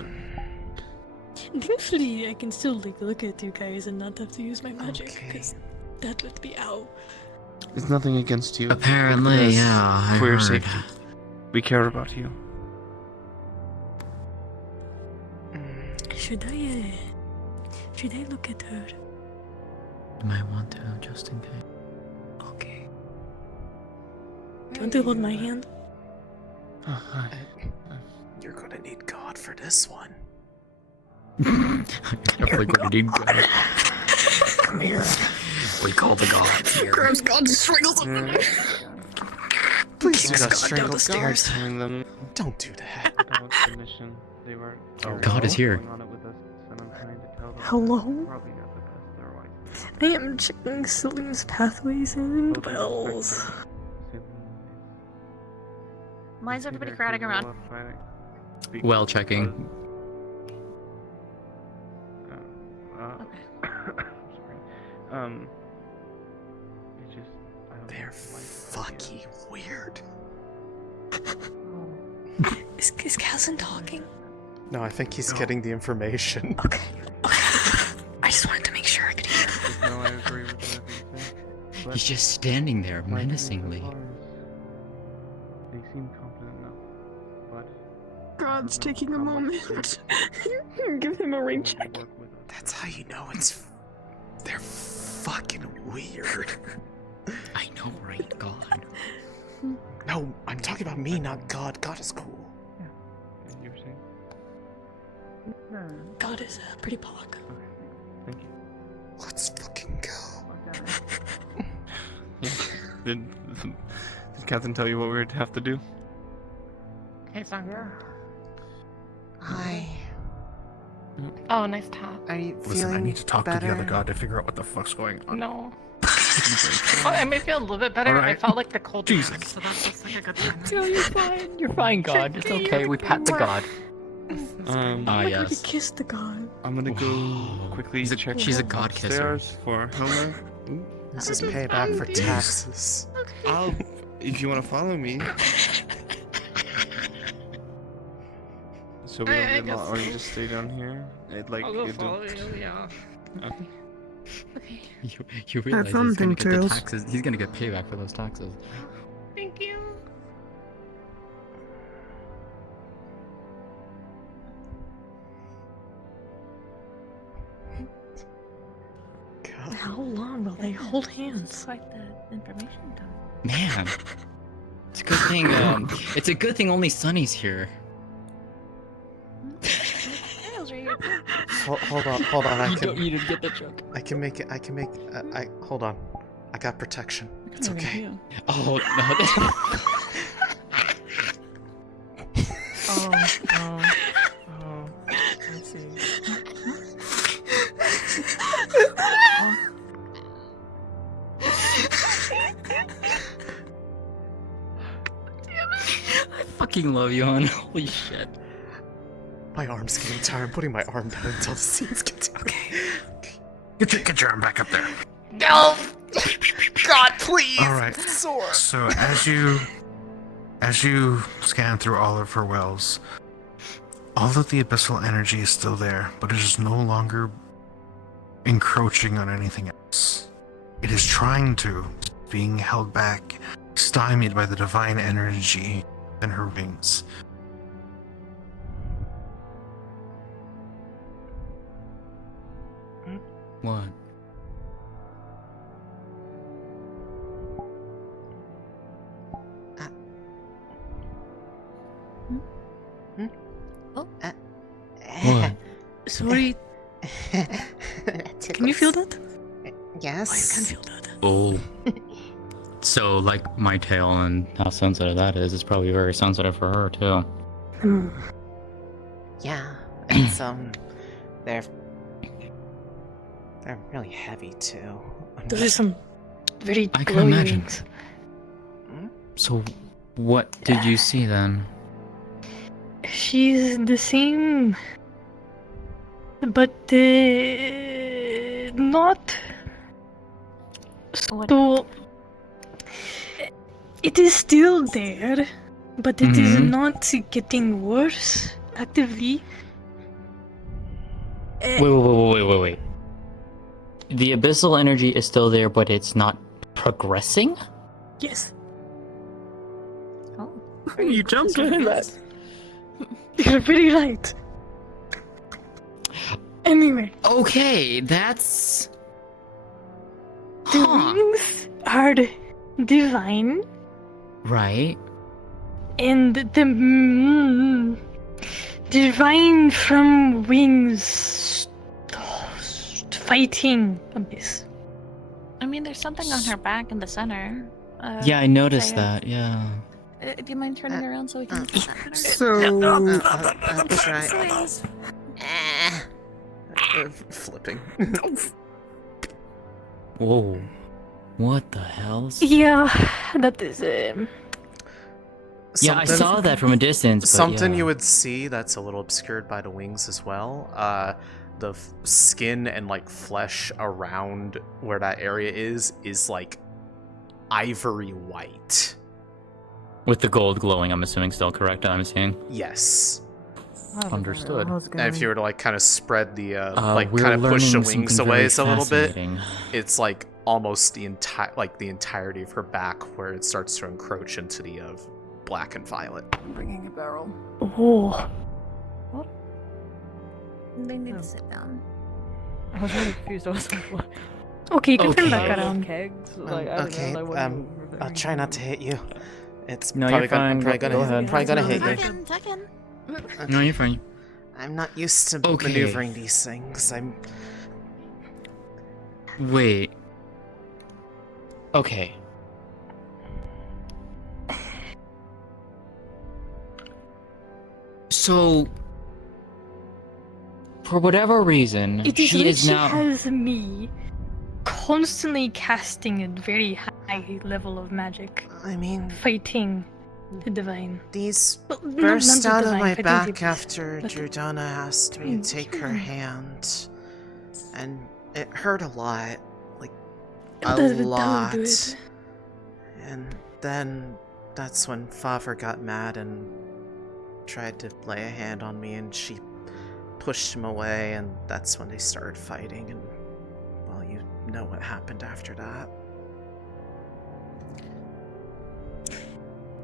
Hopefully, I can still look at you guys and not have to use my magic, because that would be ow. It's nothing against you. Apparently, Because yeah, I for your heard. safety. We care about you. Should I look at her? You might want to, just in case. Okay. Do you want to hold my hand? Oh, hi. You're gonna need God for this one. Definitely gonna need God. Come here. We call the gods here. Grabs God, strangles him. Please You do got not strangled down the stairs. telling them Don't do that. about the mission. They were God is here. on it with us, and I'm trying to tell them Hello? probably not the best otherwise. I am checking Celine's pathways and bells. Why is everybody crowding around? Well checking. Sorry. It's just They're fucking weird. Is Cousin talking? No, I think he's getting the information. Okay. I just wanted to make sure I could hear. No, I agree with everything. He's just standing there menacingly. They seem confident enough, but God's taking a moment. Give him a ring check. That's how you know they're fucking weird. I know, right? God. No, I'm talking about me, not God. God is cool. You were saying? God is pretty pog. Thank you. Let's fucking go. Did Catherine tell you what we would have to do? Hey, Songbird. Hi. Oh, nice top. Are you Listen, feeling I need to talk better? to the other god to figure out what the fuck's going on. No. Oh, I may feel a little bit better. All right. I felt like the cold. Jesus. So that's just like a good thing. No, you're fine. You're fine, God. It's okay. We pat the God. Yes. Kissed the god. I'm gonna go quickly check. She's a god kisser. upstairs for Helmer. This is payback for taxes. I'll, if you want to follow me. So we don't get lost, or you just stay down here. It like I'll go it follow don't. you, yeah. Okay. You realize fun, he's gonna get the Tails. taxes. He's gonna get payback for those taxes. Thank you. How long will they hold hands? Quite the information dump. Man, it's a good thing. It's a good thing only Sunny's here. Hold on. I can. You didn't get the joke. I can make it. Hold on. I got protection. It's okay. Oh no. Oh. Let's see. I fucking love you, hon. Holy shit. My arm's getting tired. I'm putting my arm down until the scenes get to okay. Get your arm back up there. No! God, please! Alright. It's sore. So as you scan through all of her wells, all of the abyssal energy is still there, but it is no longer encroaching on anything else. It is trying to, being held back, stymied by the divine energy in her wings. What? What? Sorry. Can you feel that? Yes. I can feel that. Oh. So, like my tail and how sensitive that is, it's probably very sensitive for her too. Yeah, it's they're really heavy too. Those are some very I can glowy imagine. wings. So, what did you see then? She's the same, but not so. It is still there, but it is not getting worse actively. Wait. The abyssal energy is still there, but it's not progressing? Yes. You jumped in that. You're pretty right. Anyway. Okay, that's. The wings are divine, Right. and the divine from wings fighting abyss. I mean, there's something on her back in the center. Yeah, I noticed Saya. that, yeah. Do you mind turning around so we can look at that? Flipping. Whoa. What the hell? Yeah, that is Yeah, I saw that from a distance. But Something yeah. you would see that's a little obscured by the wings as well. The skin and like flesh around where that area is like ivory white. With the gold glowing, I'm assuming still correct. I'm seeing. Yes. Understood. And if you were to like kind of spread the like we're kind of push the learning wings something away very a little bit, fascinating. it's like almost the entirety of her back where it starts to encroach into the black and violet. I'm bringing a barrel. Oh. What? They need to sit down. I was really confused. I was like, what? Okay, you can turn back Okay. around. Kegs? Like, I don't Okay, know, like, what you were I'll try not to hit you. It's No, probably you're gonna, fine. I'm probably Go gonna, ahead. probably gonna hit you. Second. No, you're fine. I'm not used to Okay. maneuvering these things. Wait. Okay. So, for whatever reason, It is she like is she now. has me constantly casting a very high level of magic. I mean, fighting the divine. These Well, burst not out the of divine, my fighting back the abyss, after but the- Jordana asked me to take her hand, and it hurt a lot, like a That'll do lot. it. And then that's when Fevira got mad and tried to lay a hand on me, and she pushed him away, and that's when they started fighting. And well, you know what happened after that.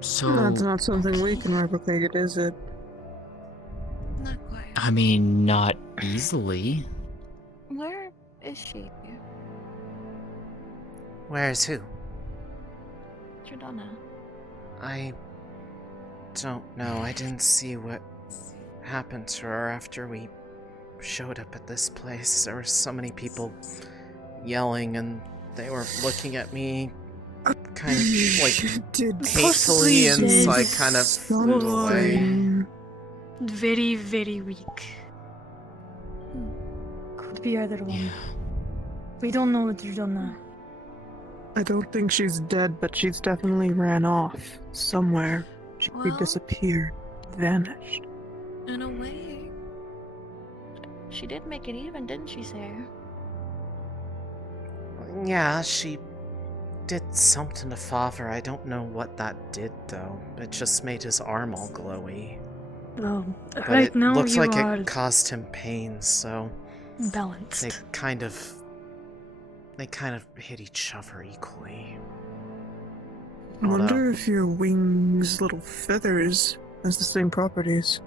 So, That's not something we can replicate, is it? Not quite. I mean, not easily. Where is she? Where's who? Jordana. I don't know. I didn't see what happened to her after we showed up at this place. There were so many people yelling, and they were looking at me kind of like hatefully, and so I kind of flew away. Very, very weak. Could be either one. We don't know what Jordana. I don't think she's dead, but she's definitely ran off somewhere. She Well- disappeared, vanished. In a way. She did make it even, didn't she, Sarah? Yeah, she did something to Fevira. I don't know what that did, though. It just made his arm all glowy. Well, But right it now looks you like are it caused him pain, so balanced. they kind of hit each other equally. I wonder if your wings' little feathers has the same properties.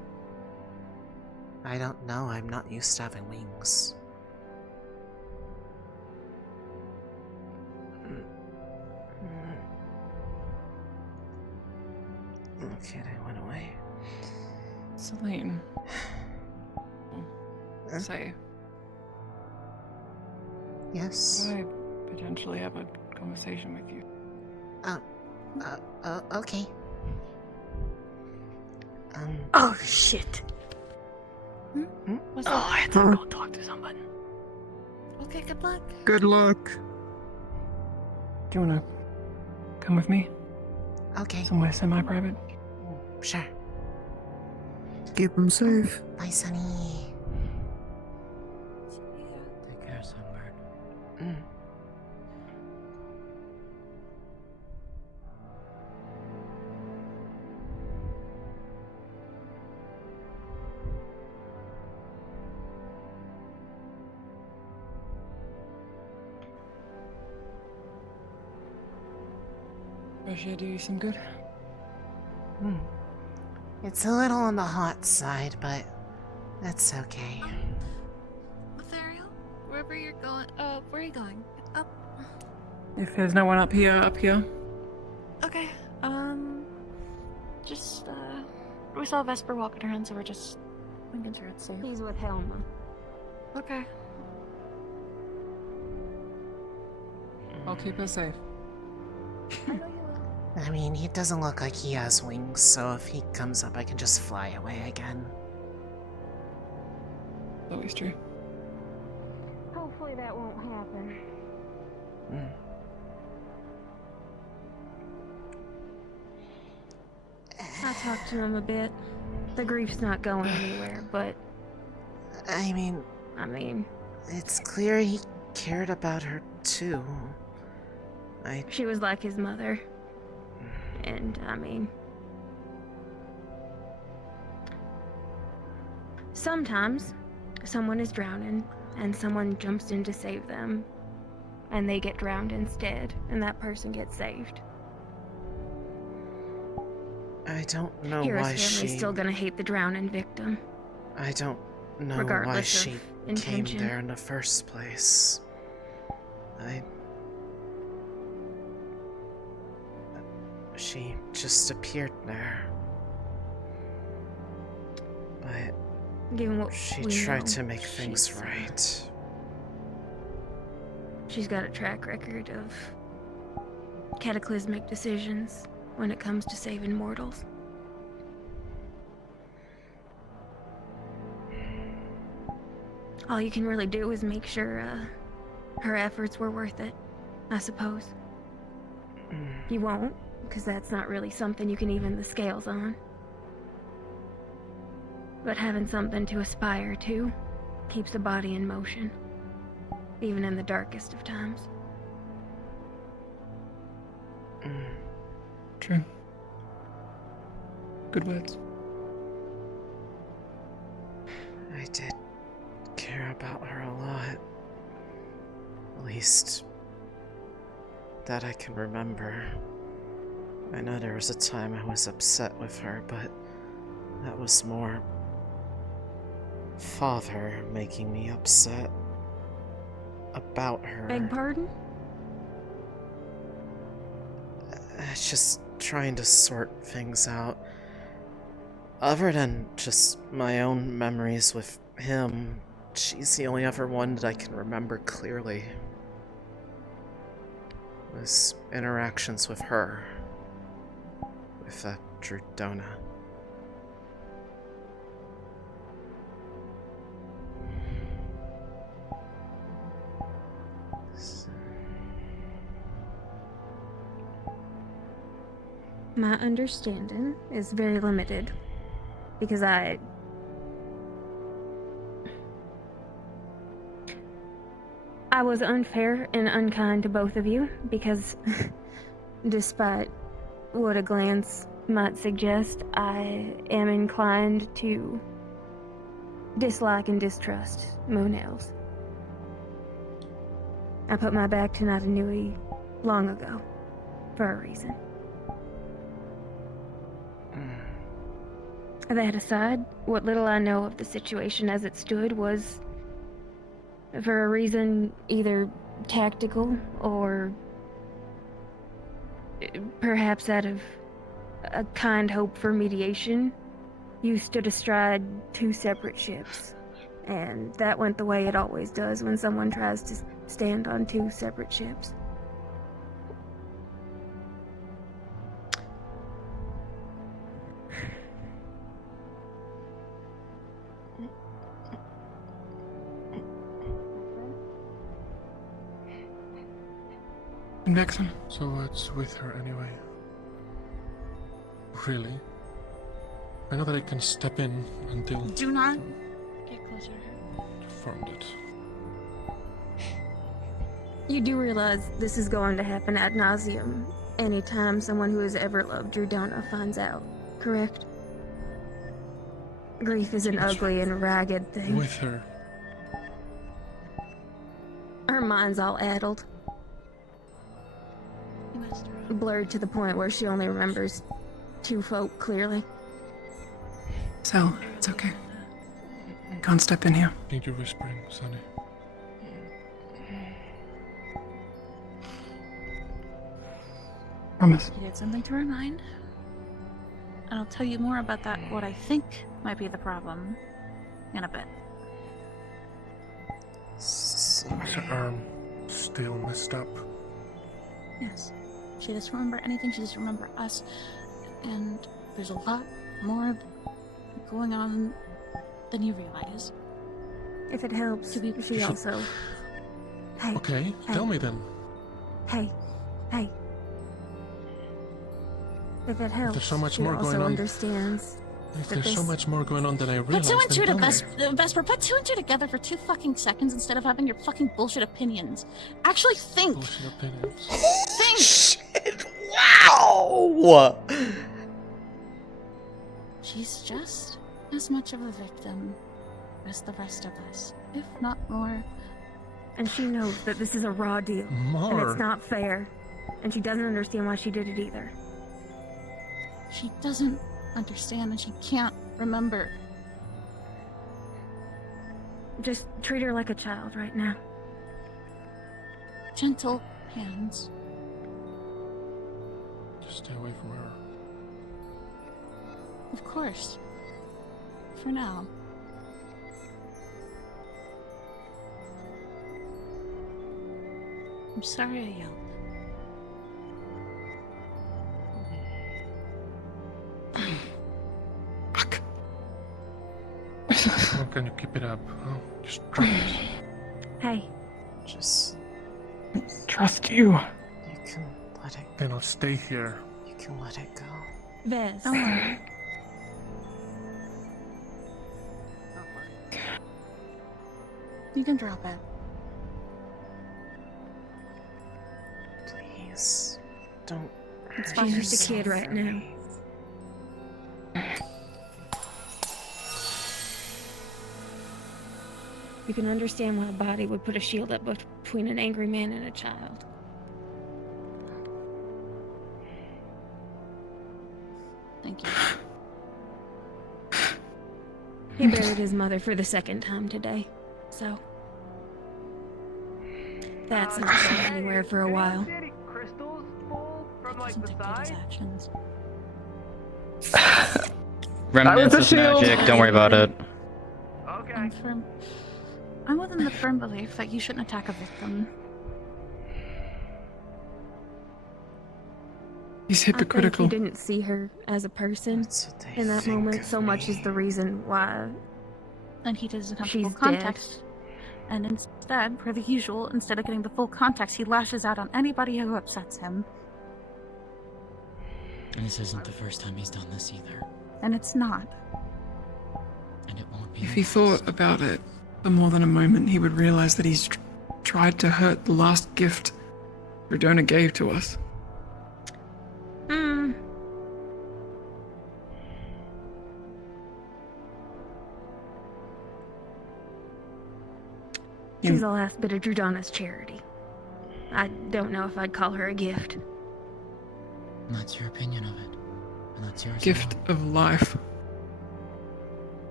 I don't know. I'm not used to having wings. Okay, they went away. Celine. Say, Yes. could I potentially have a conversation with you? Okay. Oh shit! What's Oh, up? I have to go talk to somebody. Okay, good luck. Good luck. Do you wanna come with me? Okay. Somewhere semi-private. Sure. Keep them safe. Bye, Sunny. Take care, Songbird. Should I do you some good? It's a little on the hot side, but that's okay. Ethereal, wherever you're going, where are you going? Up. If there's no one up here, Okay, we saw Vesper walking around, so we're just making sure it's safe. He's with Helma. Okay. I'll keep her safe. I mean, he doesn't look like he has wings, so if he comes up, I can just fly away again. Always true. Hopefully that won't happen. I talked to him a bit. The grief's not going anywhere, but... I mean, it's clear he cared about her too. She was like his mother. And, sometimes someone is drowning and someone jumps in to save them and they get drowned instead and that person gets saved. I don't know Kira's why family's still gonna hate the drowning victim. I don't know why Regardless she of came intention. there in the first place. She just appeared there. But Given what she we tried know, to make things right. She's got a track record of cataclysmic decisions when it comes to saving mortals. All you can really do is make sure her efforts were worth it, I suppose. You won't, because that's not really something you can even the scales on. But having something to aspire to keeps the body in motion, even in the darkest of times. True. Good words. I did care about her a lot. At least that I can remember. I know there was a time I was upset with her, but that was more Father making me upset about her. Beg pardon? It's just trying to sort things out. Other than just my own memories with him, she's the only other one that I can remember clearly. Was interactions with her. With Drudona. My understanding is very limited, because I was unfair and unkind to both of you, because despite what a glance might suggest, I am inclined to dislike and distrust moon elves. I put my back to Natanui long ago, for a reason. That aside, what little I know of the situation as it stood was for a reason either tactical or perhaps out of a kind hope for mediation. You stood astride two separate ships, and that went the way it always does when someone tries to stand on two separate ships. Nixon. So what's with her anyway? Really? I know that I can step in until... Do not get closer. Confirmed it. You do realize this is going to happen ad nauseum anytime someone who has ever loved Drudona finds out, correct? Grief is an ugly and ragged thing. With her. Her mind's all addled. Blurred to the point where she only remembers two folk, clearly. Sal, it's okay. Can't step in here. Need you whispering, Sonny. Promise. You did something to her mind. And I'll tell you more about that, what I think might be the problem, in a bit. Is her arm still messed up? Yes. She doesn't remember anything, she doesn't remember us. And there's a lot more going on than you realize. If it helps, she also... Hey. Okay, tell me then. Hey. If it helps, there's so much she more also going on. understands. If that there's so this- much more going on than I Put realized, two and two then to tell me. Vesper, put two and two together for 2 fucking seconds instead of having your fucking bullshit opinions. Actually think! Bullshit opinions. Think! Shit! Wow! She's just as much of a victim as the rest of us, if not more. And she knows that this is a raw deal. And More? it's not fair. And she doesn't understand why she did it either. She doesn't understand and she can't remember. Just treat her like a child right now. Gentle hands. Just stay away from her. Of course. For now. I'm sorry I yelled. How can you keep it up? Oh, just drop it. Hey. Just... Trust you. You can let it... Then I'll stay here. You can let it go. Vez. Don't worry. You can drop it. Please. Don't... It's hurt fine. She's just a yourself kid right for now. me. You can understand why a body would put a shield up between an angry man and a child. Thank you. He buried his mother for the second time today, so... That's not going anywhere for a while. Doesn't dictate his actions. Remnants of magic, don't worry about it. I'm within the firm belief that you shouldn't attack a victim. He's I think hypocritical. he didn't see her as a person in that moment so much as the reason why. And he doesn't have She's full context. And instead, per the usual, instead of getting the full context, he lashes out on anybody who upsets him. And this isn't the first time he's done this either. And it's not. And it won't be. If he thought about it for more than a moment, he would realize that he's tried to hurt the last gift Rodona gave to us. She's the last bit of Drudona's charity. I don't know if I'd call her a gift. And that's your opinion of it. And that's yours. Gift of life.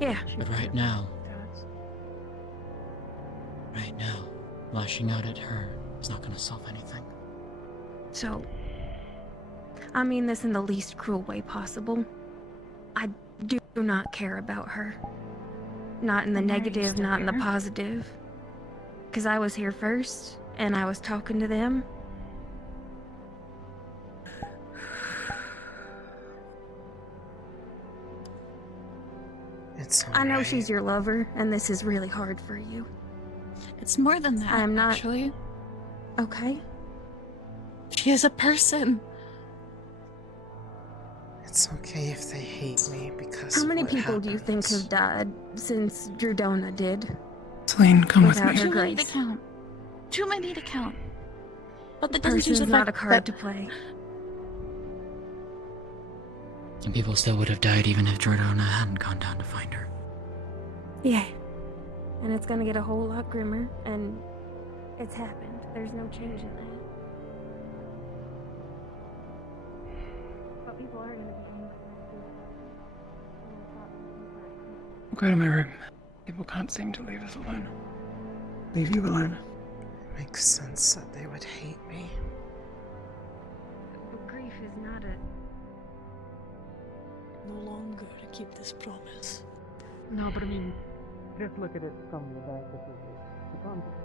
Yeah. But right now, lashing out at her is not going to solve anything. So, I mean this in the least cruel way possible. I do not care about her. Not in the Then why are you negative, still not in the here? positive. Because I was here first, and I was talking to them. It's I know she's your lover, and this is really hard for you. It's more than that, I'm not... actually. Okay. She is a person. It's okay if they hate me because How of many what people do you think happened. have died since Drudona did? Celine, come with Without me. her Too many to grace. count. Too many to count. But The that doesn't change person's the not fact a card that to play. And people still would have died even if Jordana hadn't gone down to find her. Yeah. And it's gonna get a whole lot grimmer, and it's happened. There's no change in that. But we I'll go to my room. People can't seem to leave us alone. Leave you alone. It makes sense that they would hate me. But grief is not a... No longer to keep this promise. No, but I mean... Just look at it from the back. This is the context.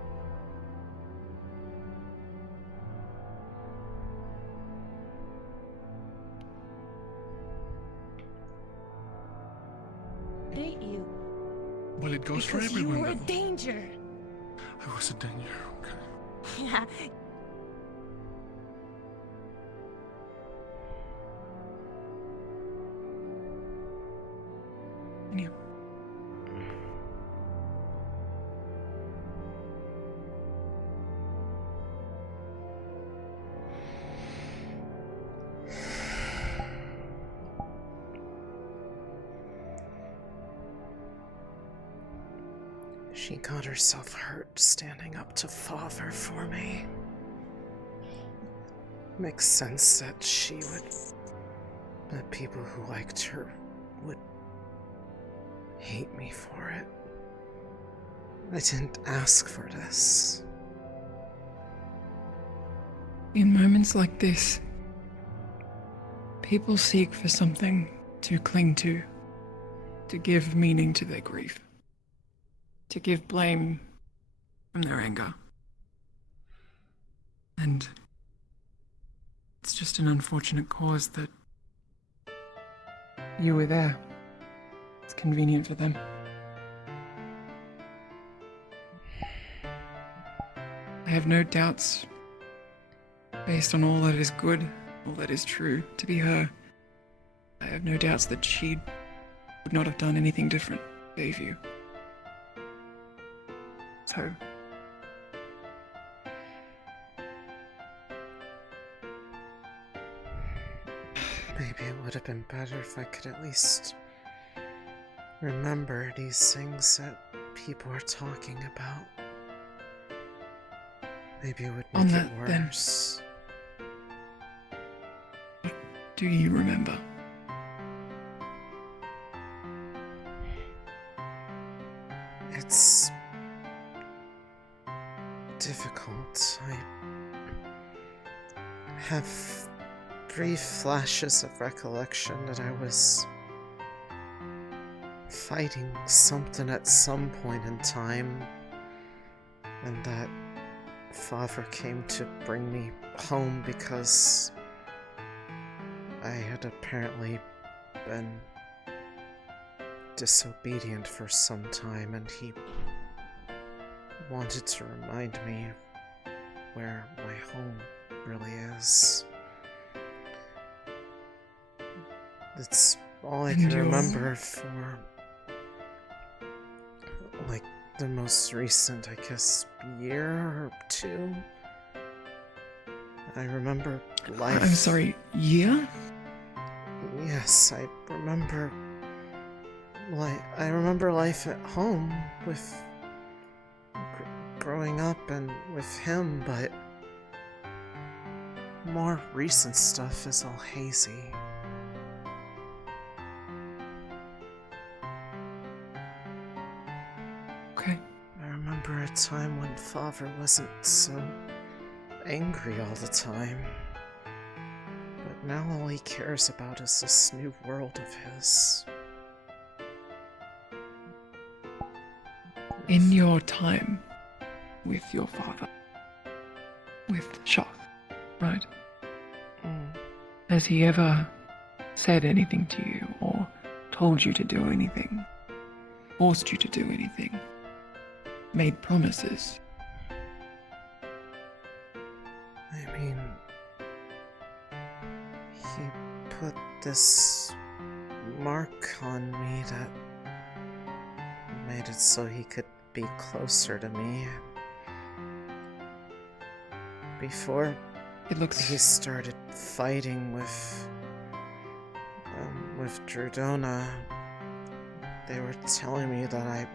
Hate you. Well, it goes for Because everyone. you were a then. danger. I was a danger. Okay. Yeah. And you. She got herself hurt standing up to father for me. Makes sense that that people who liked her would hate me for it. I didn't ask for this. In moments like this, people seek for something to cling to give meaning to their grief, to give blame from their anger. And it's just an unfortunate cause that you were there. It's convenient for them. I have no doubts, based on all that is good, all that is true, to be her. I have no doubts that she would not have done anything different to save you. So, maybe it would have been better if I could at least remember these things that people are talking about. Maybe it would On make that, it then. worse. do you remember? It's difficult. I have brief flashes of recollection that I was fighting something at some point in time, and that father came to bring me home because I had apparently been disobedient for some time, and he wanted to remind me where my home really is. That's all I can remember for, like, the most recent, I guess, year or two. I remember life. I'm sorry, year? Yes, I remember life at home with growing up and with him, but more recent stuff is all hazy. Okay. I remember a time when father wasn't so angry all the time. But now all he cares about is this new world of his. In your time with your father, with Shoth, right? Has he ever said anything to you, or told you to do anything, forced you to do anything, made promises? I mean, he put this mark on me that made it so he could be closer to me. Before he started fighting with Drodona, they were telling me that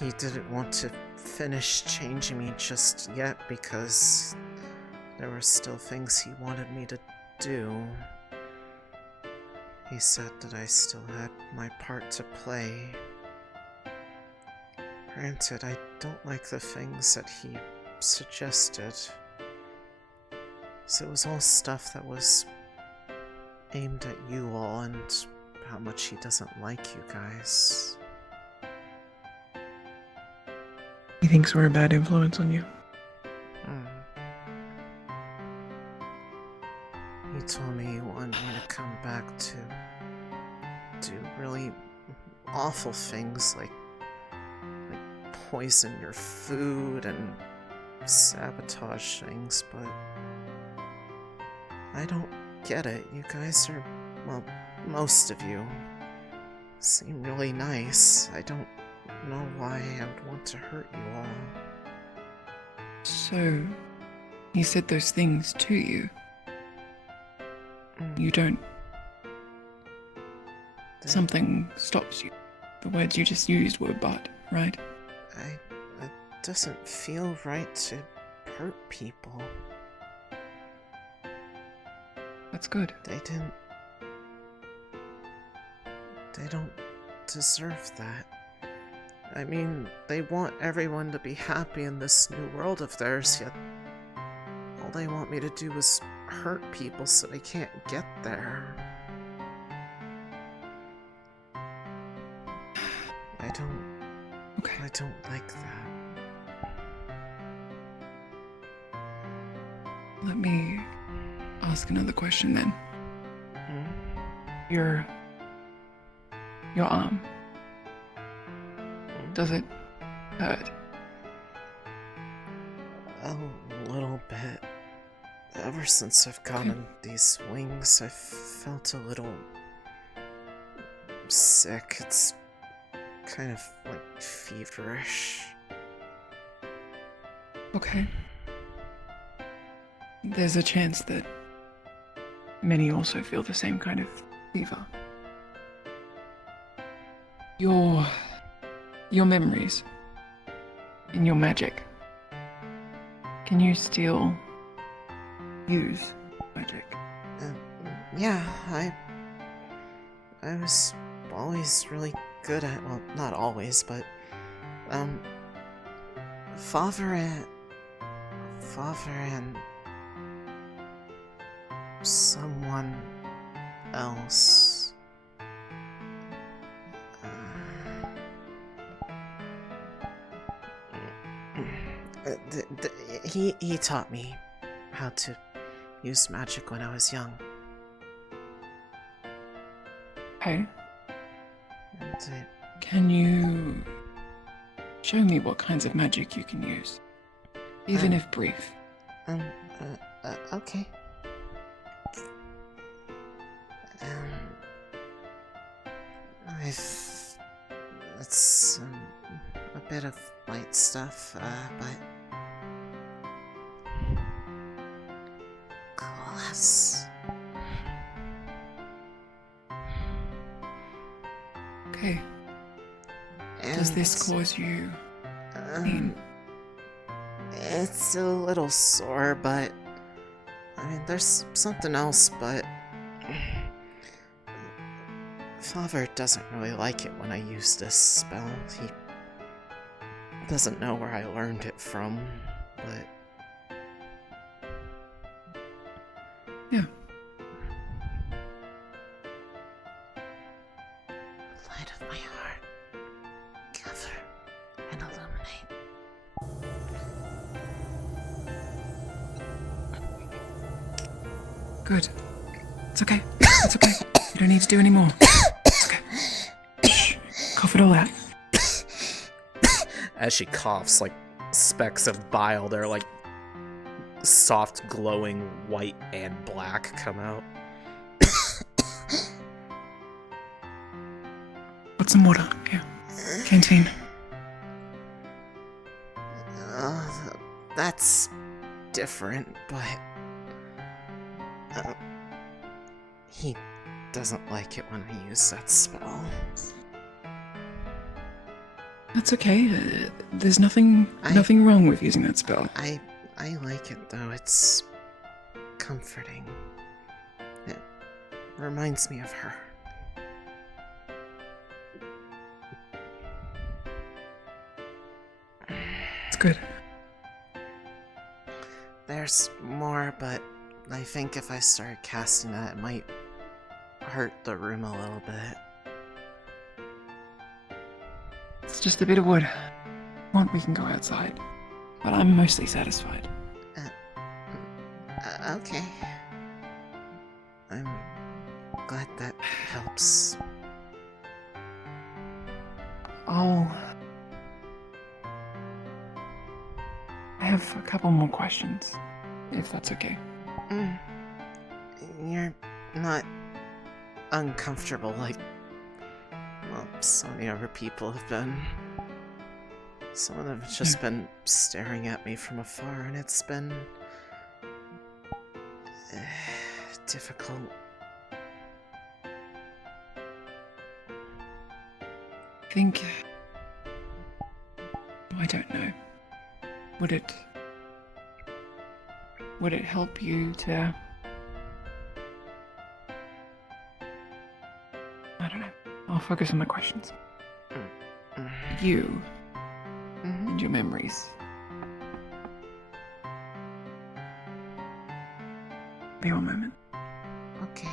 he didn't want to finish changing me just yet because there were still things he wanted me to do. He said that I still had my part to play. Granted, I don't like the things that he suggested. So it was all stuff that was aimed at you all and how much he doesn't like you guys. He thinks we're a bad influence on you. He told me he wanted me to come back to do really awful things like poison your food and sabotage things, but I don't get it. You guys are, well, most of you seem really nice. I don't know why I would want to hurt you all. So, he said those things to you. You don't... Something stops you. The words you just used were but, right? It doesn't feel right to hurt people. That's good. They don't deserve that. I mean, they want everyone to be happy in this new world of theirs, yet all they want me to do is hurt people so they can't get there. I don't like that. Let me ask another question then. Your arm. Does it hurt? A little bit. Ever since I've gotten these wings, I've felt a little sick. It's kind of like feverish. Okay. There's a chance that many also feel the same kind of fever. Your memories and your magic. Can you still use magic? Yeah, I was always really good at, well, not always, but Fevira and someone else. He taught me how to use magic when I was young. Okay. Can you show me what kinds of magic you can use? Even if brief. Okay. It's a bit of light stuff, but glass. Okay. Does this cause you pain? It's a little sore, but I mean, there's something else, but Father doesn't really like it when I use this spell. He doesn't know where I learned it from, but yeah. Light of my heart, gather and illuminate. Good. It's okay. It's okay. You don't need to do any more. It's okay. Shh. Cough it all out. As she coughs, like specks of bile, they're like soft, glowing white and black come out. Got some water. Here. Canteen. That's different, but he doesn't like it when I use that spell. That's okay. There's nothing wrong with using that spell. I like it though. It's comforting. reminds me of her. It's good. There's more, but I think if I start casting that, it might hurt the room a little bit. It's just a bit of wood. Want we can go outside, but I'm mostly satisfied. Okay. I'm glad that helps. I have a couple more questions, if that's okay. You're not uncomfortable like, well, so many other people have been. Some of them have just been staring at me from afar, and it's been difficult. I think... I don't know. Would it help you to... I don't know. I'll focus on my questions. You and your memories. Be one moment. Okay.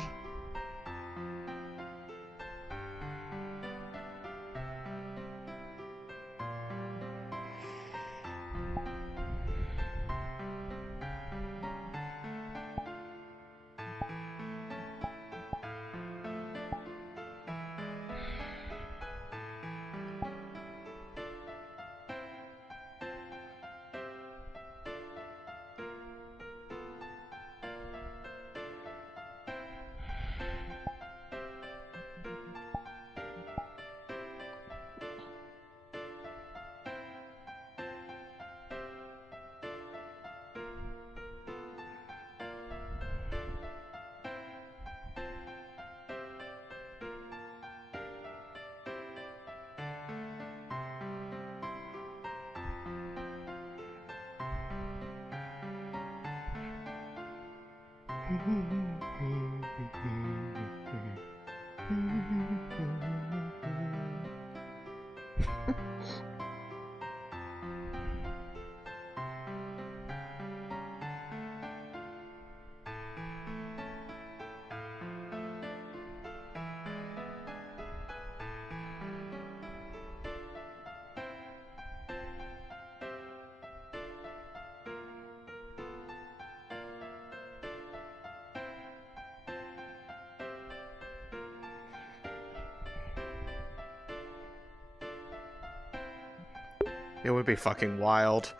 It would be fucking wild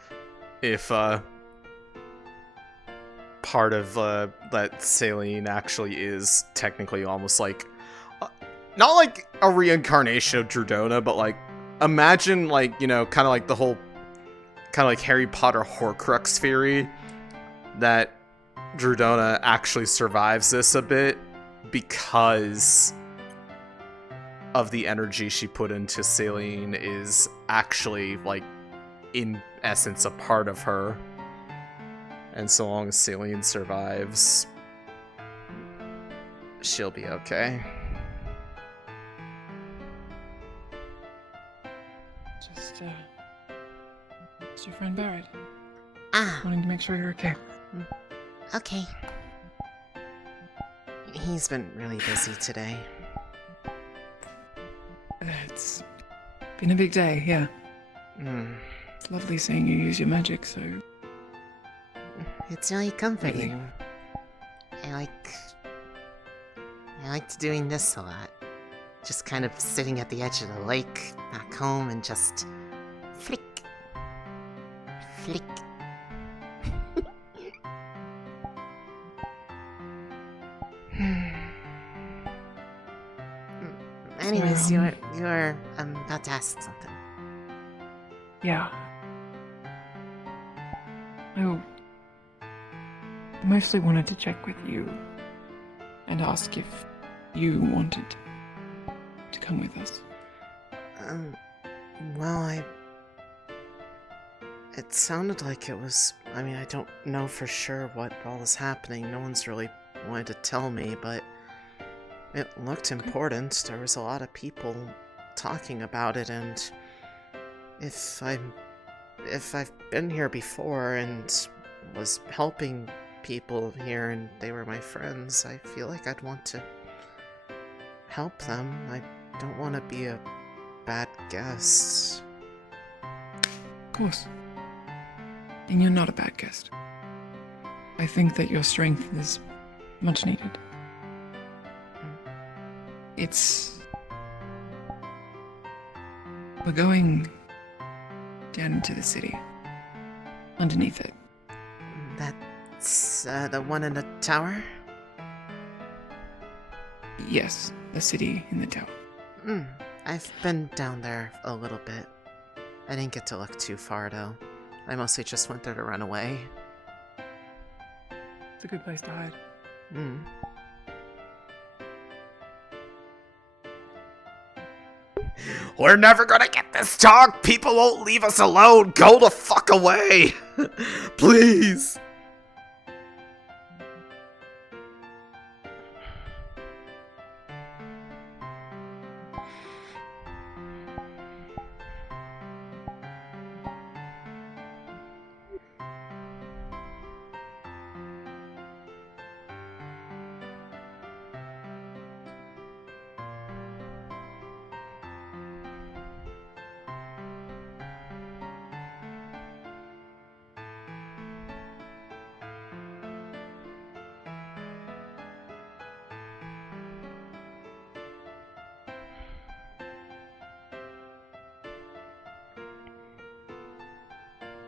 if part of that saline actually is technically almost like not like a reincarnation of Droza, but like imagine like, you know, kind of like the whole kind of like Harry Potter Horcrux theory that Droza actually survives this a bit because of the energy she put into saline is actually like in essence a part of her, and so long as saline survives, she'll be okay. Just it's your friend Barrett. Wanting to make sure you're okay. Okay. He's been really busy today. It's been a big day, yeah. It's lovely seeing you use your magic, so... It's really comforting. I liked doing this a lot. Just kind of sitting at the edge of the lake back home and just flick, flick. Anyways, you were about to ask something. Yeah. I mostly wanted to check with you and ask if you wanted to come with us. Well, it sounded like it was, I mean, I don't know for sure what all is happening. No one's really wanted to tell me, but it looked important. There was a lot of people talking about it, and if I've been here before and was helping people here and they were my friends, I feel like I'd want to help them. I don't want to be a bad guest. Of course. And you're not a bad guest. I think that your strength is much needed. We're going down into the city. Underneath it. That's the one in the tower? Yes, the city in the tower. I've been down there a little bit. I didn't get to look too far, though. I mostly just went there to run away. It's a good place to hide. We're never gonna get this talk! People won't leave us alone! Go the fuck away! Please!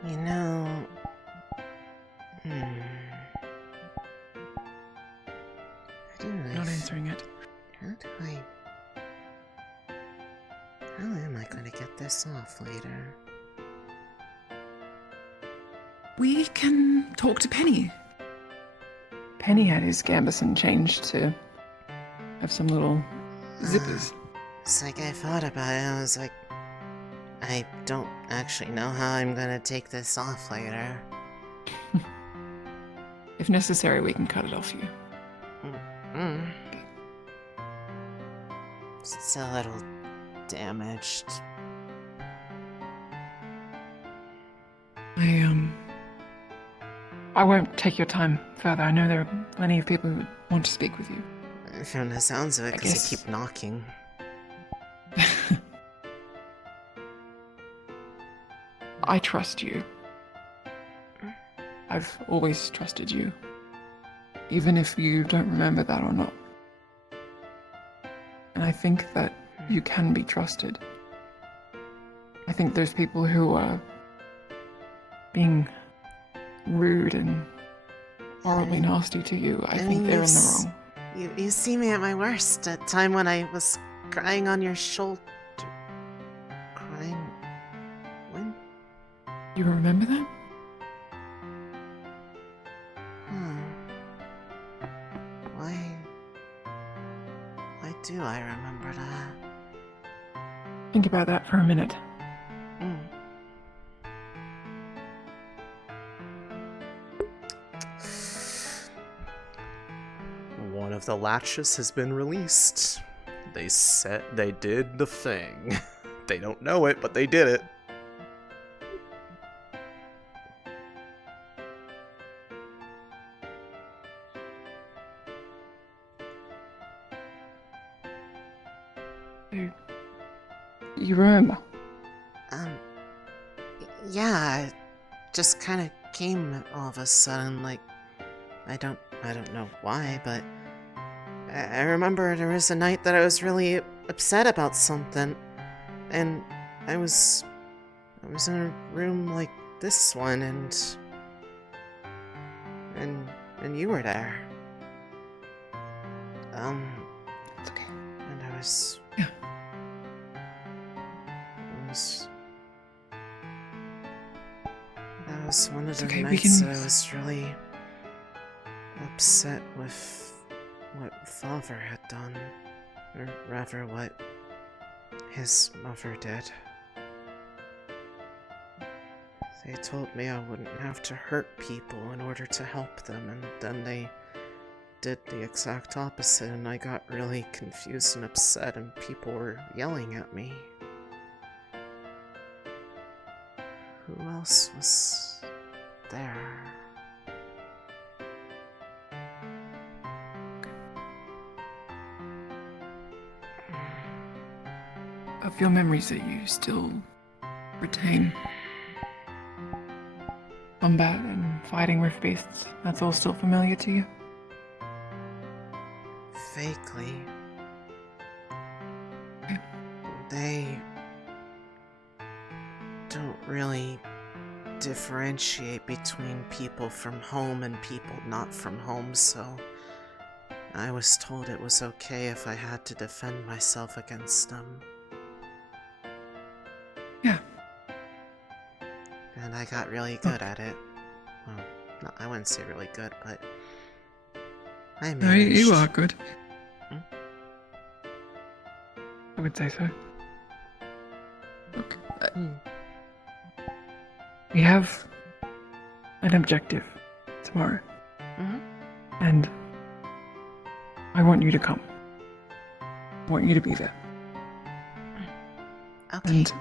You know... I didn't Not answering it. How am I going to get this off later? We can talk to Penny. Penny had his gambeson changed to have some little zippers. It's like I thought about it, I was like, I don't actually know how I'm gonna take this off later. If necessary, we can cut it off you. It's a little damaged. I won't take your time further. I know there are plenty of people who want to speak with you. From the sounds of it, because you keep knocking. I trust you. I've always trusted you. Even if you don't remember that or not. And I think that you can be trusted. I think there's people who are being rude and horribly nasty to you. I think they're in the wrong. You see me at my worst, a time when I was crying on your shoulder. Crying... When? You remember that? Why do I remember that? Think about that for a minute. One of the latches has been released. They said they did the thing. They don't know it, but they did it. You remember? Yeah, it just kind of came all of a sudden, like, I don't know why, but I remember there was a night that I was really upset about something, and I was in a room like this one, and you were there. It's okay. And I was... Yeah. That was one of the okay, nights that I was really upset with what father had done, or rather what his mother did. They told me I wouldn't have to hurt people in order to help them, and then they did the exact opposite, and I got really confused and upset, and people were yelling at me. Who else was there? Of your memories that you still retain, combat and fighting with beasts, that's all still familiar to you? Vaguely. They don't really differentiate between people from home and people not from home, so I was told it was okay if I had to defend myself against them. Yeah. And I got really good at it. Well, no, I wouldn't say really good, but I No, managed. you are good. I would say so. Look, we have an objective tomorrow. And I want you to come. I want you to be there. Okay. And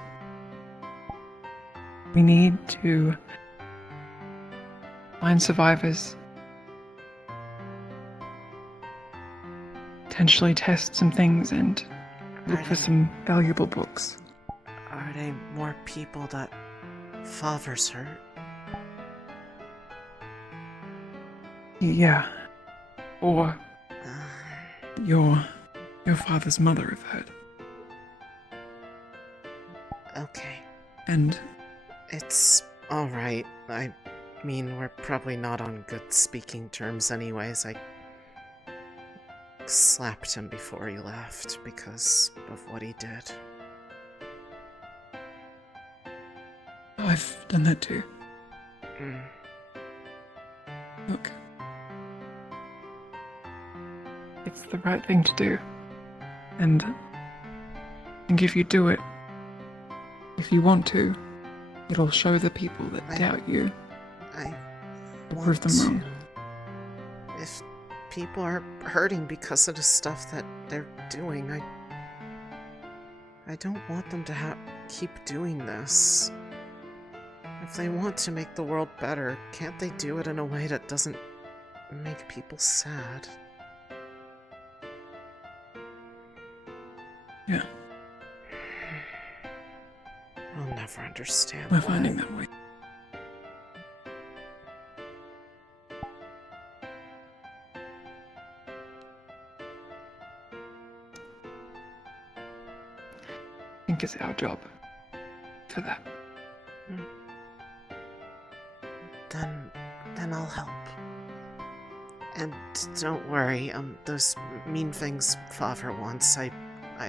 we need to find survivors, potentially test some things, and look for some valuable books. Are they more people that Faver's hurt? Yeah. Or your father's mother, I've heard. Okay. And it's alright. I mean, we're probably not on good speaking terms anyways. I slapped him before he left because of what he did. I've done that too. Mm. Look. It's the right thing to do. And I think if you do it, if you want to, it'll show the people that doubt you. To prove them wrong. If people are hurting because of the stuff that they're doing, I don't want them to keep doing this. If they want to make the world better, can't they do it in a way that doesn't make people sad? Yeah. I'll never understand We're why. finding that way. I think it's our job for that. Then I'll help. And don't worry, those mean things Father wants, I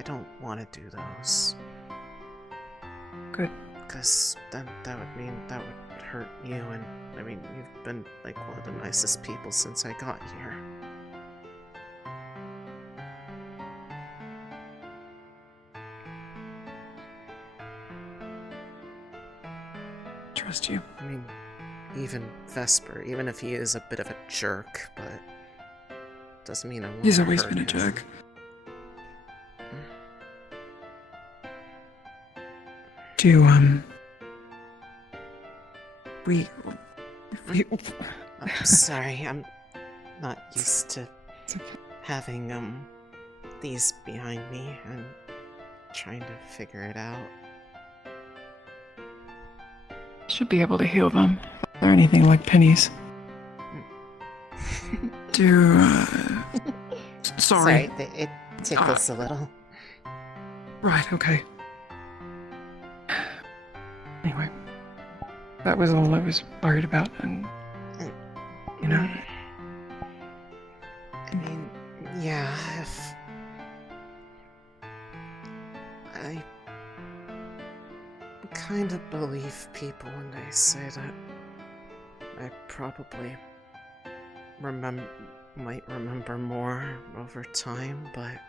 don't want to do those. Good. Because then that would hurt you, and I mean, you've been like one of the nicest people since I got here. Trust you. I mean, even Vesper, even if he is a bit of a jerk, but doesn't mean I want He's to always hurt been a him. jerk. Do, I'm sorry, I'm not used to having, these behind me. I'm trying to figure it out. Should be able to heal them. If they're anything like pennies. Sorry. It tickles a little. Right, okay. Anyway, that was all I was worried about, and you know. I mean, yeah, if I kind of believe people when they say that I probably might remember more over time, but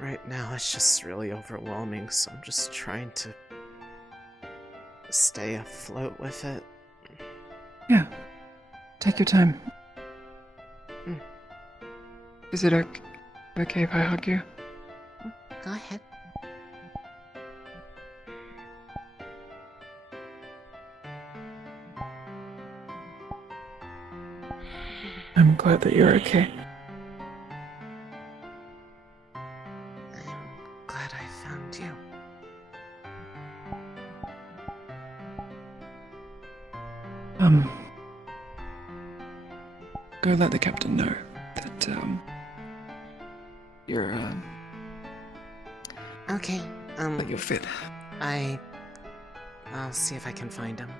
right now it's just really overwhelming, so I'm just trying to stay afloat with it. Yeah. Take your time. Is it okay if I hug you? Go ahead. I'm glad that you're okay. I'm glad I found you. Go let the captain know that, you're, Okay, that you're fit. I'll see if I can find him.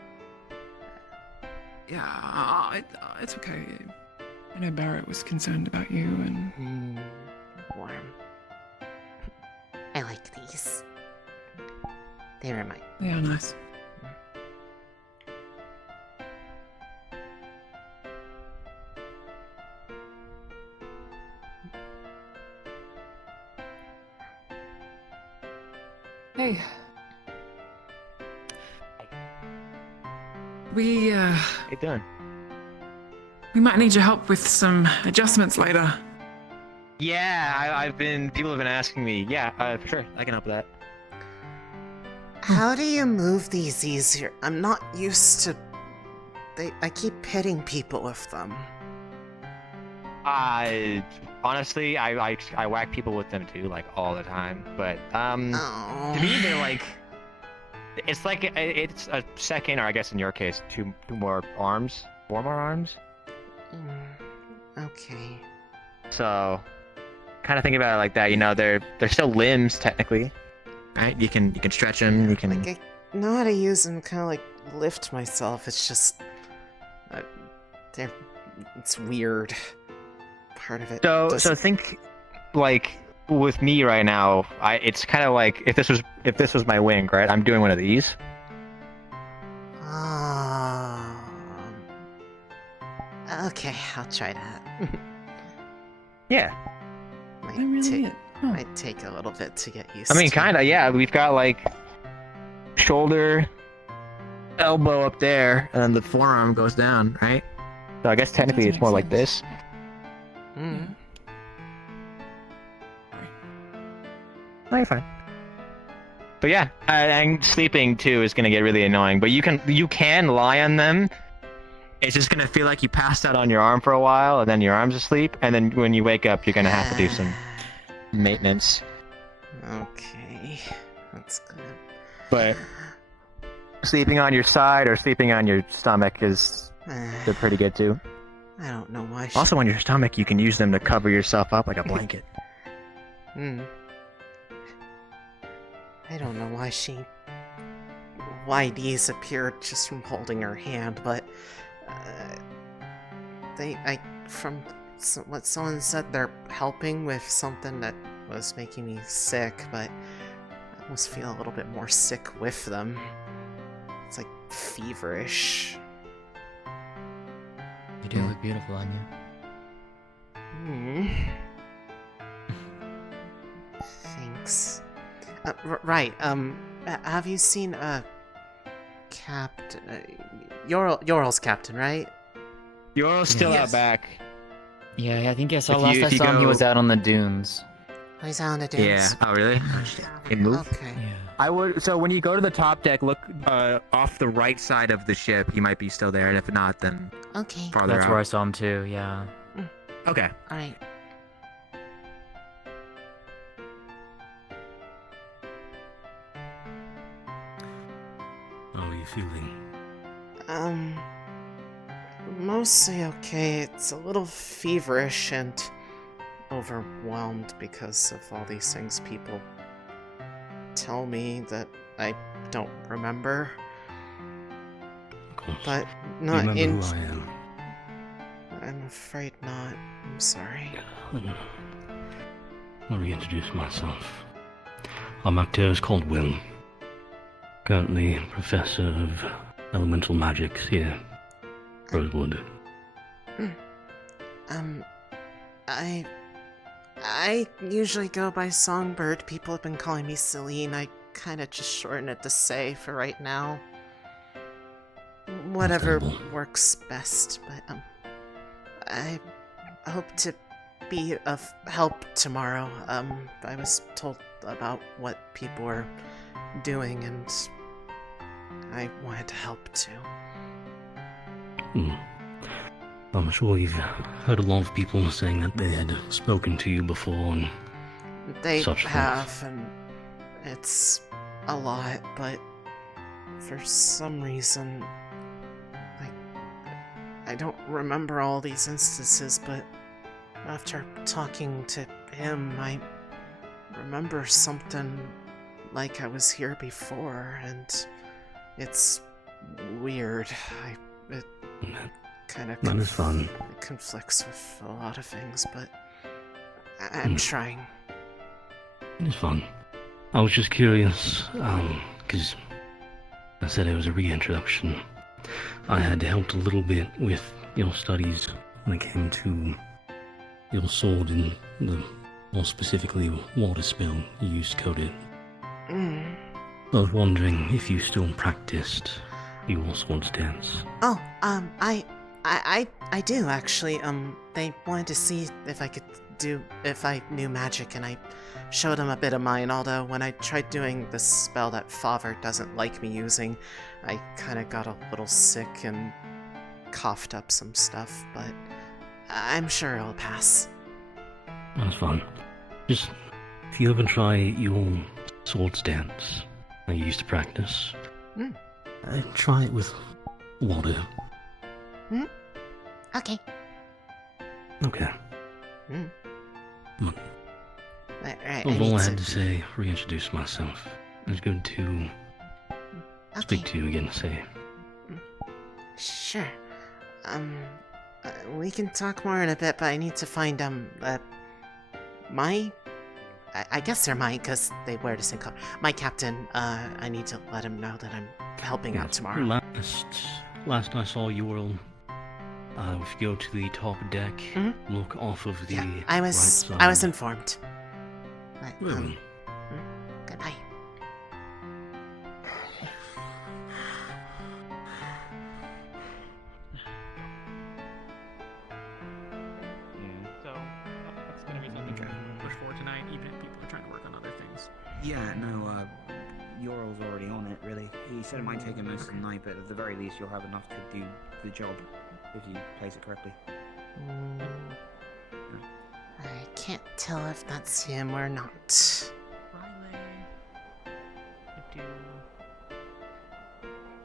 Yeah, it's okay. I know Barrett was concerned about you and... Warm. I like these. They remind me. They are nice. Hey. Hey, done. We might need your help with some adjustments later. Yeah, people have been asking me. Yeah, for sure, I can help with that. How do you move these easier? I'm not used to... I keep hitting people with them. Honestly, I whack people with them too, like, all the time. But, to me, they're like... It's like, it's a second, or I guess in your case, two more arms. 4 more arms? Okay. So, kind of think about it like that, you know, they're still limbs, technically. Right? You can stretch them, you can... Like, I know how to use them, kind of like lift myself, it's just... it's weird. Part of it. So think, like, with me right now, it's kind of like if this was my wing, right? I'm doing one of these. Okay, I'll try that. Yeah. Might take a little bit to get used to. I mean, kinda, yeah. We've got like shoulder, elbow up there, and then the forearm goes down, right? So I guess technically it's more like this. No, you're fine. But yeah, and sleeping too is gonna get really annoying. But you can lie on them. It's just gonna feel like you passed out on your arm for a while, and then your arm's asleep, and then when you wake up, you're gonna have to do some maintenance. Okay, that's good. But sleeping on your side or sleeping on your stomach they're pretty good too. I don't know why. Also, on your stomach, you can use them to cover yourself up like a blanket. I don't know why these appeared just from holding her hand, but from what someone said, they're helping with something that was making me sick, but I almost feel a little bit more sick with them. It's like feverish. You do look beautiful on you. Thanks. Right, have you seen, Yorl's captain, right? Yorl's still out back. Yeah, I think I saw last I saw him, he was out on the dunes. Oh, he's out on the dunes? Yeah. Oh, really? It moved? Okay. Yeah. So when you go to the top deck, look off the right side of the ship. He might be still there, and if not, then okay. Farther That's out. where I saw him too, yeah. Okay. Alright. How are you feeling? Mostly okay. It's a little feverish and overwhelmed because of all these things people tell me that I don't remember. But not you remember in... who I am? I'm afraid not. I'm sorry. I'll reintroduce myself. I'm Actea's called Will. Currently Professor of Elemental Magics here, Rosewood. I usually go by Songbird. People have been calling me Celine. I kinda just shorten it to Say for right now. Whatever works best, but I hope to might be of help tomorrow. I was told about what people were doing, and I wanted to help too. I'm sure you've heard a lot of people saying that they had spoken to you before and They such have, and it's a lot, but for some reason, I don't remember all these instances, but after talking to him, I remember something like I was here before, and it's weird. It kind of That is fun. conflicts with a lot of things, but I'm trying. It is fun. I was just curious, because I said it was a reintroduction. I had helped a little bit with your studies when it came to your sword and more specifically, water spell you used to code it. I was wondering if you still practiced your swords dance. Oh, I do actually. They wanted to see if I knew magic, and I showed them a bit of mine, although when I tried doing the spell that Fevira doesn't like me using, I kinda got a little sick and coughed up some stuff, but I'm sure it'll pass. That's fun. Just, if you ever try your swords dance that you used to practice, try it with water. Okay. Okay. Alright, That's all I had to say. Reintroduce myself. It was good to speak to you again, say. Sure. We can talk more in a bit, but I need to find, I guess they're mine, because they wear the same color. My captain, I need to let him know that I'm helping out tomorrow. Last I saw you were if you go to the top deck, look off of the I right was side. informed. But, goodbye. So that's gonna be something to push for tonight, even if people are trying to work on other things. Yeah, no, Yorl's already on it, really. He said it might take him most of the night, but at the very least you'll have enough to do the job if you place it correctly. I can't tell if that's him or not.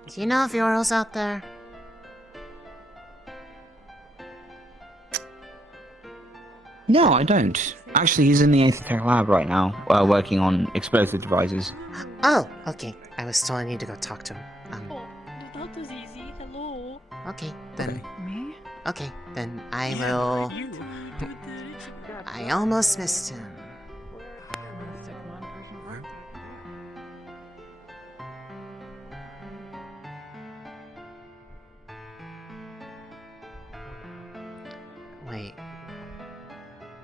Do you know if Yorl's out there? No, I don't. Actually, he's in the Aether lab right now, working on explosive devices. Oh, okay. I was told I need to go talk to him. That was easy. Hello. Okay, then. Me? Okay, then I will. I almost missed him. Wait.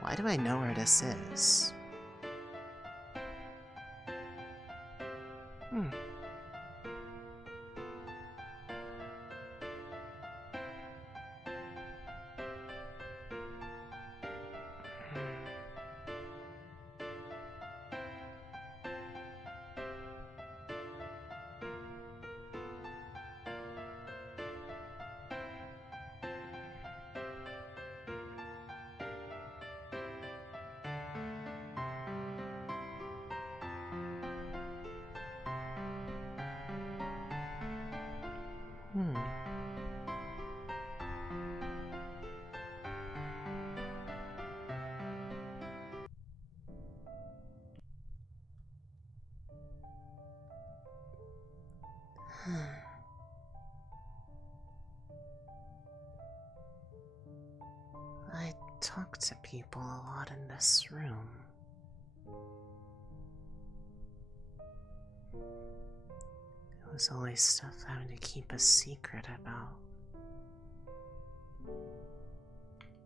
Why do I know where this is? I talk to people a lot in this room. It was always stuff having to keep a secret about.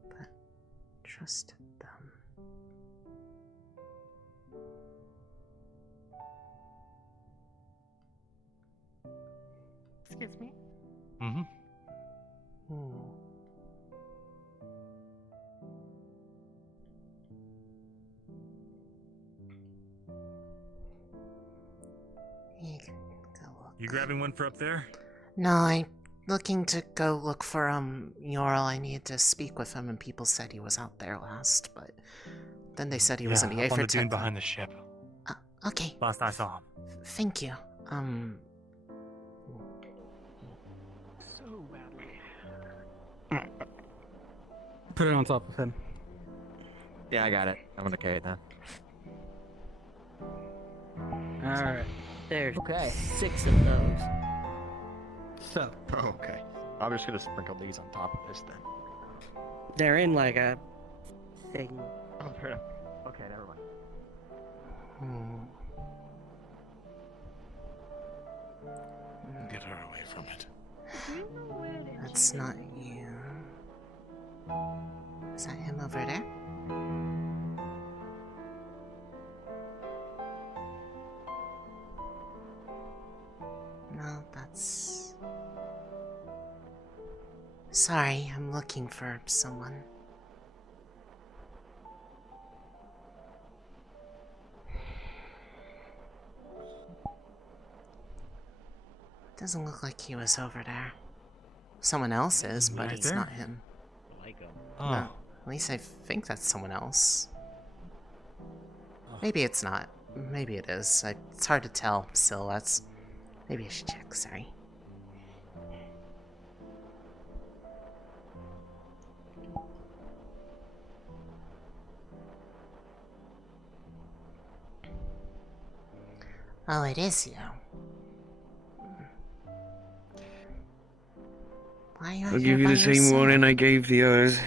But trusted them. Excuse me. You grabbing one for up there? No, I'm looking to go look for, Yorl. I need to speak with him, and people said he was out there last, but then they said he was in the up on the dune Aether behind the ship. Okay. Last I saw him. Thank you. So badly. Put it on top of him. Yeah, I got it. I'm gonna carry it now. Alright. There's Okay. 6 of those. So. Oh, okay. I'm just gonna sprinkle these on top of this then. They're in like a thing. Oh, fair enough. Okay, never mind. Get her away from it. That's not you. Is that him over there? No, that's... Sorry, I'm looking for someone. Doesn't look like he was over there. Someone else is, but Right it's there? not him. Oh. No, at least I think that's someone else. Maybe it's not. Maybe it is. It's hard to tell silhouettes. Maybe I should check, sorry. Oh, it is you. Why are you out I'll here give you by the same yourself? warning I gave the others.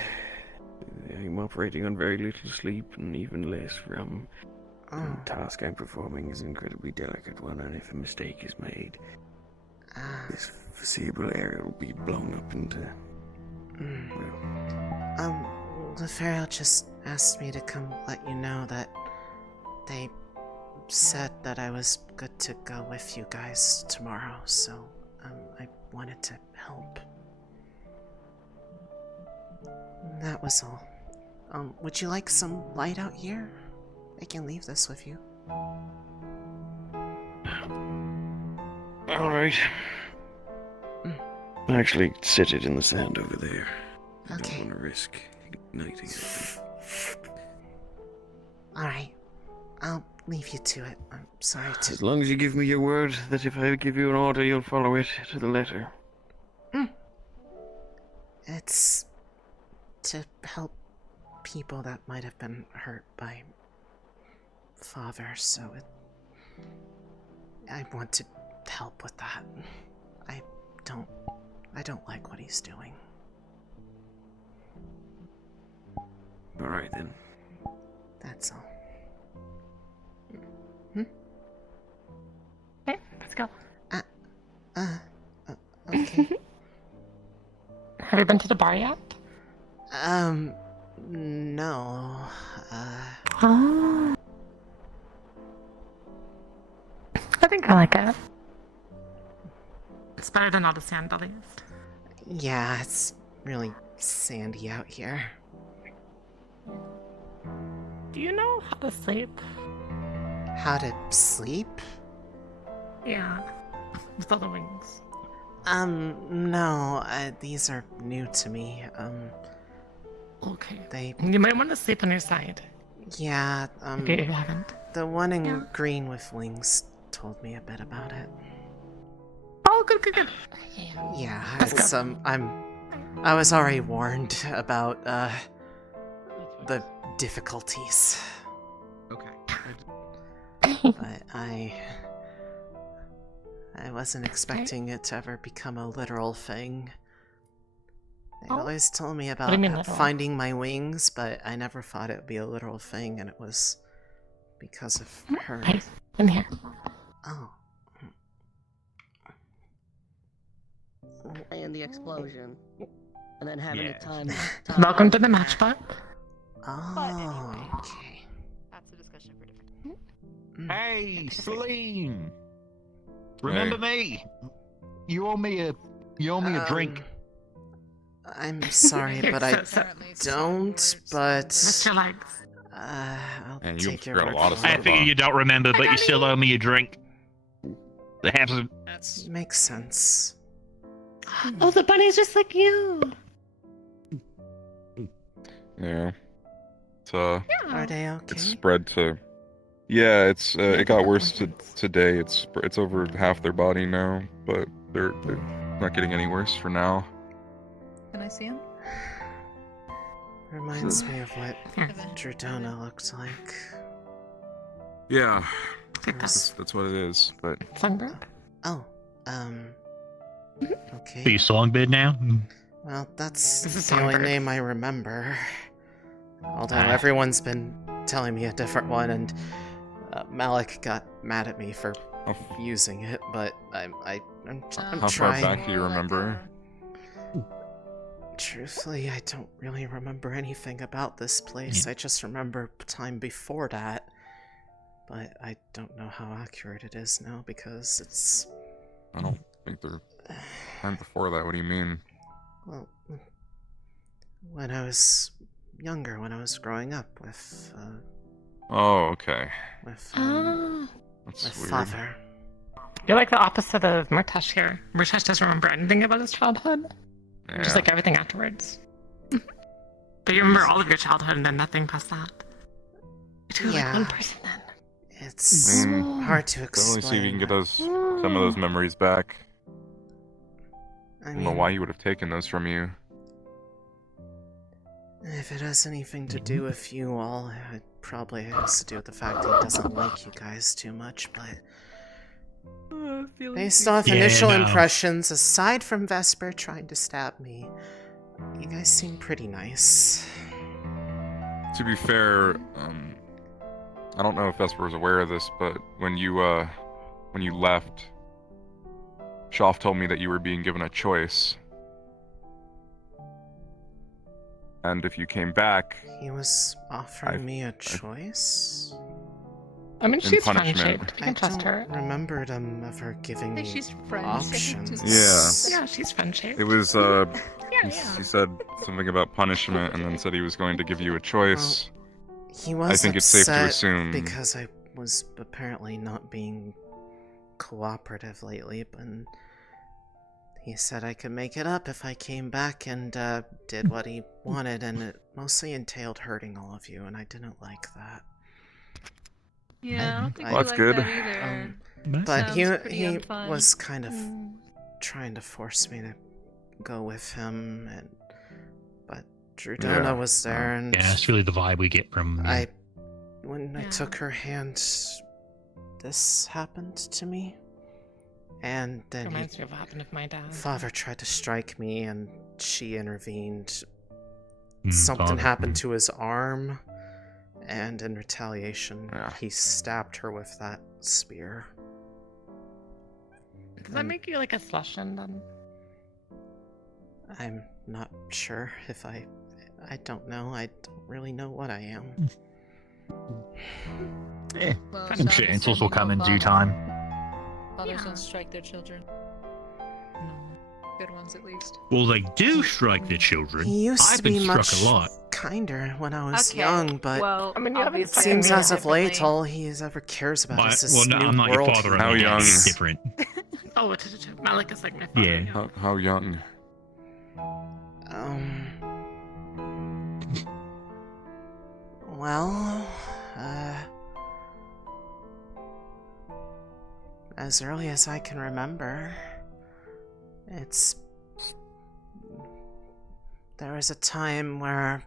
I'm operating on very little sleep and even less rum. Oh. The task I'm performing is an incredibly delicate one, and if a mistake is made, this foreseeable area will be blown up into... The Pharaoh just asked me to come let you know that they said that I was good to go with you guys tomorrow, so, I wanted to help. That was all. Would you like some light out here? I can leave this with you. Alright. Actually, set it in the sand over there. I don't want to risk igniting it. Alright. I'll leave you to it. I'm sorry to... As long as you give me your word that if I give you an order, you'll follow it to the letter. It's to help people that might have been hurt by Father, so I want to help with that. I don't like what he's doing. Alright then. That's all. Okay, let's go. Okay. Have you been to the bar yet? No. Oh. I think I like it. It's better than all the sand, at least. Yeah, it's really sandy out here. Do you know how to sleep? How to sleep? Yeah. With all the wings. No, these are new to me. Okay. You might want to sleep on your side. Yeah, Okay, you haven't. the one in green with wings told me a bit about it. Oh, good. Yeah, Let's it's, go. I was already warned about, the difficulties. Okay. But I wasn't expecting it to ever become a literal thing. They always told me do you about mean literal? finding my wings, but I never thought it would be a literal thing, and it was because of her. Hey, in here. Oh. And the explosion. And then having Yes. a time. Welcome to the matchbook. Oh, okay. That's a discussion for different. Hey, Celine! Remember me? You owe me a drink. I'm sorry, but I don't, but... Mr. Legs. I'll And take you your forgot word a lot of for stuff. it. I figure you don't remember, but you still owe me a drink. They have some. Makes sense. Oh, the bunny's just like you. Yeah. It's Are they okay? It's spread to. Yeah, it got worse today. It's over half their body now, but they're not getting any worse for now. Can I see him? Reminds me of what Droza looked like. Yeah, that's what it is. But Songbird. Oh, Are okay. you Songbird now? Well, that's This is the only Songbird. name I remember. Although everyone's been telling me a different one, and Malik got mad at me for using it, but I'm how far trying. back do you remember? Truthfully, I don't really remember anything about this place. I just remember time before that. But I don't know how accurate it is now because it's... I don't think they're time before that. What do you mean? Well, when I was younger, when I was growing up with... Oh, okay. With, That's with weird. father. You're like the opposite of Murtash here. Murtash doesn't remember anything about his childhood. Yeah. Just like everything afterwards. But you remember all of your childhood and then nothing past that. You're like one person then. It's hard to explain. Only see if you can get some of those memories back. I don't know why he would have taken those from you. If it has anything to do with you all, it probably has to do with the fact that he doesn't like you guys too much, but... Based off initial impressions, aside from Vesper trying to stab me, you guys seem pretty nice. To be fair, I don't know if Vesper was aware of this, but when you left, Shoff told me that you were being given a choice. And if you came back... He was offering me a choice? I mean, she's punishment. friend-shaped. You can trust her. I remembered him ever giving me she's friend options. Yeah. Yeah, she's friend-shaped. It was, he said something about punishment and then said he was going to give you a choice. He was I think it's safe to upset assume... because I was apparently not being cooperative lately, but he said I could make it up if I came back and did what he wanted, and it mostly entailed hurting all of you, and I didn't like that. Yeah, I don't think Well, that's good. that either. But he Sounds pretty unfun. was kind of trying to force me to go with him, but Droza was there, and Yeah, that's really the vibe we get from. when I took her hand, this happened to me, and then Reminds me of what happened with my dad. Father tried to strike me, and she intervened. Something happened to his arm, and in retaliation, he stabbed her with that spear. Does that make you like a slushin then? I'm not sure if I don't know. I don't really know what I am. Well, I'm sure answers will come in due time. Fathers don't strike their children. Good ones, at least. Well, they do strike their children. He used I've to be been struck much a lot. kinder when I was Okay, young, but well, I mean, you haven't it fucking seems made as it of late differently. all he ever cares about is this Well, no, new I'm not your world father. he How I'm young? gets. different. Oh, Malik is like my father. Yeah. How young? Well, as early as I can remember, there was a time where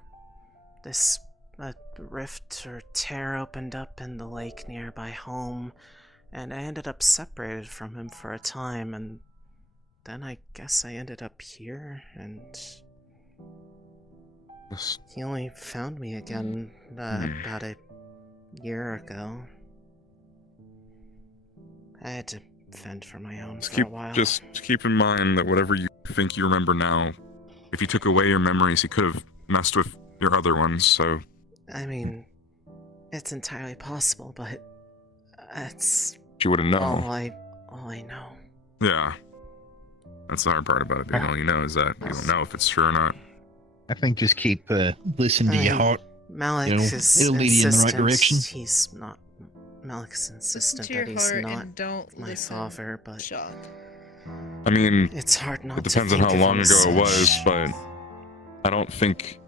this rift or tear opened up in the lake nearby home, and I ended up separated from him for a time, and then I guess I ended up here, and he only found me again about a year ago. I had to fend for my own for a while. Just keep in mind that whatever you think you remember now, if he took away your memories, he could have messed with your other ones, so... I mean, it's entirely possible, but that's You wouldn't know. all I know. Yeah. That's the hard part about it, being all you know is that you don't know if it's true or not. I think just keep listening to your heart. Malik You know, is it'll lead you in the right insistent direction. he's not Malik's insistent to that your he's heart not and don't my listen. father, but Shock. I mean, it's hard not it depends on to how think of long him ago as it was, such. but I don't think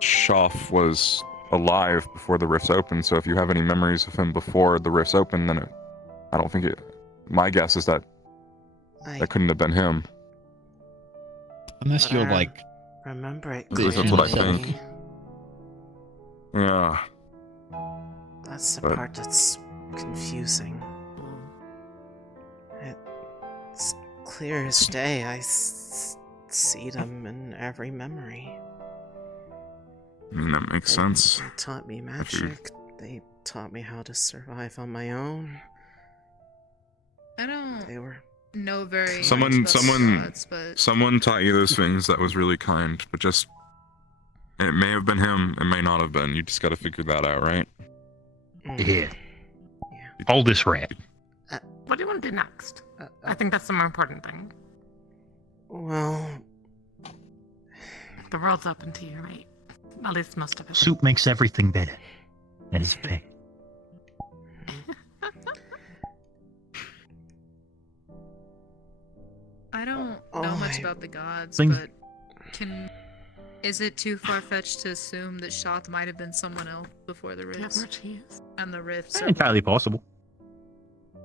Shoff was alive before the rifts opened, so if you have any memories of him before the rifts opened, then I don't think it... My guess is that that couldn't have been him. Unless you're like... Remember it At least that's what I clearly. think. Yeah. That's the But- part that's confusing. It's clear as day. I see them in every memory. I mean, that makes sense. They taught me If you- magic. They taught me how to survive on my own. I don't They were know very much Someone about the gods, but someone taught you those things that was really kind, but just... It may have been him, it may not have been. You just gotta figure that out, right? Yeah. Hold this rat. What do you want to do next? I think that's the more important thing. Well, The world's open to you, right? At least most of it. Soup makes everything better. That is fair. I don't know much about the gods, Thing- but is it too far-fetched to assume that Shoth might have been someone else before the rifts? And the rifts are Entirely possible.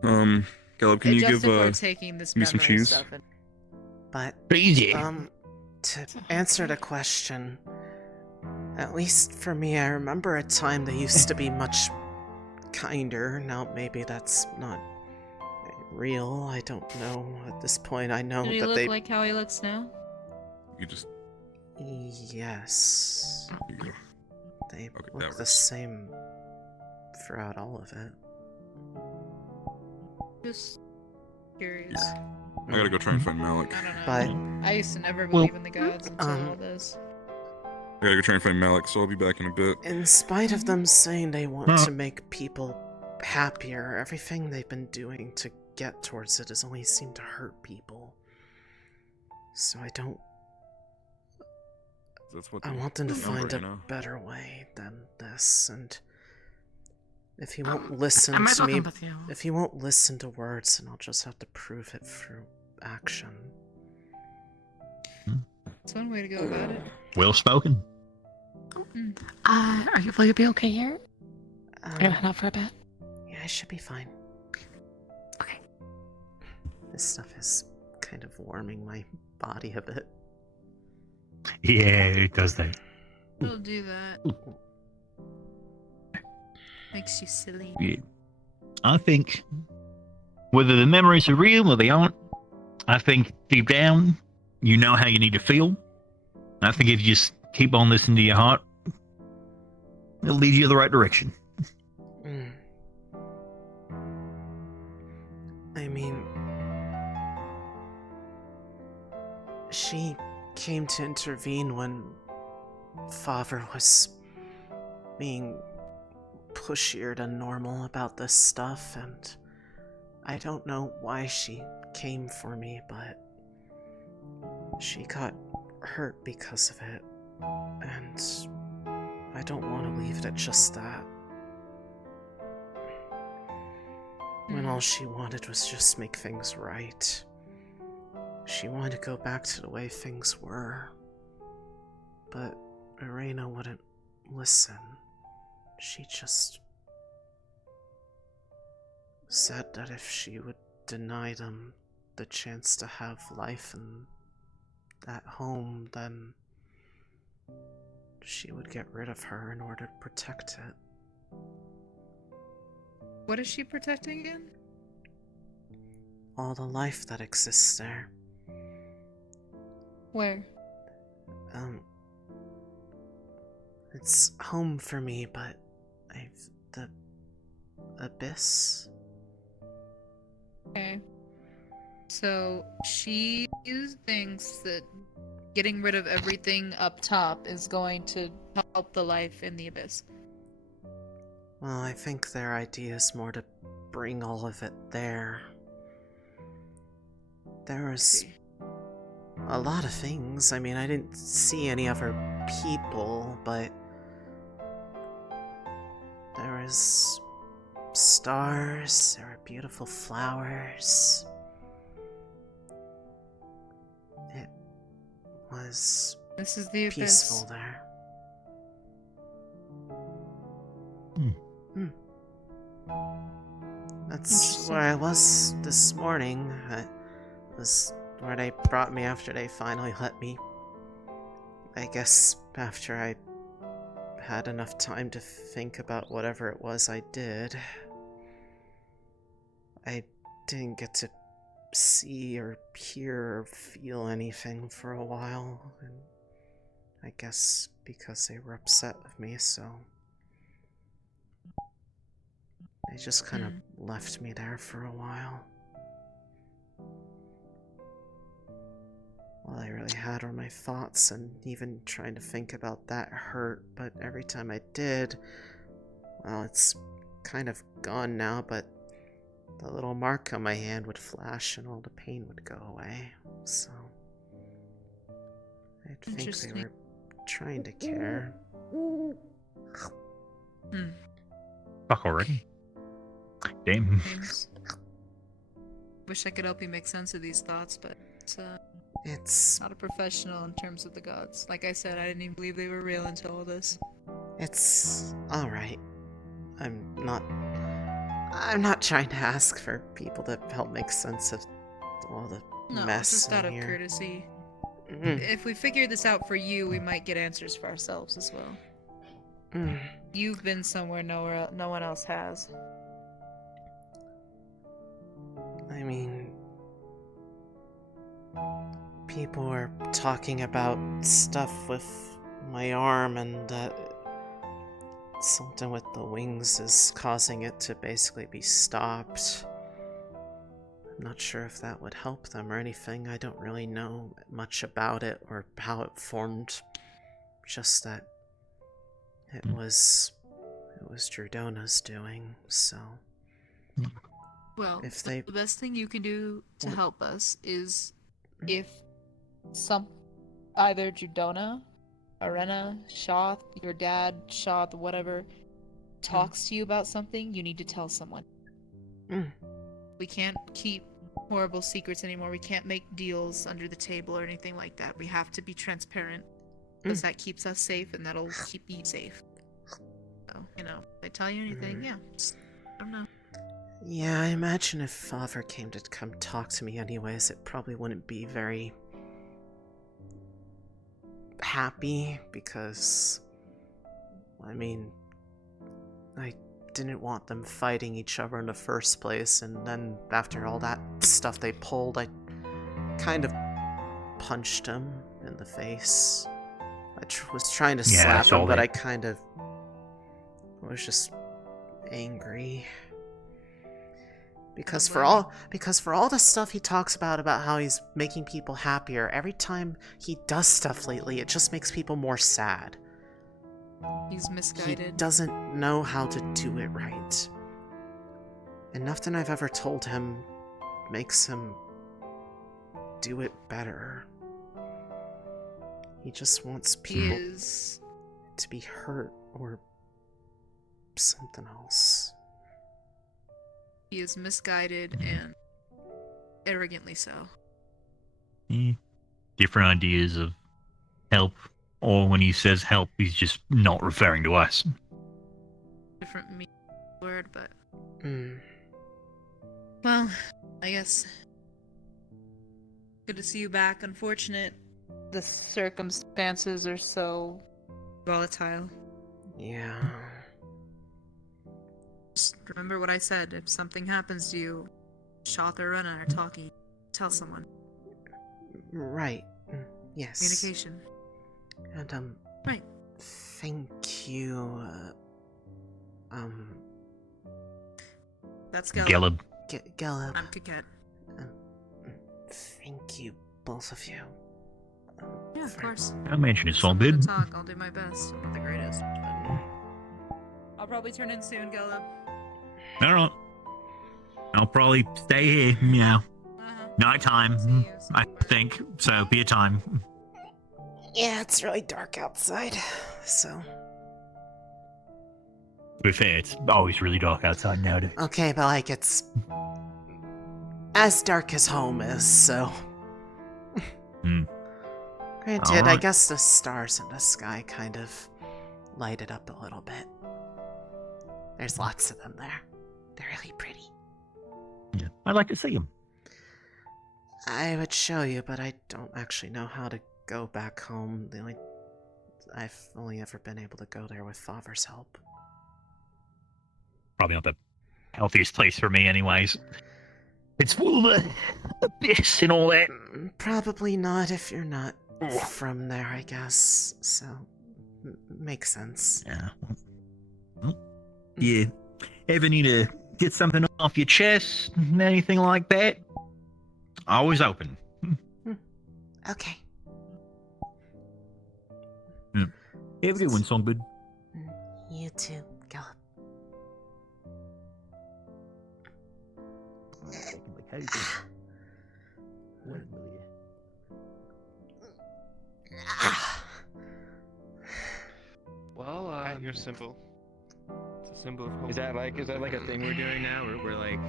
Caleb, can you just give if we're taking this me some memory cheese? stuff and- but Easy. to answer the question, at least for me, I remember a time they used to be much kinder. Now maybe that's not real. I don't know. At this point, I know Did he that look they. like how he looks now? You just... Yes. They look the same throughout all of it. Just curious. I gotta go try and find Malik. I don't know. But I used to never Well, believe in the gods until all this. I gotta go try and find Malik, so I'll be back in a bit. in spite of them saying they want Huh. to make people happier, everything they've been doing to get towards it has only seemed to hurt people. So I don't. That's what I the want them to number, find you a know? better way than this, and if he won't listen I might to well me, come with you. if he won't listen to words, then I'll just have to prove it through action. It's one way to go about it. Well spoken. Will you be okay here? I'm gonna head out for a bit. Yeah, I should be fine. Okay. This stuff is kind of warming my body a bit. Yeah, it does that. It'll do that. Makes you silly. Yeah. I think whether the memories are real or they aren't, I think deep down you know how you need to feel. I think if you just keep on listening to your heart, it'll lead you in the right direction. I mean, she came to intervene when Father was being pushier than normal about this stuff, and I don't know why she came for me, but she got hurt because of it, and I don't want to leave it at just that. When all she wanted was just make things right. She wanted to go back to the way things were. But Irena wouldn't listen. She just said that if she would deny them the chance to have life in that home, then she would get rid of her in order to protect it. What is she protecting again? All the life that exists there. Where? It's home for me, but the abyss. Okay. So she thinks that getting rid of everything up top is going to help the life in the abyss. Well, I think their idea is more to bring all of it there. There was a lot of things. I mean, I didn't see any other people, but there was stars, there were beautiful flowers. It was This is the peaceful abyss. there. That's where I was this morning. It was where they brought me after they finally let me. I guess after I had enough time to think about whatever it was I did. I didn't get to see or hear or feel anything for a while, and I guess because they were upset with me, so they just kind of left me there for a while. All I really had were my thoughts, and even trying to think about that hurt, but every time I did, well, it's kind of gone now, but the little mark on my hand would flash and all the pain would go away, so I think they were trying to care. Fuck already. Damn. Wish I could help you make sense of these thoughts, but it's not a professional in terms of the gods. Like I said, I didn't even believe they were real until all this. It's alright. I'm not trying to ask for people to help make sense of all the No, mess just out in of here. courtesy. If we figure this out for you, we might get answers for ourselves as well. You've been somewhere no one else has. I mean, people were talking about stuff with my arm, and that something with the wings is causing it to basically be stopped. I'm not sure if that would help them or anything. I don't really know much about it or how it formed. Just that it was Drodona's doing, so Well, if they the best thing you can do to What- help us is if either Judona, Arena, Shoth, your dad, Shoth, whatever, talks to you about something, you need to tell someone. We can't keep horrible secrets anymore. We can't make deals under the table or anything like that. We have to be transparent because that keeps us safe and that'll keep you safe. So, if they tell you anything, just I don't know. Yeah, I imagine if Father came to come talk to me anyways, it probably wouldn't be very happy, because, I mean, I didn't want them fighting each other in the first place, and then after all that stuff they pulled, I kind of punched him in the face. I was trying to slap him, but I kind of was just angry. Because for all the stuff he talks about how he's making people happier, every time he does stuff lately, it just makes people more sad. He's misguided. He doesn't know how to do it right. And nothing I've ever told him makes him do it better. He just wants people to be hurt or something else. He is misguided and arrogantly so. Different ideas of help, or when he says help, he's just not referring to us. Different word, but well, I guess good to see you back. Unfortunate the circumstances are so volatile. Yeah. Just remember what I said. If something happens to you, Shoth or Rena are talking. Tell someone. Right. Yes. Communication. And, Right. Thank you, That's Gelb. Gelb. Gelb. I'm Kiket. Thank you, both of you. Yeah, of course. I mentioned it's Songbird. Talk. I'll do my best. I'm not the greatest, but I'll probably turn in soon, Gelb. Alright. I'll probably stay here, nighttime, I think, so be a time. Yeah, it's really dark outside, so To be fair, it's always really dark outside nowadays. Okay, but like it's as dark as home is, so. Granted, I Alright. guess the stars in the sky kind of light it up a little bit. There's lots of them there. They're really pretty. Yeah, I'd like to see them. I would show you, but I don't actually know how to go back home. I've only ever been able to go there with Father's help. Probably not the healthiest place for me, anyways. It's full of abyss and all that. Probably not if you're not from there, I guess. So, makes sense. Yeah. You ever need to get something off your chest, anything like that? Always open. Okay. Yeah. Have a good one, Songbird. You too, Gallop. Well, you're simple. It's a symbol of hope. Is that like a thing we're doing now? Where we're like,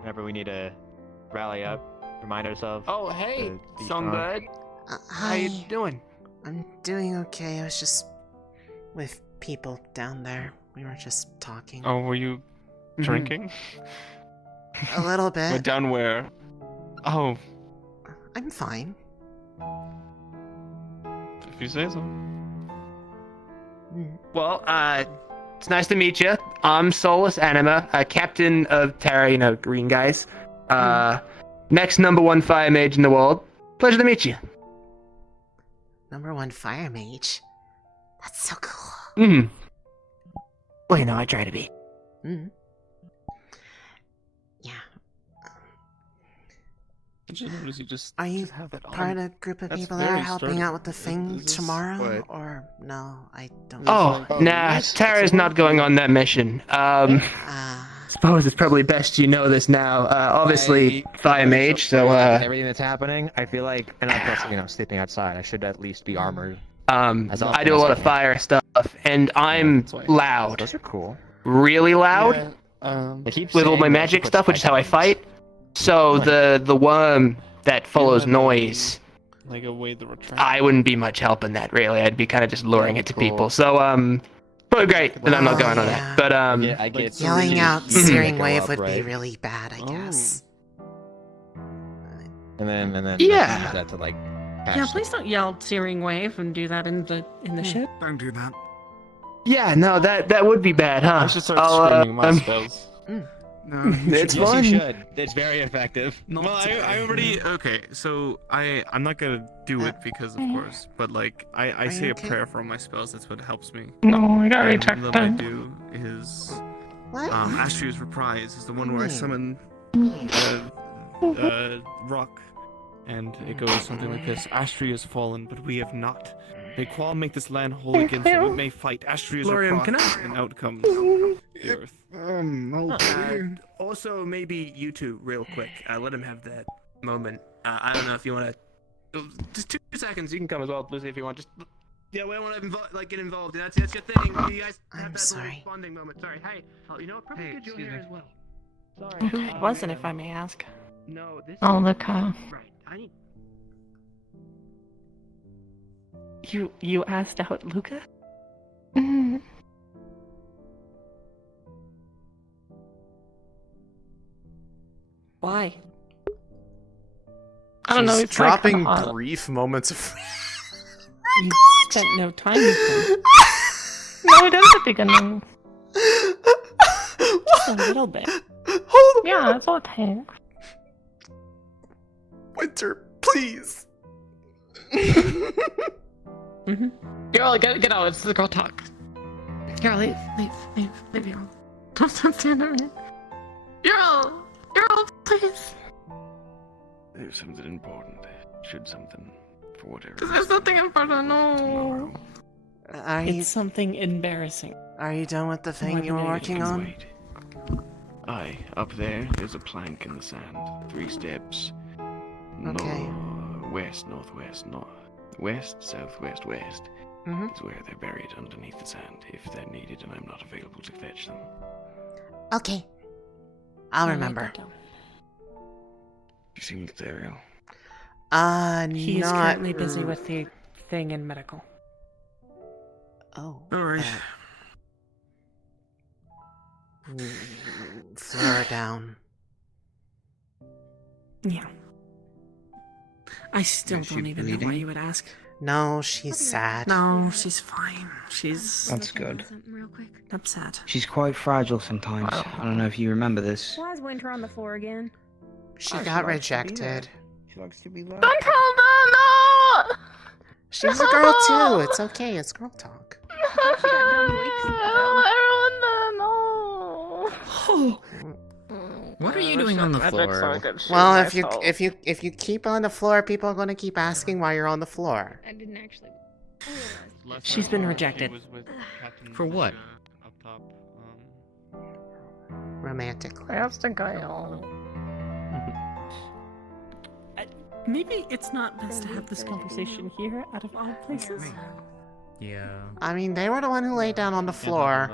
whenever we need to rally up, remind ourselves. Oh, hey, to be Songbird. How you doing? I'm doing okay. I was just with people down there. We were just talking. Oh, were you drinking? A little But bit. down where? Oh, I'm fine. if you say so. Well, it's nice to meet you. I'm Solus Anima, captain of Terra, green guys. Next #1 fire mage in the world. Pleasure to meet you. #1 fire mage. That's so cool. Well, I try to be. Did you notice you just Are you have that part on? of a group of That's people that are very helping startling. out with the thing Is this tomorrow? what- Or no, I don't Oh, nah, Terra's not going on that mission. Suppose it's probably best you know this now. Obviously, fire mage, so, everything that's happening, I feel like, and I'm plus, sleeping outside. I should at least be armored. I do a lot of fire stuff, and I'm loud. Those are cool. Really loud. They keep With all saying my that magic to put stuff, which is how I spikes. fight. So the worm that follows noise, Like a way the retract. I wouldn't be much help in that, really. I'd be kind of just luring it to people. So, probably great that I'm not going on that. But, I get Yelling out searing wave would be really bad, I guess. And then Yeah. use that to like. Yeah, catch please don't yell searing wave and do that in the ship. Don't do that. Yeah, no, that would be bad, huh? I should start screaming my spells. No, It's yes, fun. you should. It's very effective. Well, I already okay. So I'm not gonna do it because of course, but like I say a prayer for all my spells. That's what helps me. No, I got And rejected. one that I do is What? Astria's Reprise is the one where I summon rock, and it goes something like this: Astrea has fallen, but we have not. May Qual make this land whole again, so we may fight. Astria's Memoriam, can Reprise, I- and out comes the earth. Okay. Also, maybe you two, real quick. Let him have that moment. I don't know if you want to. Just 2 seconds. You can come as well, Lucy, if you want. Just yeah, we don't want to get involved. That's your thing. You guys have that little bonding moment. Sorry. Hey, probably good you're here as well. Sorry. Who was it, if I may ask? No, this. Oh, look, Right. I need. You asked out Luca? Why? I don't know. She's It's probably dropping kinda hot. brief moments of. You spent no time with him. No, it is a big enough. Just a little bit. Hold Yeah, that's all it takes. Winter, please. Girl, get out. It's the girl talk. Girl, leave, girl. Don't stand over me. Girl, please. There's something important. Should something, for whatever. There's nothing important. No. It's something embarrassing. Are you done with the thing you were working on? Wait. Aye, up there, there's a plank in the sand. 3 steps. Okay. West, northwest, north. West, southwest, west. is where they're buried underneath the sand if they're needed and I'm not available to fetch them. Okay. I'll remember. You seem ethereal. He is Not currently busy with the thing in medical. Oh. Alright. Floor down. Yeah. I still Is she don't even know why bleeding? you would ask. No, she's sad. No, she's fine. She's That's good. real quick. I'm sad. She's quite fragile sometimes. I don't know if you remember this. Why is Winter on the floor again? She got rejected. She likes to be loved. Don't tell them, no! She's a girl too. It's okay. It's girl talk. What are you doing on the floor? Well, if you keep on the floor, people are going to keep asking why you're on the floor. I didn't actually. She's been rejected. For what? Romantically. I think I all. Maybe it's not best to have this conversation here, out of all places. Yeah. I mean, they were the one who laid down on the floor.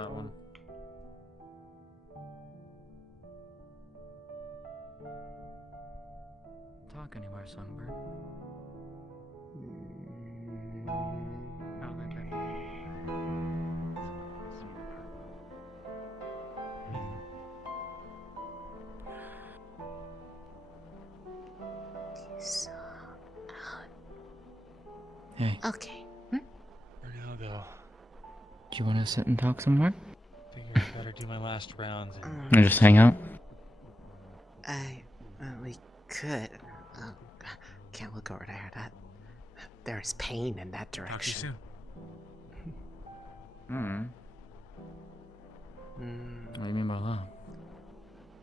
Talk anywhere, Songbird. Hey. Okay. Where do I go? Do you want to sit and talk somewhere? Figure I better do my last rounds. Or just hang out? We could. Can't look over there. There's pain in that direction. Hmm. What do you mean by that?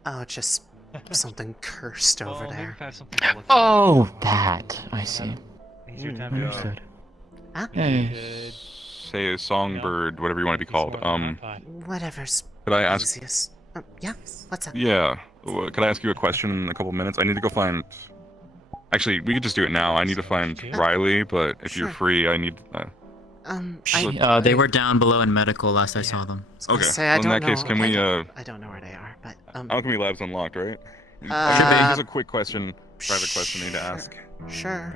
Oh, just something cursed over there. Oh, that. I see. Understood. Huh? Hey. Say a songbird, whatever you want to be called. Whatever's Could I ask? easiest. Yeah. What's up? Yeah. Could I ask you a question in a couple minutes? I need to go find. Actually, we could just do it now. I need to find Riley, but if you're free, I need. They were down below in medical last I saw them. Okay. Say, I Well, in that don't case, know- can we? I don't know where they are, but Alchemy Lab's unlocked, right? Uh, Just a quick question, private question I need to ask. Sure.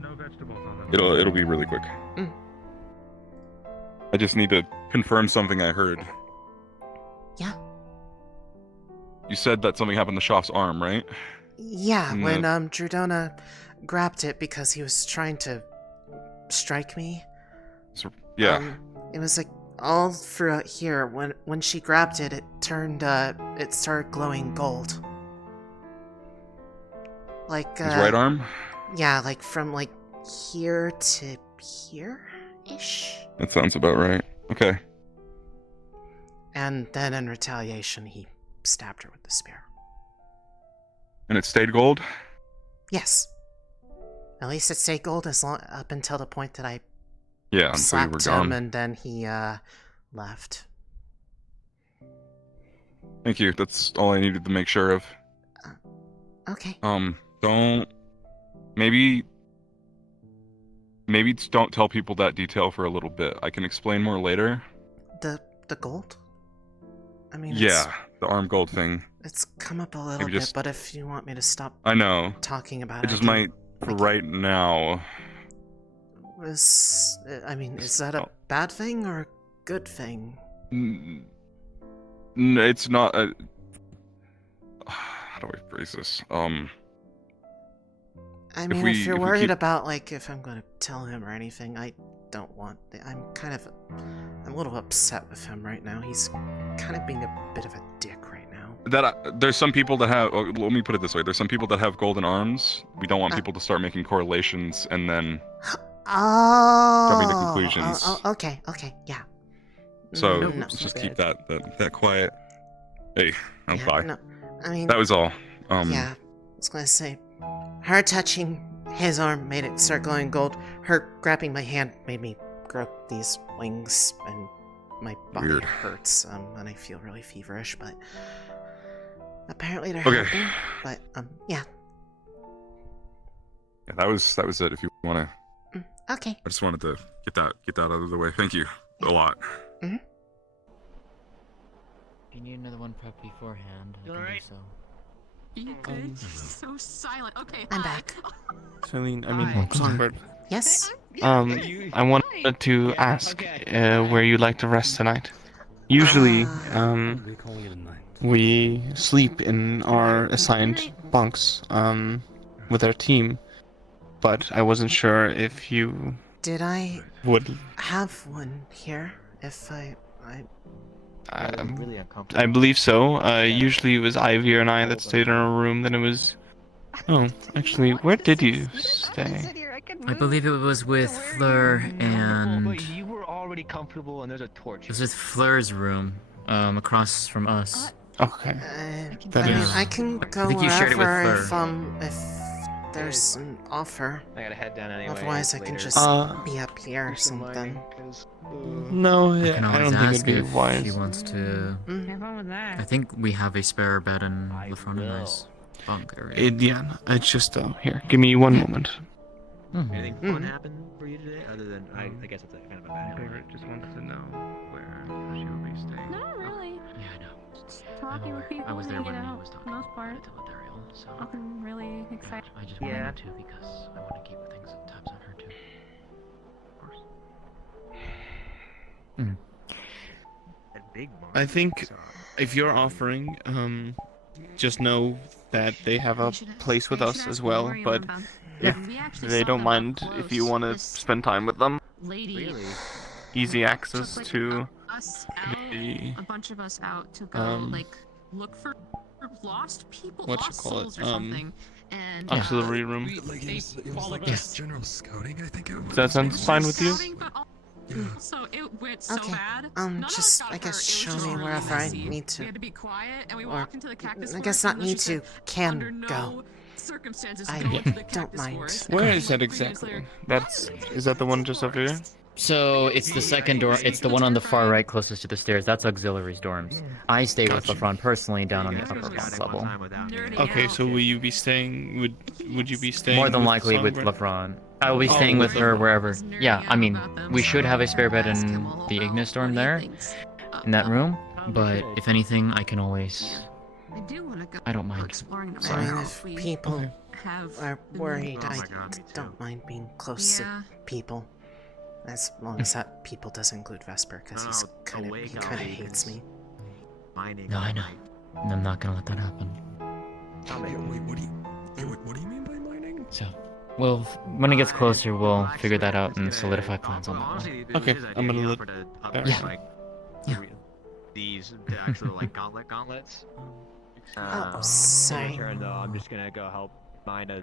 No vegetables on that. It'll be really quick. Mm. I just need to confirm something I heard. Yeah. You said that something happened to Shoff's arm, right? Yeah, And when the- Drudona grabbed it because he was trying to strike me. Yeah. It was like all throughout here. When she grabbed it, it turned it started glowing gold. Like His right arm? Yeah, like from like here to here-ish. That sounds about right. Okay. And then in retaliation, he stabbed her with the spear. And it stayed gold? Yes. At least it stayed gold up until the point that I Yeah, until you were slapped him gone. and then he left. Thank you. That's all I needed to make sure of. Okay. Don't maybe don't tell people that detail for a little bit. I can explain more later. The gold? I mean, Yeah, the arm gold thing. it's come up a little Maybe bit, just- but if you want me to stop I know. talking about It it, just I might for right now. I mean, is that a bad thing or a good thing? It's not a. How do I phrase this? I mean, if you're worried about, like, if I'm gonna tell him or anything, I don't want... I'm a little upset with him right now. He's kind of being a bit of a dick right now. There's some people that have. Let me put it this way: there's some people that have golden arms. We don't want people to start making correlations and then Oh! draw me the conclusions. Okay, yeah. So No, let's just keep that quiet. Hey, I'm Yeah, fine. no, I mean... That was all. Yeah, I was gonna say, her touching his arm made it start glowing gold. Her grabbing my hand made me grow these wings, and my body Weird. hurts, and I feel really feverish, but apparently they're Okay. helping. But, yeah. Yeah, that was it. If you wanna. Okay. I just wanted to get that out of the way. Thank you a lot. If you need another one prepped beforehand, I can do so. You good? She's so silent. Okay, I'm hi. back. Celine, I mean, Songbird. Yes? I wanted to ask where you'd like to rest tonight. Usually, we sleep in our assigned bunks with our team, but I wasn't sure if you Did I would. have one here? If I believe so. Usually it was Ivy and I that stayed in our room. Then it was. Oh, actually, where did you stay? I believe it was with Fleur and... Wait, you were already comfortable and there's a torch. It was with Fleur's room, across from us. Okay. I can go I think you shared it with wherever Fleur. if there's an offer. I gotta head down anyway. Otherwise, I can later. just be up here or something. No, I can I always don't think ask it'd be if wise. she wants to... Have fun with that. I think we have a spare bed in the front of nice bunk area. Yeah, it's just here. Give me one moment. Anything fun happened for you today, other than I guess it's kind of a bad Favorite just wanted to know where she will be staying. Not really. Yeah, I know. Just talking with people I was there hanging when he out, was for talking the most part. about Ariel, so... Nothing really exciting. I just wanted to because I want to keep things tabs on her too. Of course. I think if you're offering, just know that they have a place with us as well, but if they don't mind if you want to spend time with them, easy access to the A bunch of us out to go look for lost people, lost souls or something. And auxiliary room. they followed Yes. General scouting, I think it was. Does that sound fine with you? So it went so Okay. bad. None of us Just got I guess hurt. It was show just me really wherever I messy. need to. We had to be quiet, and we Or, walked into the cactus I forest. guess not and need Lucius to. said, Can under no go. circumstances I go into the don't cactus mind. forest. Where And is that 3 years exactly? later- Is that the one just over here? So it's the second door. It's the one on the far right, closest to the stairs. That's auxiliary's dorms. I stay with LeFron personally down on the upper bunk level. Okay, so will you be staying? Would you be staying? More than with likely with Songbird? LeFron. I will be staying with her wherever. Yeah, I mean, we should have a spare bed in the Ignis dorm there, in that room. But if anything, I can always. I don't mind. I mean, if people are worried, I don't mind being close Yeah. to people. As long as that people does include Vesper, because he kind of hates me. No, I know. And I'm not gonna let that happen. Wait, what do you mean by mining? So, well, when it gets closer, we'll figure that out and solidify plans on that one. Okay, I'm gonna let. Yeah. These the actual gauntlets. Oh, sorry. Turn though, I'm just gonna go help mine a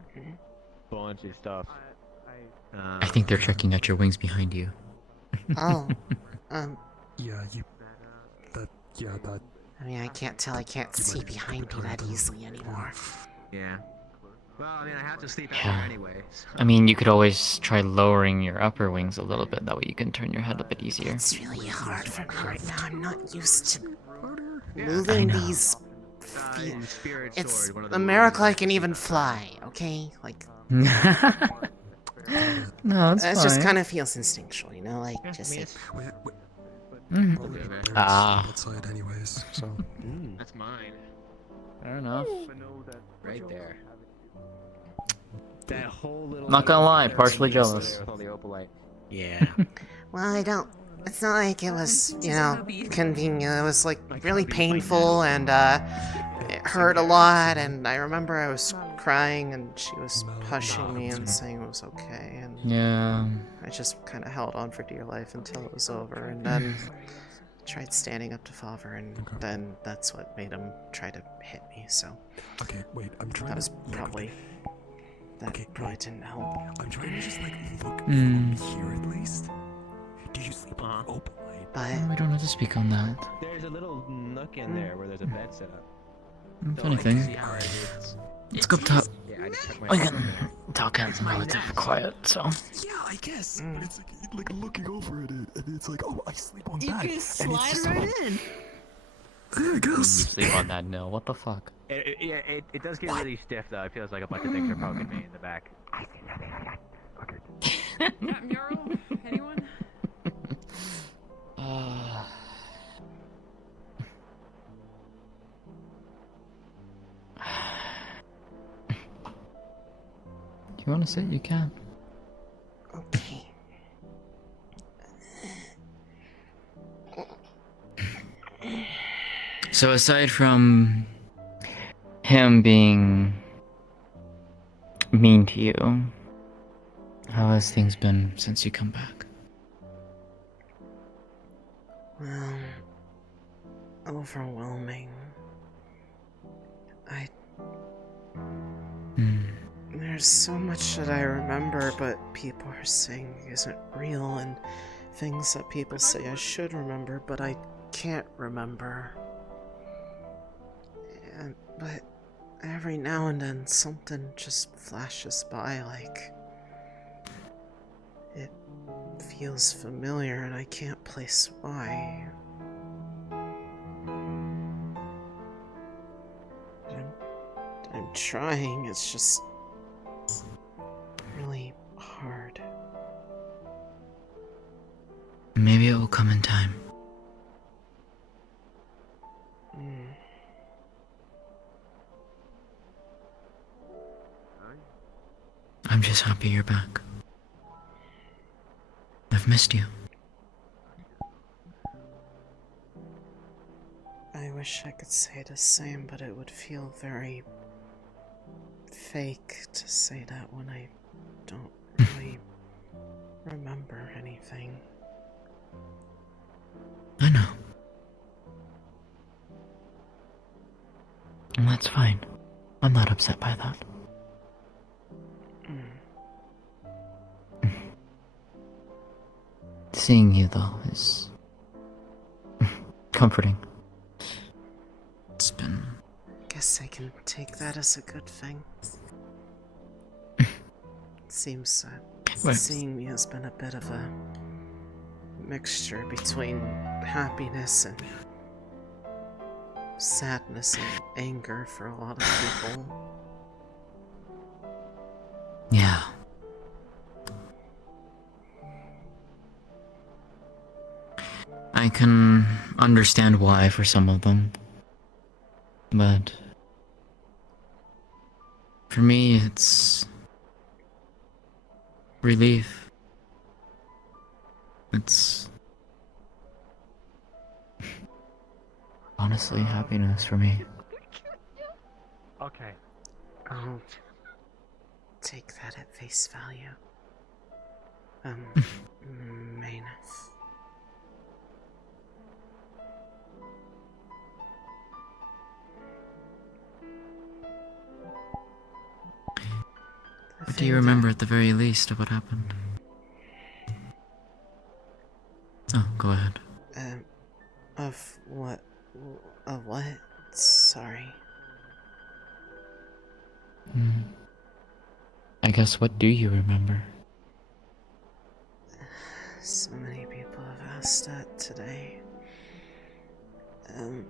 bunch of stuff. I think they're checking out your wings behind you. Oh, Yeah, that. I mean, I can't tell. I can't see behind me that easily anymore. Yeah. Well, I mean, I have to sleep out Yeah. there anyway. So. I mean, you could always try lowering your upper wings a little bit. That way you can turn your head a bit easier. It's really hard for me right now. I'm not used to I moving know. these. In Spirit It's Sword, one of a the miracle I can even fly. Okay, like No, it's it fine. just kind of feels instinctual, you know, like just like. Ah. Outside, anyways. So. That's mine. Fair enough. Right there. That whole little. Not gonna lie, partially jealous. With all the opalite. Yeah. Well, I don't. It's not like it was, you know, convenient. It was like really painful and it hurt a lot. And I remember I was crying and she was hushing me and saying it was okay. And Yeah. I just kind of held on for dear life until it was over. And then tried standing up to Fevira, and then that's what made him try to hit me. So. Okay, wait. I'm trying. That was probably. That probably didn't help. I'm trying to just look Hmm. from here at least. Do you sleep on open light? But We don't have to speak on that. There's a little nook in there where there's a bed set up. If anything, let's go top. Yeah, I just checked my. We can talk in relative quiet, so. Yeah, I guess. But it's like looking over at it, and it's like, oh, I sleep on You that. can and it's slide just right in. Yeah, I You guess. sleep on that no. What the fuck? It does get really stiff though. It feels like a bunch of things are poking me in the back. Yeah, you want to sit, you can. Okay. So aside from him being mean to you, how has things been since you come back? Well, overwhelming. There's so much that I remember, but people are saying isn't real, and things that people say I should remember, but I can't remember. But every now and then something just flashes by, like it feels familiar, and I can't place why. I'm trying, it's just really hard. Maybe it will come in time. I'm just happy you're back. I've missed you. I wish I could say the same, but it would feel very fake to say that when I don't really remember anything. I know. And that's fine. I'm not upset by that. Seeing you, though, is comforting. It's been... Guess I can take that as a good thing. Seems that seeing me has been a bit of a mixture between happiness and sadness and anger for a lot of people. Yeah. I can understand why for some of them, but for me it's relief. It's honestly happiness for me. Okay. I'll take that at face value. Mayneth. What do you remember at the very least of what happened? Oh, go ahead. Of what? Of what? Sorry. I guess what do you remember? So many people have asked that today. Well,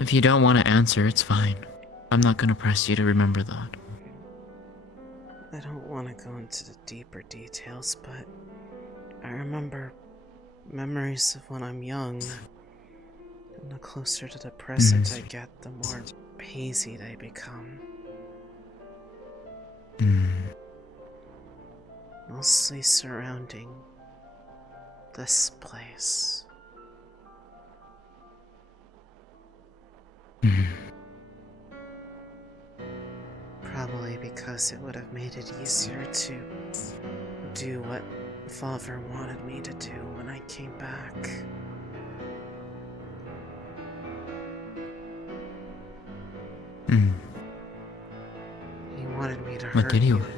if you don't want to answer, it's fine. I'm not gonna press you to remember that. I don't want to go into the deeper details, but I remember memories of when I'm young. And the closer to the present I get, the more hazy they become. Mostly surrounding this place. Probably because it would have made it easier to do what Father wanted me to do when I came back. He wanted me to What hurt did you you? all.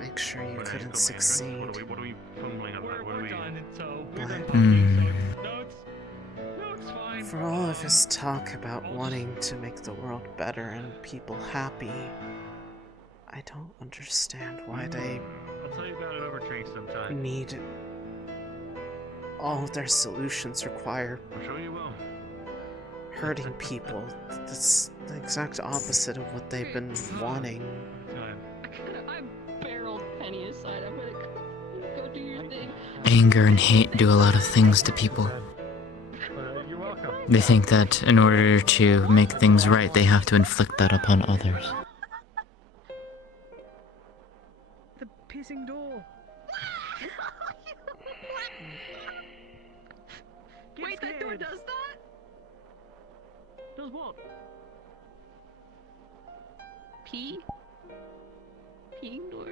Make sure you couldn't succeed. What are we fumbling about? What are we? For all of his talk about wanting to make the world better and people happy, I don't understand why they I'll tell you about it over drinks sometime. need all of their solutions require I'm sure you will. hurting people. That's the exact opposite of what they've been wanting. I barreled Penny aside. I'm gonna go do your thing. Anger and hate do a lot of things to people. You're welcome. They think that in order to make things right, they have to inflict that upon others. pissing door. Wait, that door does that? Does what? Pee? Peeing door?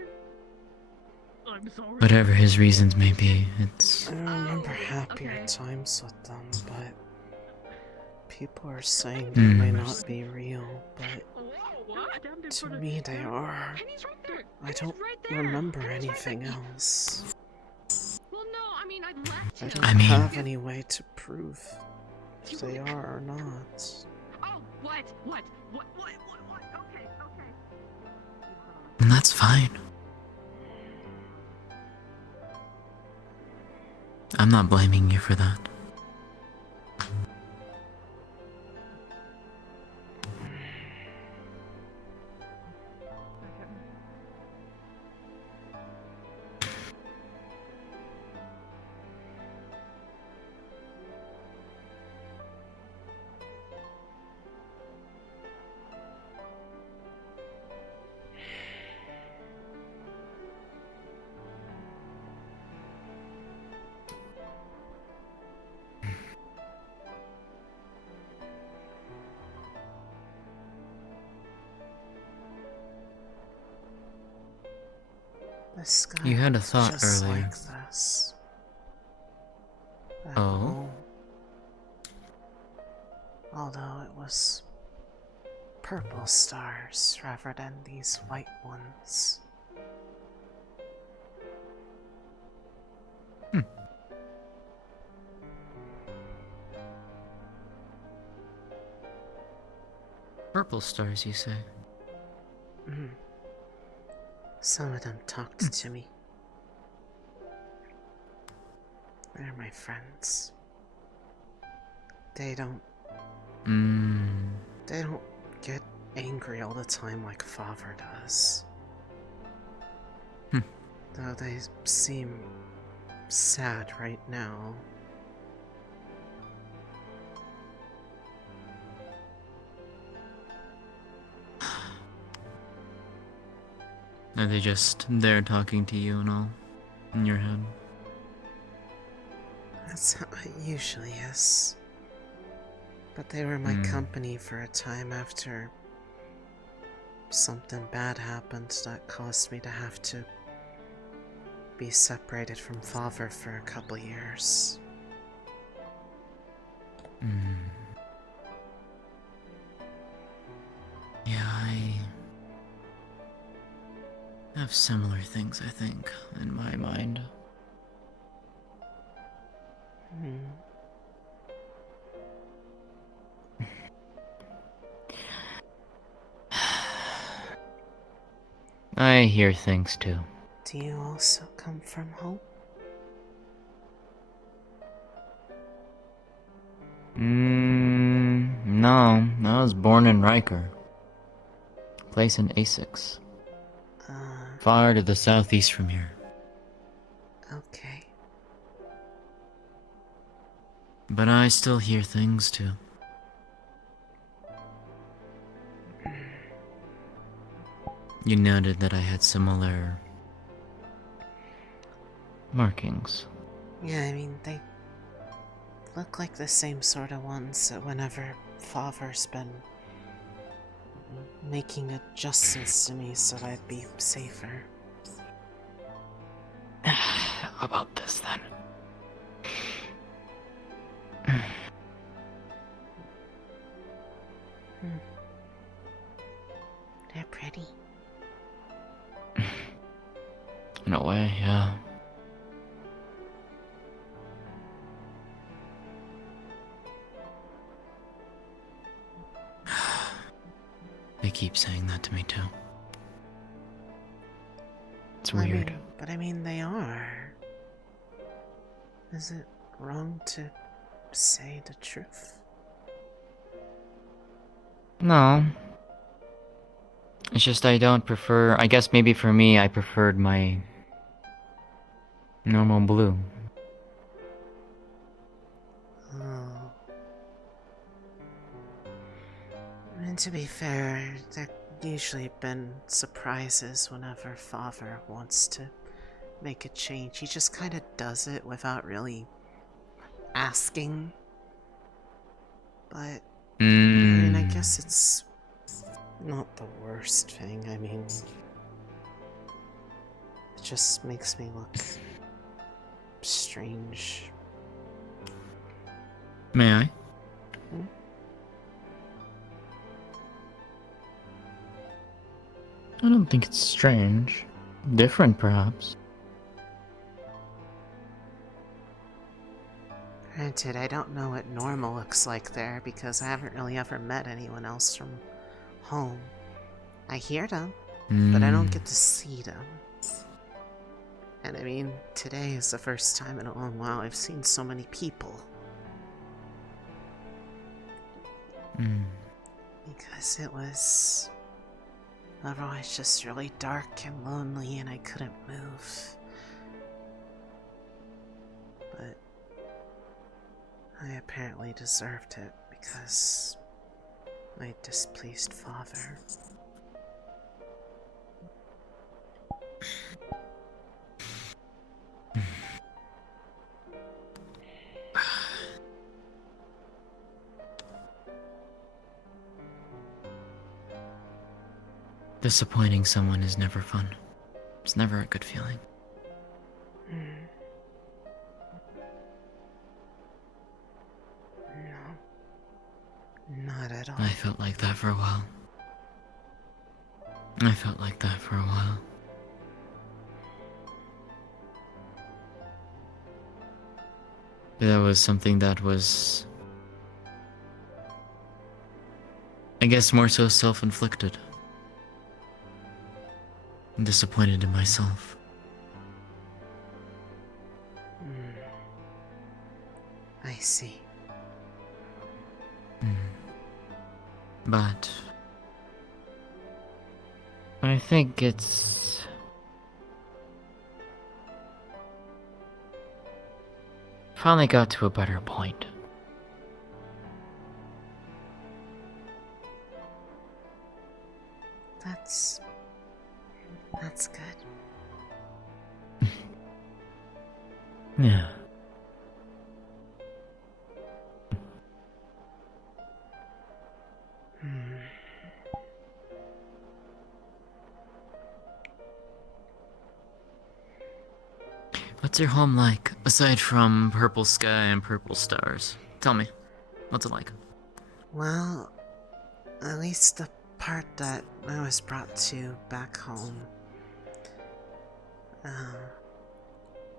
I'm sorry. Whatever his reasons may be, it's. I remember happier times with them, but people are saying they may not be real, but to me they are. I don't remember anything else. Well, no, I mean, I left I him. don't have any way to prove if they are or not. Oh, what? Okay. And that's fine. I'm not blaming you for that. The sky You had a was thought just earlier. like this. At Oh? home. Although it was purple stars rather than these white ones. Purple stars, you say? Mm. Some of them talked to me. They're my friends. They don't get angry all the time like Father does. Though they seem sad right now. Are they just there talking to you and all? In your head? That's how it usually is. But they were my company for a time after something bad happened that caused me to have to be separated from Father for a couple years. Yeah, I have similar things, I think, in my mind. I hear things too. Do you also come from home? No. I was born in Riker. Place in Asix. Far to the southeast from here. Okay. But I still hear things too. You noted that I had similar markings. Yeah, I mean, they look like the same sort of ones that whenever Father's been making adjustments to me so that I'd be safer. How about this then? They're pretty. In a way, yeah. They keep saying that to me too. It's weird. But I mean, they are. Is it wrong to say the truth? No. It's just I don't prefer. I guess maybe for me, I preferred my normal blue. And to be fair, usually been surprises whenever Father wants to make a change. He just kind of does it without really asking. But, I mean, I guess it's not the worst thing. I mean, it just makes me look strange. May I? I don't think it's strange. Different, perhaps. Granted, I don't know what normal looks like there because I haven't really ever met anyone else from home. I hear them, but I don't get to see them. And I mean, today is the first time in a long while I've seen so many people. Because it was otherwise just really dark and lonely and I couldn't move. But I apparently deserved it because I displeased Father. Disappointing someone is never fun. It's never a good feeling. No. Not at all. I felt like that for a while. I felt like that for a while. That was something that was, I guess, more so self-inflicted. I'm disappointed in myself. I see. But I think it's finally got to a better point. That's good. Yeah. What's your home like, aside from purple sky and purple stars? Tell me, what's it like? Well, at least the part that I was brought to back home.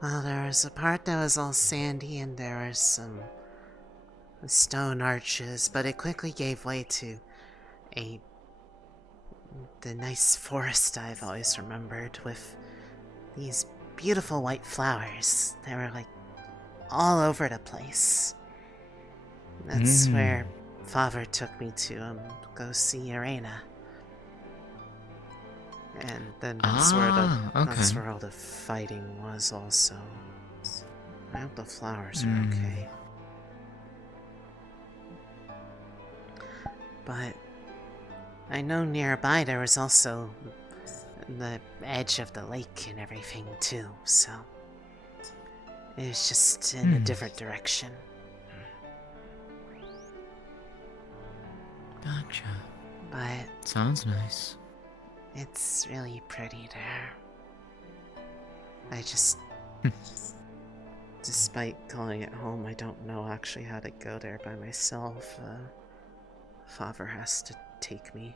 Well, there was a part that was all sandy and there was some stone arches, but it quickly gave way to the nice forest I've always remembered with these beautiful white flowers. They were like all over the place. That's where Father took me to go see Arena. And then that's where all the fighting was also. I hope the flowers are okay. But I know nearby there was also the edge of the lake and everything too, so it was just in a different direction. Gotcha. But sounds nice. It's really pretty there. I just despite calling it home, I don't know actually how to go there by myself. Father has to take me.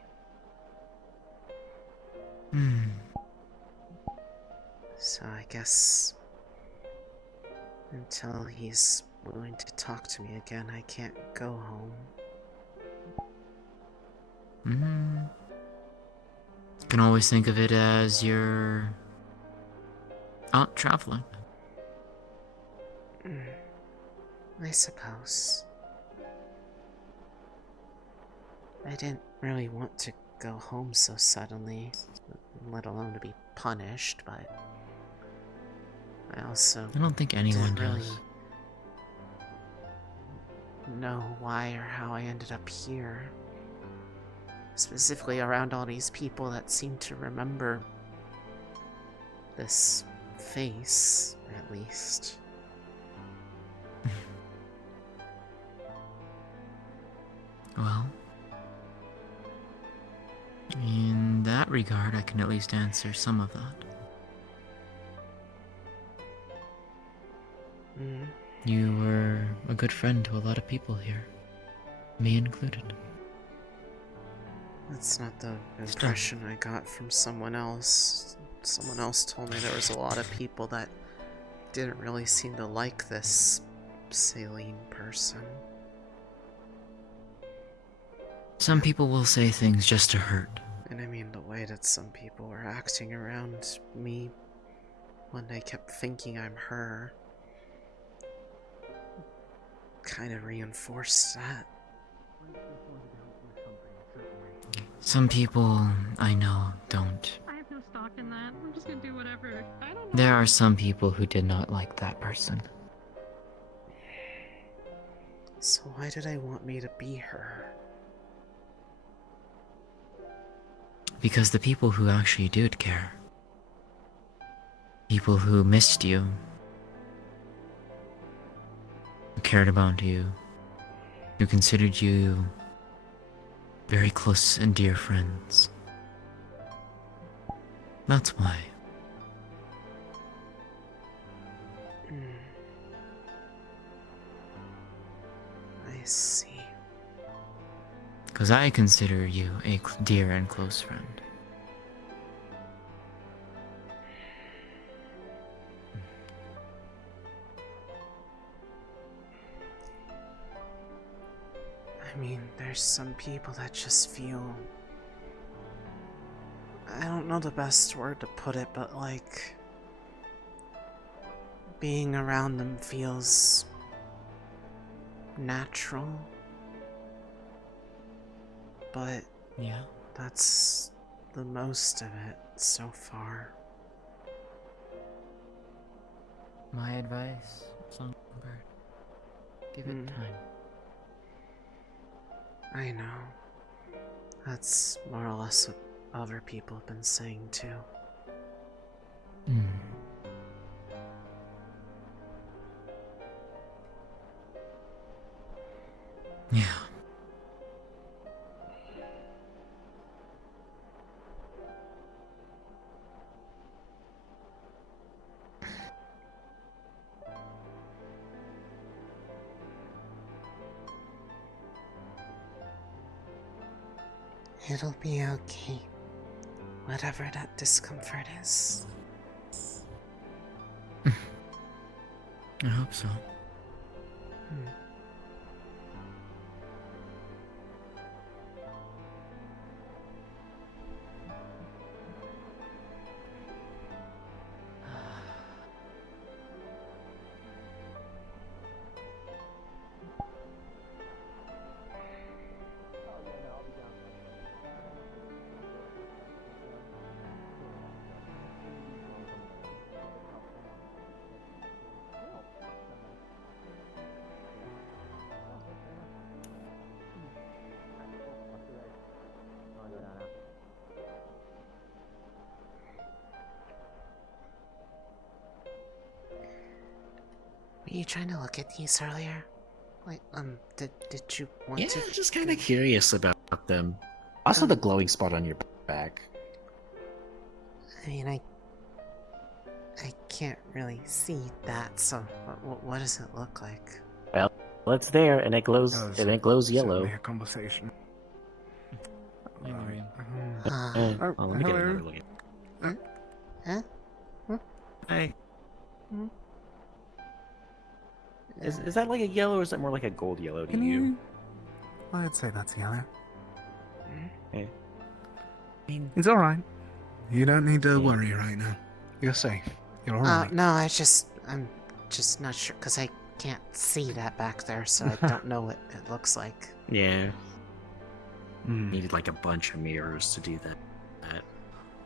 So I guess until he's willing to talk to me again, I can't go home. You can always think of it as you're out traveling. I suppose. I didn't really want to go home so suddenly, let alone to be punished, but I also I don't think anyone didn't really does. know why or how I ended up here. specifically around all these people that seem to remember this face, at least. Well, in that regard, I can at least answer some of that. You were a good friend to a lot of people here, me included. That's not the impression I got from someone else. Someone else told me there was a lot of people that didn't really seem to like this saline person. Some people will say things just to hurt. And I mean, the way that some people were acting around me when they kept thinking I'm her kind of reinforced that. Some people I know don't. I have no stock in that. I'm just gonna do whatever. I don't know. There are some people who did not like that person. So why did I want me to be her? Because the people who actually did care, people who missed you, who cared about you, who considered you very close and dear friends. That's why. I see. Because I consider you a dear and close friend. I mean, there's some people that just feel... I don't know the best word to put it, but like... being around them feels... natural. But... yeah, that's the most of it so far. My advice, Songbird, give it time. I know. That's more or less what other people have been saying too. Yeah. It'll be okay. Whatever that discomfort is. I hope so. Were you trying to look at these earlier? Like, did you want Yeah, to? just kind of curious about them. Also, the glowing spot on your back. I mean, I can't really see that, so what does it look like? Well, it's there, and it glows, yellow. A conversation. Memoriam. Let me get another look at Huh? Hey. Is that like a yellow, or is that more like a gold yellow to you? I'd say that's yellow. Okay. It's alright. You don't need to worry right now. You're safe. You're alright. No, I'm just not sure, because I can't see that back there, so I don't know what it looks like. Yeah. Needed like a bunch of mirrors to do that.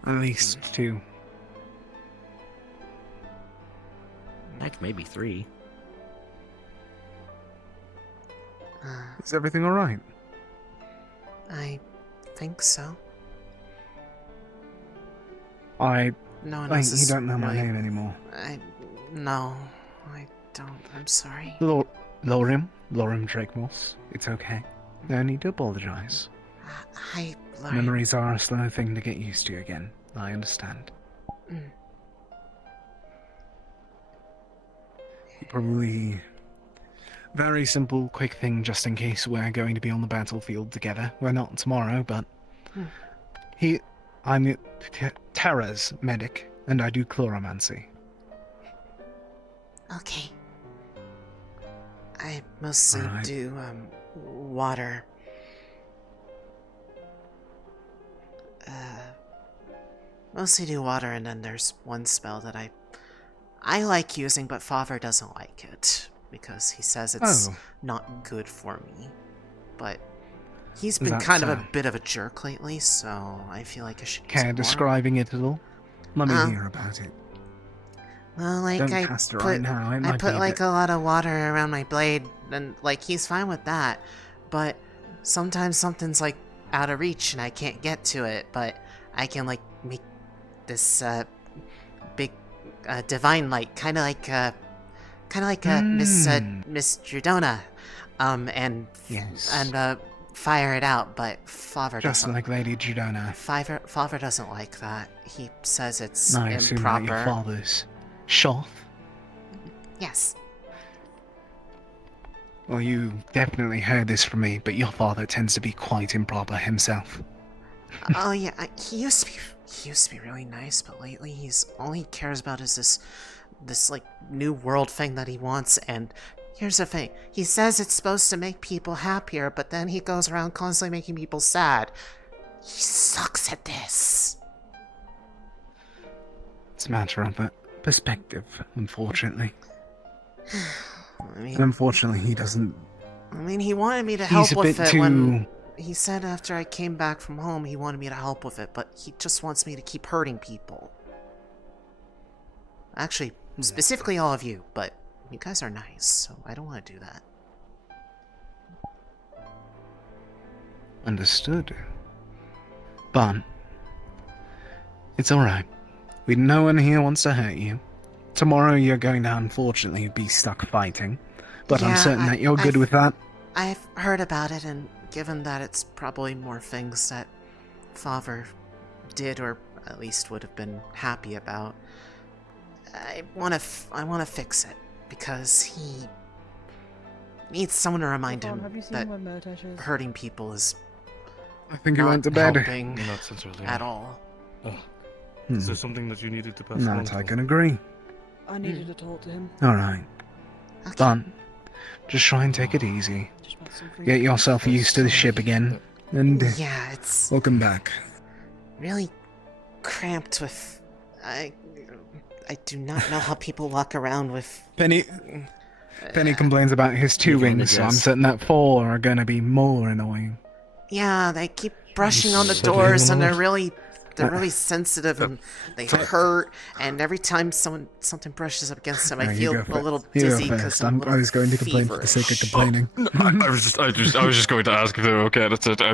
At least 2. Heck, maybe 3. Is everything alright? I think so. I No one think else you is don't know my really- name anymore. No, I don't. I'm sorry. Lorium Drakemoss. It's okay. No need to apologize. Hi, Lorium. Memories are a slow thing to get used to again. I understand. Probably very simple, quick thing just in case we're going to be on the battlefield together. We're not tomorrow, but I'm Terra's medic, and I do chloromancy. Okay. I mostly Alright. do water. Mostly do water, and then there's one spell that I like using, but Fevira doesn't like it because he says it's not good for me. But he's been That's kind of a bit of a jerk lately, so I feel like I should use it Care more. describing it at all? Let me hear about it. Well, like Don't I cast it put, right now. It I might put be a like bit- a lot of water around my blade, and like he's fine with that. But sometimes something's like out of reach, and I can't get to it. But I can like make this big divine light, kind of like Miss Judona, and fire it out. But Fevira Just doesn't. like Lady Judona. Fevira doesn't like that. He says it's I assume that improper. your father's Shoth. Yes. Well, you definitely heard this from me, but your father tends to be quite improper himself. Oh yeah, he used to be really nice, but lately all he cares about is this like new world thing that he wants. And here's the thing: he says it's supposed to make people happier, but then he goes around constantly making people sad. He sucks at this. It's a matter of perspective, unfortunately. I mean, And unfortunately, he doesn't. I mean, he wanted me to He's help a with bit it too. when he said after I came back from home, he wanted me to help with it, but he just wants me to keep hurting people. Actually, specifically all of you, but you guys are nice, so I don't want to do that. Understood. But it's alright. No one here wants to hurt you. Tomorrow you're going to unfortunately be stuck fighting, but I'm Yeah, certain that you're good with that. I've heard about it, and given that it's probably more things that Fevira did, or at least would have been happy about, I want to fix it because he needs someone to remind him Have you seen that where Murtash is? hurting people is I think he not went to bed. helping Not since earlier. at all. Is there something that you needed to pass along? That I can agree. I needed to talk to him. Alright. But just try and take it easy. Get yourself used to the ship again. And Yeah, it's welcome back. really cramped with. I do not know how people walk around with. Penny complains about his two wings, so I'm certain that 4 are gonna be more annoying. Yeah, they keep brushing on the Settling doors, and them they're off. they're really sensitive, and they hurt. And every time something brushes up against them, I No, you feel go a fir- little you go dizzy because first. I'm a I little was going to complain for the sake of complaining. I was just going to ask if they were okay. That's it. I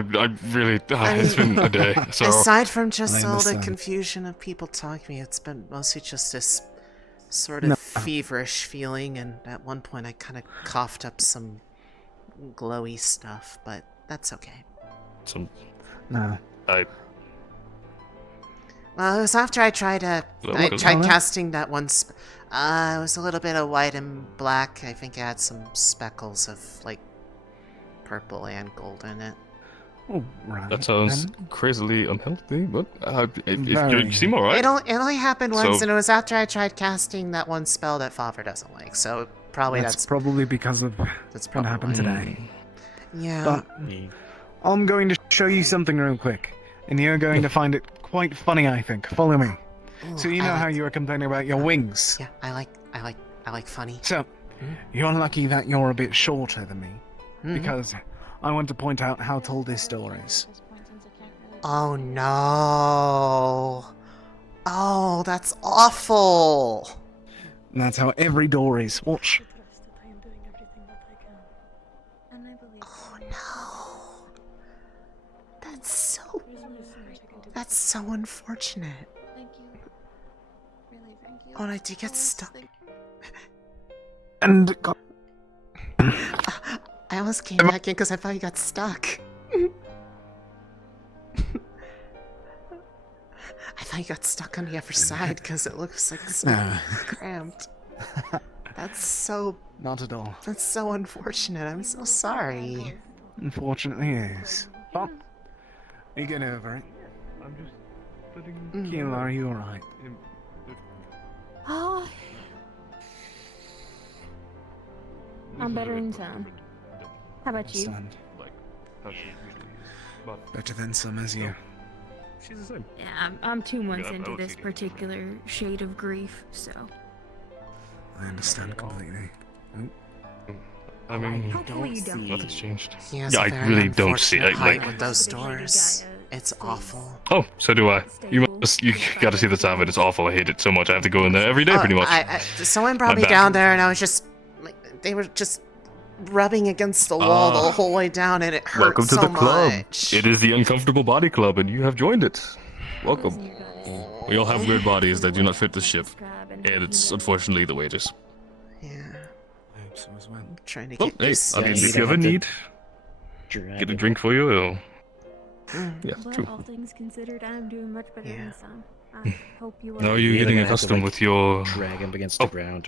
really. It's been a day. So aside from just I all the understand. confusion of people talking to me, it's been mostly just this sort of feverish feeling. And at one point, I kind of coughed up some glowy stuff, but that's okay. No. Well, it was after I tried Hello? casting that one. It was a little bit of white and black. I think it had some speckles of like purple and gold in it. Oh, right. that sounds crazily unhealthy. But you seem alright. It only happened once, So- and it was after I tried casting that one spell that Fevira doesn't like. So probably That's probably because of what happened today. Yeah. But I'm going to show you something real quick, and you're going to find it quite funny, I think. Follow me. So you know how you were complaining about your wings? Yeah, I like funny. So, you're lucky that you're a bit shorter than me, Mhm. because I want to point out how tall this door is. Oh no. Oh, that's awful. And that's how every door is. Watch. Oh no. That's so That's so unfortunate. Thank you. Really, thank you. Oh, I did get stuck. And I almost came back in because I thought you got stuck. I thought you got stuck on the other side because it looks like it's cramped. That's so... Not at all. That's so unfortunate. I'm so sorry. Unfortunately, yes. But you get over it. I'm just putting... Keelan, are you alright? Oh. I'm better in some. How about you? Understand. Better than some as you. She's the same. Yeah, I'm 2 months Yeah, into OCD. this particular shade of grief, so. I understand completely. I mean, Hopefully you don't. nothing's changed. He has Yeah, a I very really don't see unfortunate it. height Like, with those doors. It's awful. oh, so do I. You gotta see the time of it. It's awful. I hate it so much. I have to go in there every day, pretty much. Someone brought My me bad. down there, and I was just like, they were just rubbing against the wall the whole way down, and it hurt Welcome to so the club. much. It is the Uncomfortable Body Club, and you have joined it. Welcome. We all have weird bodies that do not fit the ship, and it's unfortunately the wages. Yeah. I hope so as well. I'm trying to Well, get hey, used to I mean, it. if you ever need, get a drink for you. Or... Yeah, But true. all things considered, I'm doing much better than some. I hope you are. Now you're getting accustomed with your. Drag him against the ground.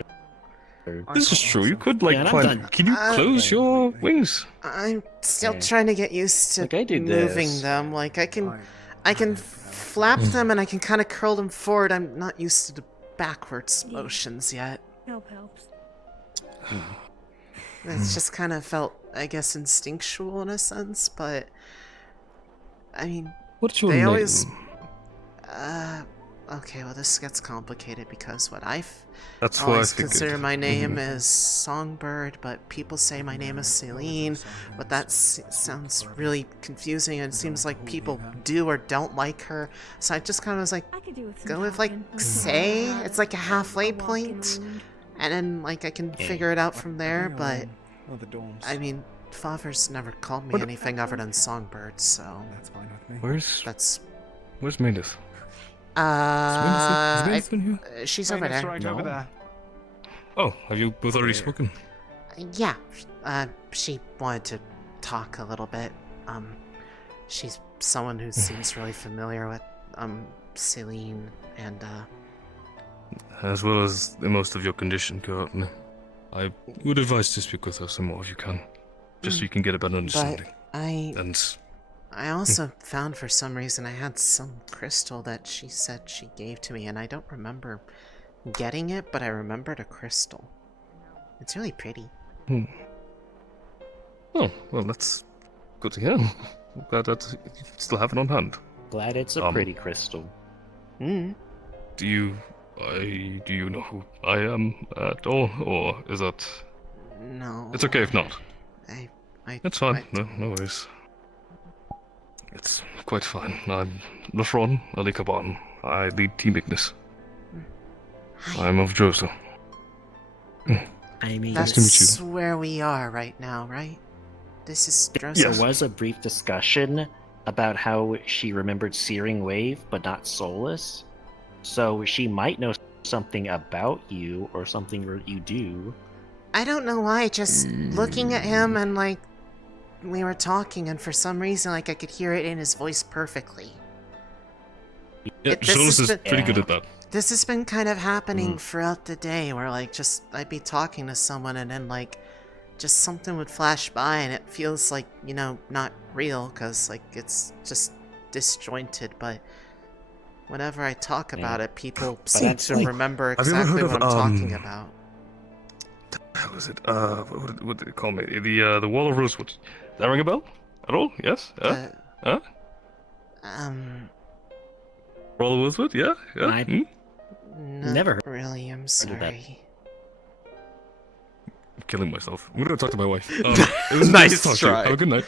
This is true. You could like Yeah, and I'm climb. done. Can you close your wings? I'm still Yeah. trying to get used to Like, I do moving this. them. Like I can flap them and I can kind of curl them forward. I'm not used to the backwards motions yet. Helps. It's just kind of felt, I guess, instinctual in a sense, but I mean, What's your they name? always. Okay, well, this gets complicated because what That's what I always figured. consider my name is Songbird, but people say my name is Celine, but that sounds really confusing, and it seems like people do or don't like her, so I just kind of was like, go with, like, say? It's like a halfway point, and then, like, I can figure it out from there, but, I mean, Father's never called me anything other than Songbird, so... That's fine with me. Where's Mavis? Uh, Has been here? She's over there. Right over there. Oh, have you both already spoken? Yeah, she wanted to talk a little bit. She's someone who seems really familiar with, Celine, and, As well as most of your condition, Curtin. I would advise to speak with her some more if you can. Just so you can get a better understanding. I also found for some reason I had some crystal that she said she gave to me, and I don't remember getting it, but I remembered a crystal. It's really pretty. Oh, well, that's good to hear. I'm glad that you still have it on hand. Glad it's a pretty crystal. Mm. Do you know who I am at all, or is that... No. It's okay if not. It's fine, I- no worries. It's quite fine. I'm Lafron Alikaban. I lead Team Ignis. I'm of Droza. I mean, Nice to meet you. That's where we are right now, right? This is Droza. There was a brief discussion about how she remembered Searing Wave, but not Solus. So she might know something about you, or something that you do. I don't know why, just looking at him and, like, we were talking, and for some reason, like, I could hear it in his voice perfectly. Yeah, This Solus has is been- pretty good at that. This has been kind of happening throughout the day, where, like, just, I'd be talking to someone, and then, like, just something would flash by, and it feels like, you know, not real, because, like, it's just disjointed, but whenever I talk about it, people seem that's to like- remember Have you ever exactly heard what of, I'm talking about. How is it? What did it call me? The Wall of Rosewood. Does that ring a bell? At all? Yes? Huh? Wall of Rosewood? Yeah? Yeah? Not Never heard really, I'm of that. sorry. I'm killing myself. I'm gonna talk to my wife. It was Nice nice to talk to you. try. Have a good night.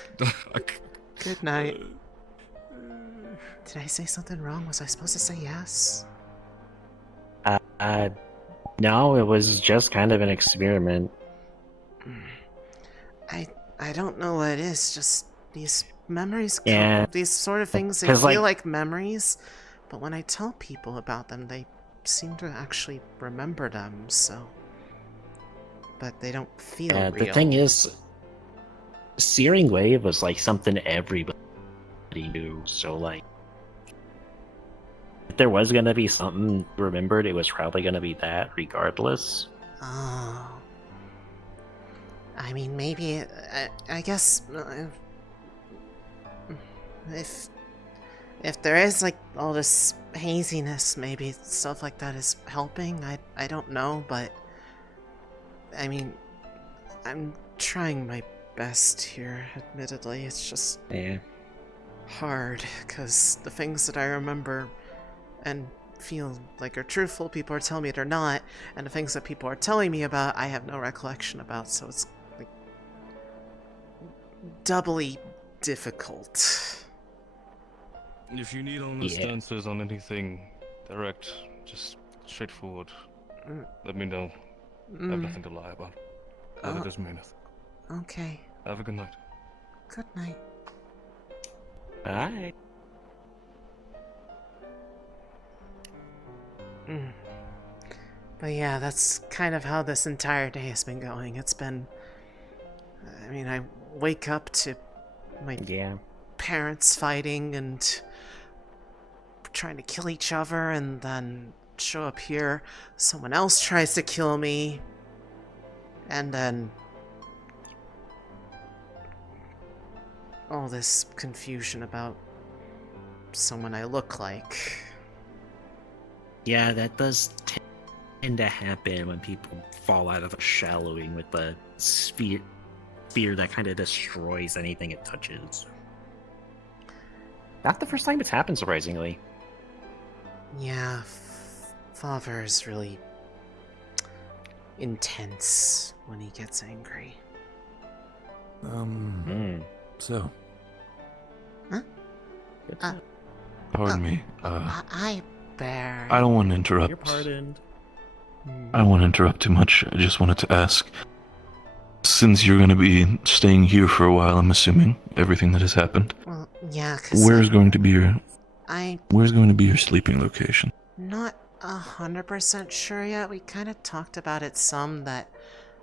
Good night. Did I say something wrong? Was I supposed to say yes? No, it was just kind of an experiment. I don't know what it is, just these memories, Yeah. these sort of things, they 'Cause, feel like- like memories, but when I tell people about them, they seem to actually remember them, so... But they don't feel Yeah, real. the thing is, Searing Wave was like something everybody knew, so like, if there was gonna be something remembered, it was probably gonna be that, regardless. Oh. I mean, maybe... I guess... If there is, like, all this haziness, maybe stuff like that is helping. I don't know, but... I mean, I'm trying my best here, admittedly. It's just... Yeah. hard, because the things that I remember and feel like are truthful, people are telling me they're not, and the things that people are telling me about, I have no recollection about, so it's, like, doubly difficult. If you need honest answers on anything, direct, just straightforward, let me know. I have nothing to lie about. That doesn't mean nothing. Okay. Have a good night. Good night. Bye. But yeah, that's kind of how this entire day has been going. It's been... I mean, I wake up to my parents fighting and trying to kill each other, and then show up here, someone else tries to kill me, and then all this confusion about someone I look like. Yeah, that does tend to happen when people fall out of a shallowing with the sphere that kind of destroys anything it touches. Not the first time it's happened, surprisingly. Yeah, Father is really intense when he gets angry. So. Huh? Pardon me. I bear. I don't want to interrupt. You're pardoned. I don't want to interrupt too much. I just wanted to ask, since you're going to be staying here for a while, I'm assuming everything that has happened. Well, yeah, because Where's going to be your I'm Where's going to be your sleeping location? not 100% sure yet. We kind of talked about it some, that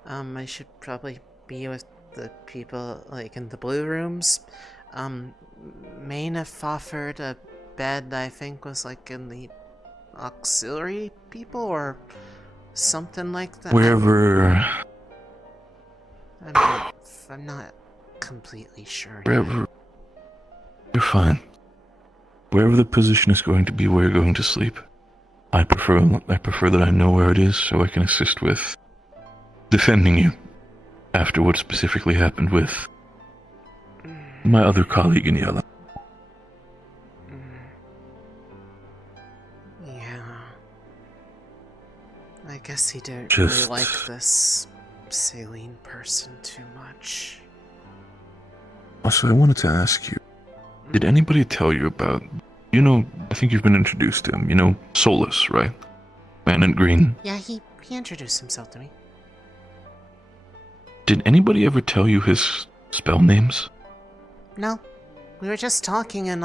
I should probably be with the people like in the blue rooms. Main have offered a bed that I think was like in the auxiliary people or something like that. Wherever. I'm not completely sure. Wherever. You're fine. Wherever the position is going to be where you're going to sleep. I prefer that I know where it is so I can assist with defending you after what specifically happened with my other colleague in yellow. Yeah. I guess he didn't Just- really like this saline person too much. Also, I wanted to ask you, did anybody tell you about, I think you've been introduced to him, Solus, right? Man in green. Yeah, he introduced himself to me. Did anybody ever tell you his spell names? No. We were just talking and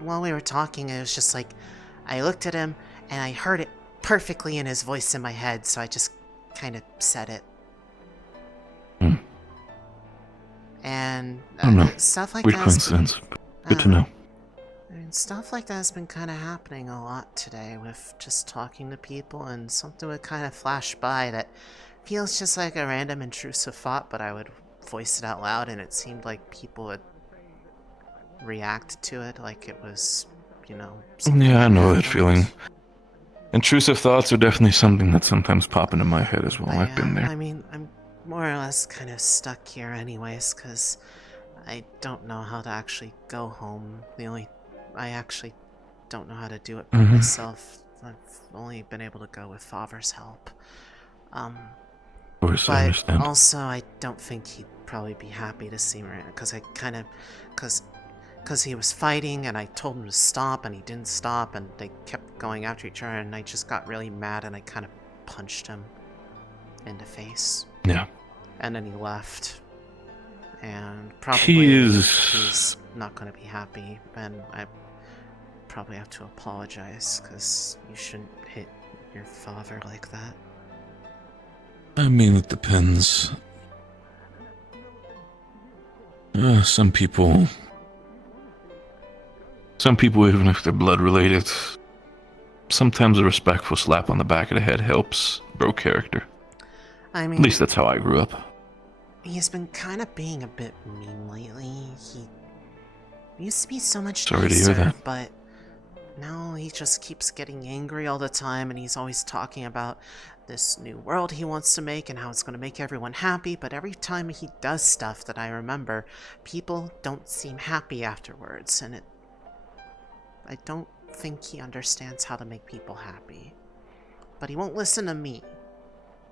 while we were talking, it was just like, I looked at him and I heard it perfectly in his voice in my head, so I just kind of said it. And I don't know. stuff like Weird that. coincidence. Good to know. I mean, stuff like that has been kind of happening a lot today with just talking to people, and something would kind of flash by that feels just like a random intrusive thought, but I would voice it out loud, and it seemed like people would react to it like it was, something Yeah, I know that happened. feeling. Intrusive thoughts are definitely something that sometimes pop into my head as well. I've been there. I mean, I'm more or less kind of stuck here anyways, because I don't know how to actually go home. I actually don't know how to do it by myself. I've only been able to go with Father's help. Of course, I But understand. also, I don't think he'd probably be happy to see me, because because he was fighting, and I told him to stop, and he didn't stop, and they kept going after each other, and I just got really mad, and I kind of punched him in the face. Yeah. And then he left. and probably is... he's not going to be happy, and I probably have to apologize, because you shouldn't hit your father like that. I mean, it depends. Some people, even if they're blood related, sometimes a respectful slap on the back of the head helps grow character. I mean, at least that's how I grew up. He's been kind of being a bit mean lately. He used to be so much Sorry to nicer, hear that. but now he just keeps getting angry all the time, and he's always talking about this new world he wants to make and how it's going to make everyone happy, but every time he does stuff that I remember, people don't seem happy afterwards, and I don't think he understands how to make people happy. But he won't listen to me.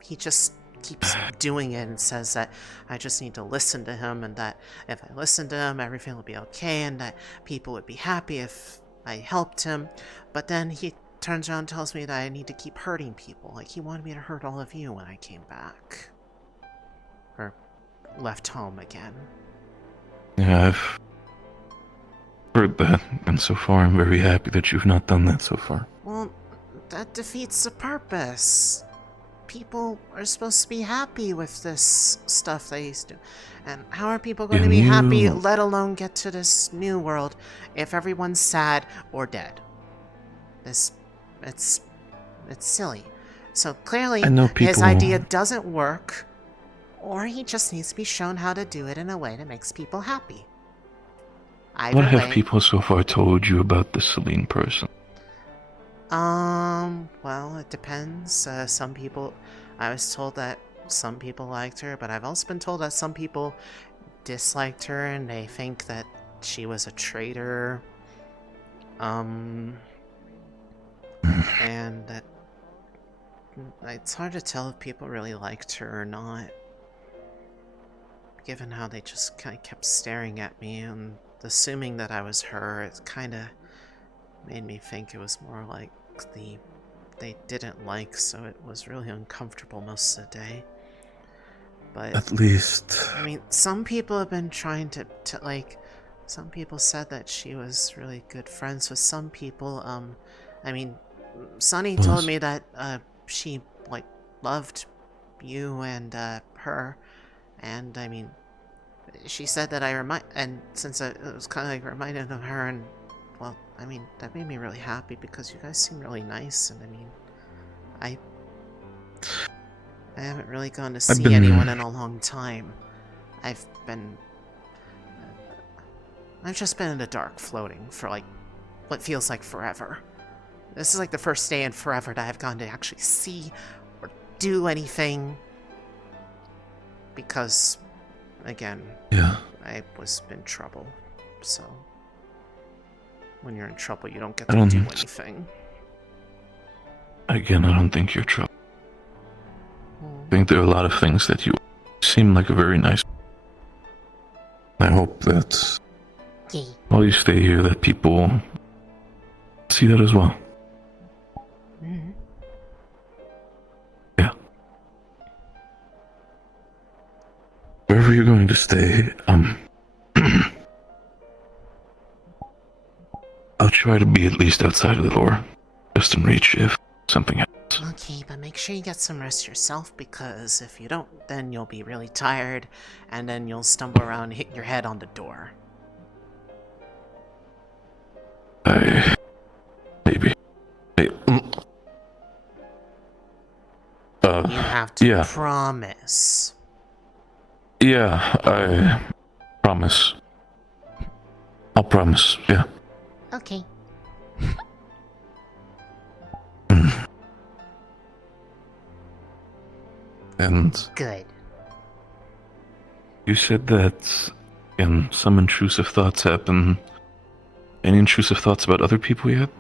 He just keeps doing it and says that I just need to listen to him, and that if I listen to him, everything will be okay, and that people would be happy if I helped him. But then he turns around and tells me that I need to keep hurting people. Like, he wanted me to hurt all of you when I came back. Or left home again. Yeah, I've heard that, and so far I'm very happy that you've not done that so far. Well, that defeats the purpose. People are supposed to be happy with this stuff they used to. And how are people going to be happy, let alone get to this new world, if everyone's sad or dead? It's silly. So clearly, his idea doesn't work, or he just needs to be shown how to do it in a way that makes people happy. Either What way, have people so far told you about this Celine person? Well, it depends. I was told that some people liked her, but I've also been told that some people disliked her and they think that she was a traitor. And that it's hard to tell if people really liked her or not, given how they just kind of kept staring at me and assuming that I was her. It kind of made me think it was more like they didn't like, so it was really uncomfortable most of the day. But at least, I mean, some people have been trying to like, some people said that she was really good friends with some people. I mean, Sunny told me that she like loved you and her, and I mean, she said that and since it was kind of like reminded of her, and well, I mean, that made me really happy because you guys seem really nice, and I mean, I haven't really gone to see anyone in a long time. I've just been in the dark floating for like what feels like forever. This is like the first day in forever that I've gone to actually see or do anything. Because, again, I was in trouble. So, when you're in trouble, you don't get to do anything. Again, I don't think you're trouble. I think there are a lot of things that you seem like a very nice. I hope that while you stay here, that people see that as well. Yeah. Wherever you're going to stay, I'll try to be at least outside of the door, just in reach if something happens. Okay, but make sure you get some rest yourself, because if you don't, then you'll be really tired, and then you'll stumble around and hit your head on the door. Maybe. Hey, you have to promise. Yeah, I promise. I'll promise, yeah. Okay. And good. You said that some intrusive thoughts happen. Any intrusive thoughts about other people yet?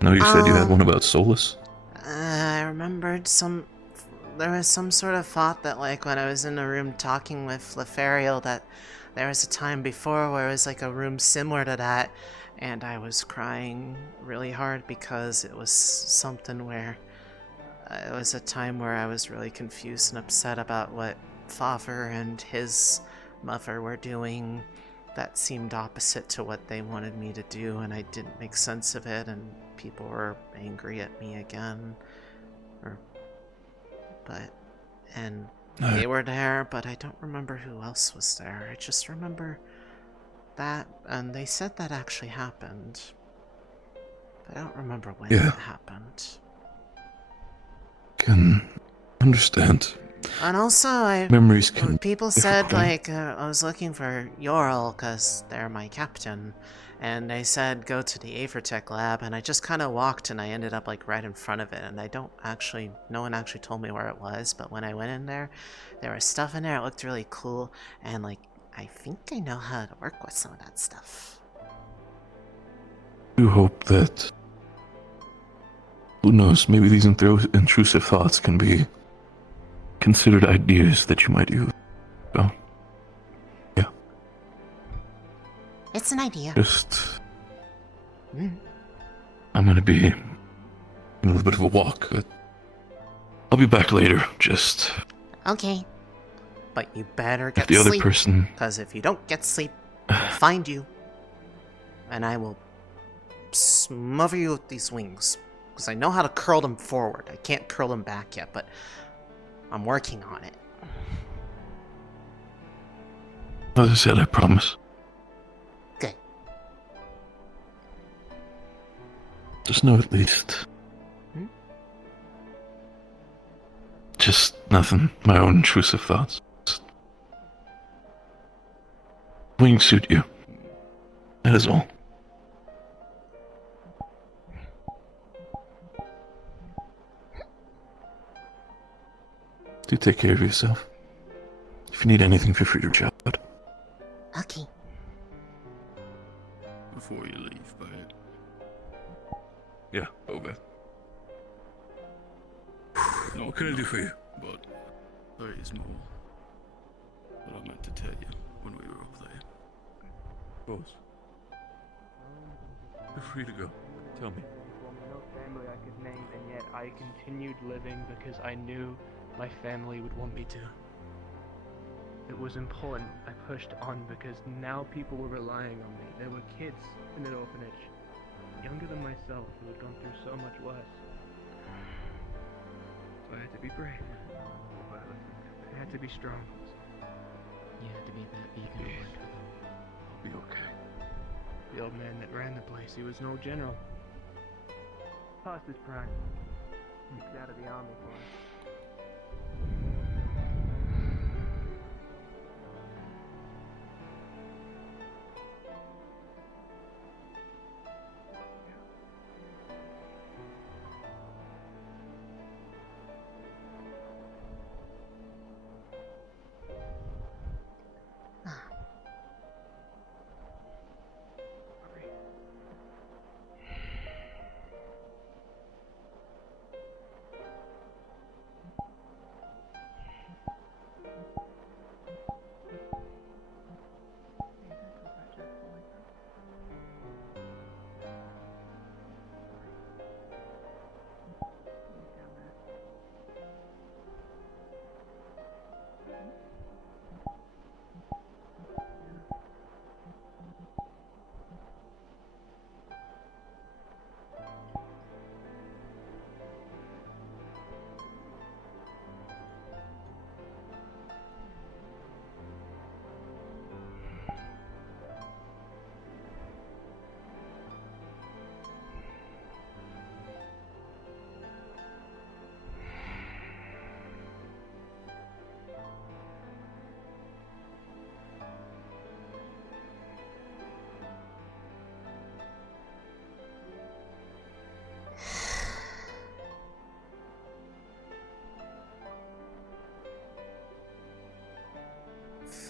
No, you said you had one about Solus. I remembered there was some sort of thought that, like, when I was in a room talking with Leferial, that there was a time before where it was like a room similar to that, and I was crying really hard because it was something where it was a time where I was really confused and upset about what Fevira and his mother were doing that seemed opposite to what they wanted me to do, and I didn't make sense of it, and people were angry at me again. They were there, but I don't remember who else was there. I just remember that, and they said that actually happened. But I don't remember when it happened. Can understand. And also, Memories can people said, like, I was looking for Yorl because they're my captain, and they said go to the Avertech lab, and I just kind of walked, and I ended up, like, right in front of it, and no one actually told me where it was, but when I went in there, there was stuff in there, it looked really cool, and, like, I think I know how to work with some of that stuff. I do hope that, who knows, maybe these intrusive thoughts can be considered ideas that you might use. So, yeah. It's an idea. Just... I'm gonna be in a little bit of a walk, but I'll be back later, just... Okay. But you better get the sleep. other person... Because if you don't get sleep, I'll find you. And I will smother you with these wings. Because I know how to curl them forward. I can't curl them back yet, but I'm working on it. As I said, I promise. Good. Just know at least. Just nothing. My own intrusive thoughts. Wings suit you. That is all. Do take care of yourself. If you need anything, feel free to reach out. Okay. Before you leave, but... Yeah, over. No, what can I do for you? But there is more that I meant to tell you when we were over there. Of course. Feel free to go. Tell me. No family I could name, and yet I continued living because I knew my family would want me to. It was important I pushed on because now people were relying on me. There were kids in an orphanage, younger than myself, who had gone through so much worse. So I had to be brave. I had to be strong. You had to be that beacon of light for them. I'll be okay. The old man that ran the place, he was no general. Past his prime. Kicked out of the army for us.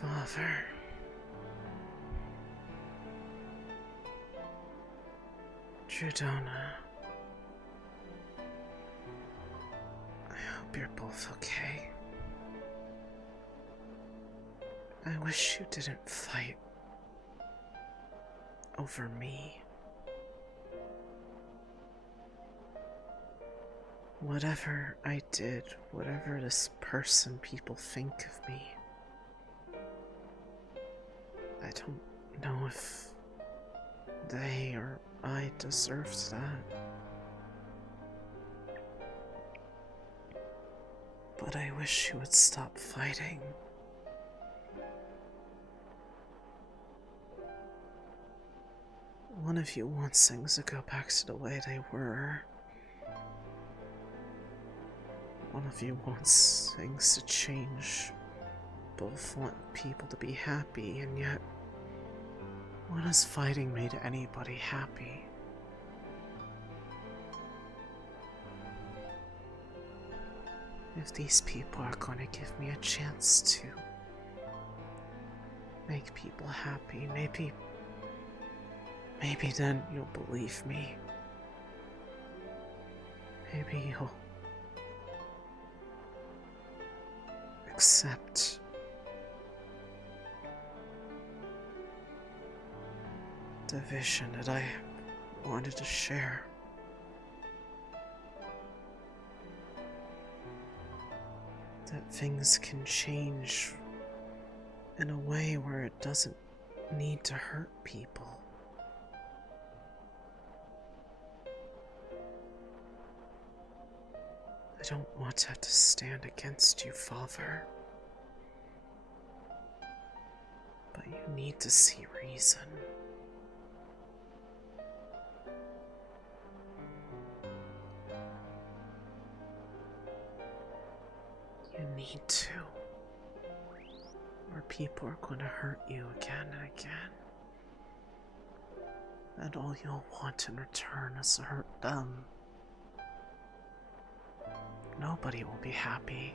Father. Judona. I hope you're both okay. I wish you didn't fight over me. Whatever I did, whatever this person people think of me, I don't know if they or I deserved that. But I wish you would stop fighting. One of you wants things to go back to the way they were. One of you wants things to change. Both want people to be happy, and yet, when has fighting made anybody happy? If these people are going to give me a chance to make people happy, maybe then you'll believe me. Maybe you'll accept the vision that I wanted to share. That things can change in a way where it doesn't need to hurt people. I don't want to have to stand against you, Father. But you need to see reason. You need to. Or people are going to hurt you again and again. And all you'll want in return is to hurt them. Nobody will be happy.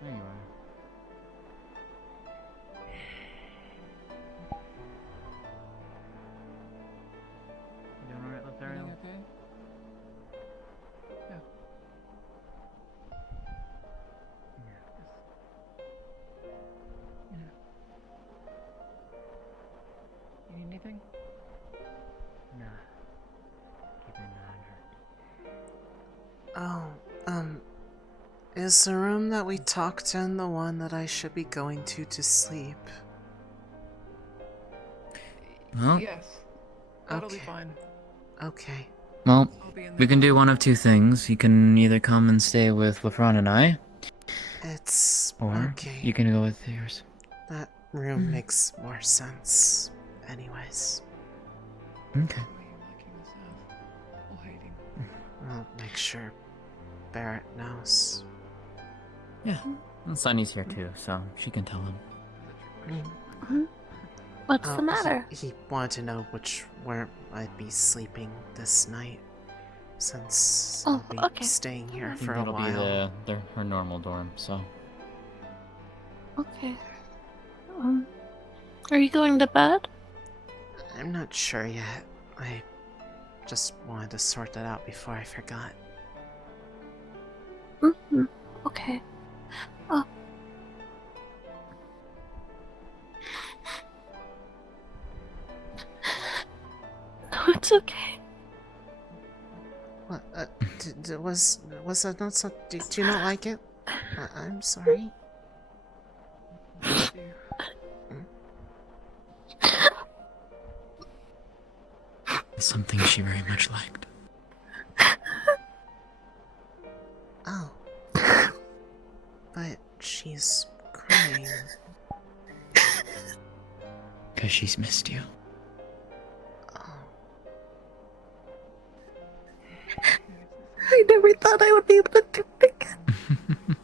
There you are. You doing alright, Lothario? Okay? Yeah. You need anything? Nah. Keep it under. Oh, is the room that we talked in the one that I should be going to sleep? Well, Yes. That'll be Okay. fine. Okay. well, we can do one of two things. You can either come and stay with Lafron and I, It's or okay. you can go with yours. That room makes more sense. Anyways, Okay. I'll make sure Barrett knows. Yeah. And Sunny's here too, so she can tell him. What's Oh, the matter? He wanted to know where I'd be sleeping this night, since Oh, I'll be okay. staying here I think for a that'll while. be her normal dorm, so. Okay. Are you going to bed? I'm not sure yet. I just wanted to sort that out before I forgot. Mm-hmm. Okay. Oh. No, it's okay. What? Was that not so? Do you not like it? I'm sorry. Something she very much liked. Oh. But she's crying. Because she's missed you. I never thought I would be able to do it again.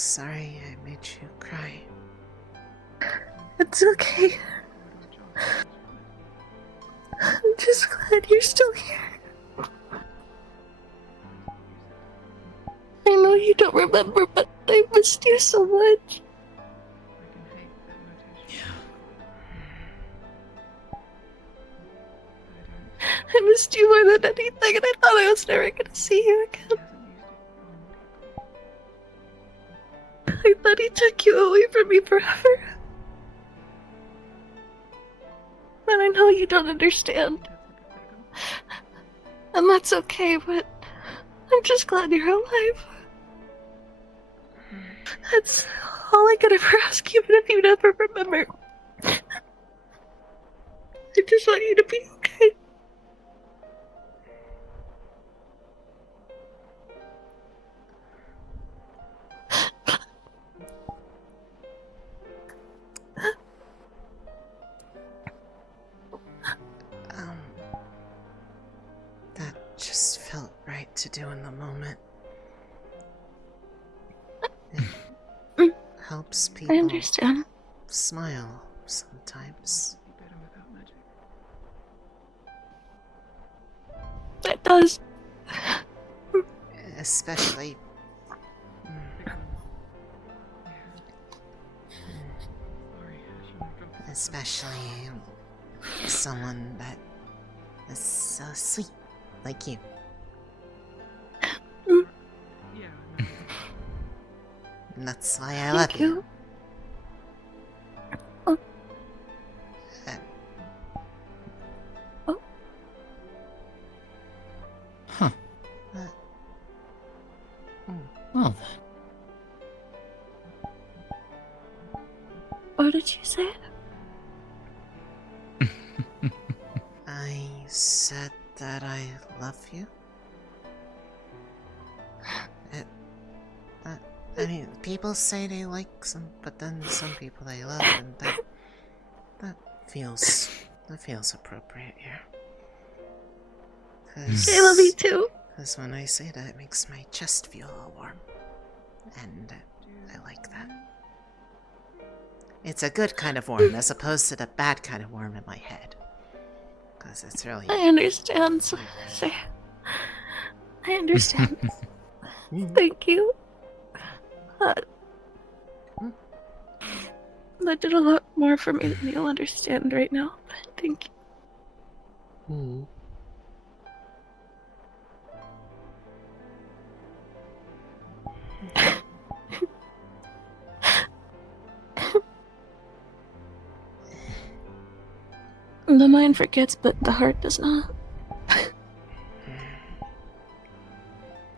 sorry I made you cry. It's okay. I'm just glad you're still here. I know you don't remember, but I missed you so much. I missed you more than anything, and I thought I was never gonna see you again. I thought he took you away from me forever. And I know you don't understand. And that's okay, but I'm just glad you're alive. That's all I could ever ask, even if you never remember. I just want you to be okay. That just felt right to do in the moment. It helps people I understand. smile sometimes. It does. Especially someone that is so sweet like you. And that's why I love you. Oh. Huh. Well then. What did you say? I said that I love you. I mean, people say they like some, but then some people they love, and that feels appropriate here. I love you too. Because when I say that, it makes my chest feel all warm, and I like that. It's a good kind of warm, as opposed to the bad kind of warm in my head. Because it's really... I understand. I understand. Thank you. That did a lot more for me than you'll understand right now, but thank you. The mind forgets, but the heart does not.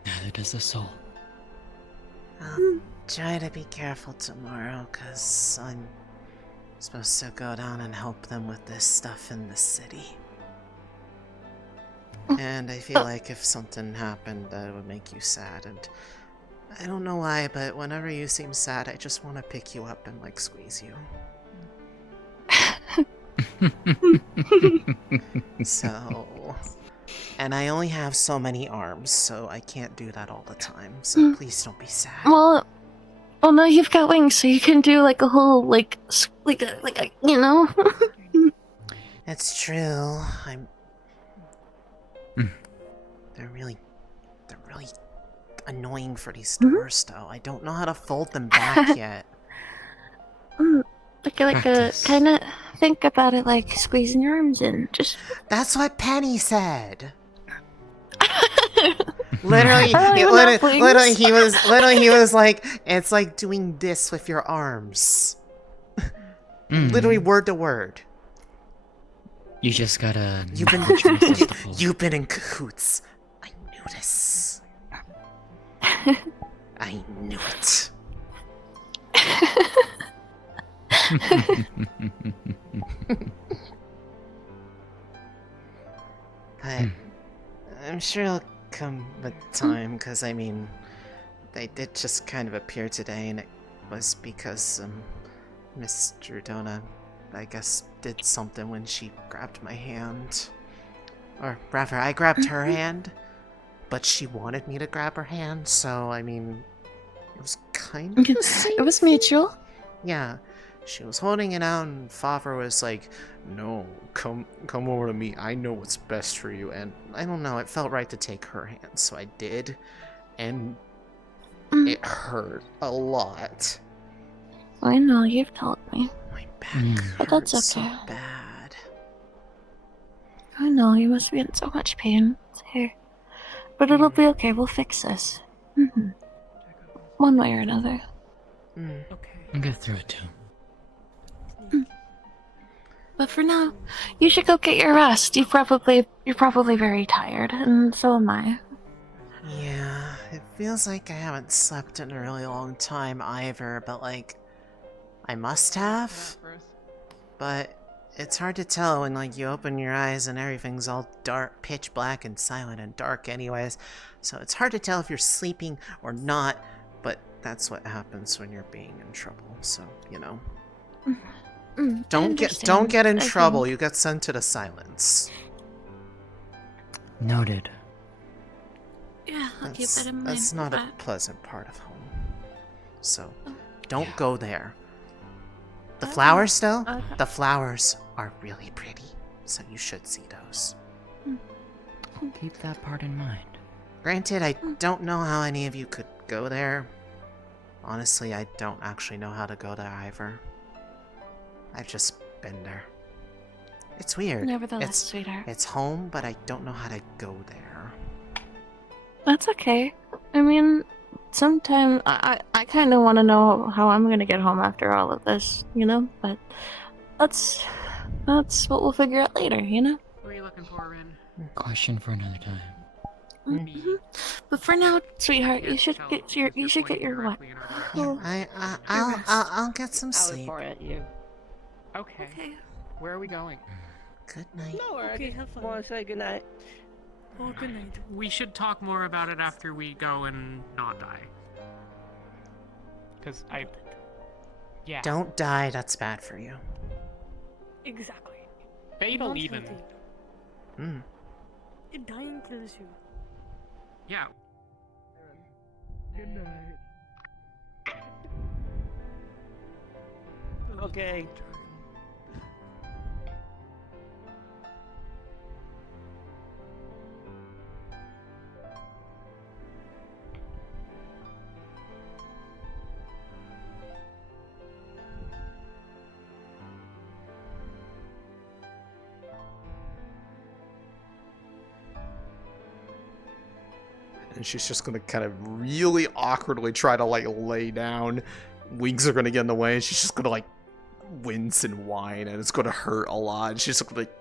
Neither does the soul. I'll try to be careful tomorrow, because I'm supposed to go down and help them with this stuff in the city. And I feel like if something happened, that would make you sad, and I don't know why, but whenever you seem sad, I just want to pick you up and, like, squeeze you. So... And I only have so many arms, so I can't do that all the time, so please don't be sad. Well, now you've got wings, so you can do like a whole, like a you know? It's true. They're really annoying for these doors, though. I don't know how to fold them back yet. Kind of think about it like squeezing your arms in. Just that's what Penny said. Literally, he was like, it's like doing this with your arms. Literally word to word. You just gotta. You've been in cahoots. I knew this. I knew it. But I'm sure it'll come with time, because, I mean, they did just kind of appear today, and it was because, Miss Drudona, I guess, did something when she grabbed my hand. Or, rather, I grabbed her hand, but she wanted me to grab her hand, so, I mean, it was kind of the same. It was mutual. Yeah, she was holding it out, and Fevira was like, "No, come over to me. I know what's best for you." And I don't know, it felt right to take her hand, so I did, and it hurt a lot. I know, you've told me. My back But that's hurts okay. so bad. I know, you must be in so much pain. It's here. But it'll be okay, we'll fix this. One way or another. I'll get through it too. But for now, you should go get your rest. You're probably very tired, and so am I. Yeah, it feels like I haven't slept in a really long time either, but like, I must have. But it's hard to tell when like you open your eyes and everything's all dark, pitch black and silent and dark anyways. So it's hard to tell if you're sleeping or not, but that's what happens when you're being in trouble, so, you know. Don't get in trouble, you get sent to the silence. Noted. Yeah, I'll keep that in mind. That's not a pleasant part of home. So, don't go there. The flowers, though? The flowers are really pretty, so you should see those. Keep that part in mind. Granted, I don't know how any of you could go there. Honestly, I don't actually know how to go there either. I've just been there. It's weird. Nevertheless, sweetheart. It's home, but I don't know how to go there. That's okay. I mean, sometimes I kind of want to know how I'm gonna get home after all of this, you know? But that's what we'll figure out later, you know? What are you looking for, Rin? Question for another time. But for now, sweetheart, you should get your what? I'll get some sleep. Okay. Where are we going? Good night. Nowhere. Okay, have fun. Want to say goodnight? Oh, good night. We should talk more about it after we go and not die. Because yeah. Don't die, that's bad for you. Exactly. Fatal Not even. healthy. Dying kills you. Yeah. Good night. Okay. And she's just gonna kind of really awkwardly try to like lay down. Wings are gonna get in the way, and she's just gonna like wince and whine, and it's gonna hurt a lot. And she's just gonna like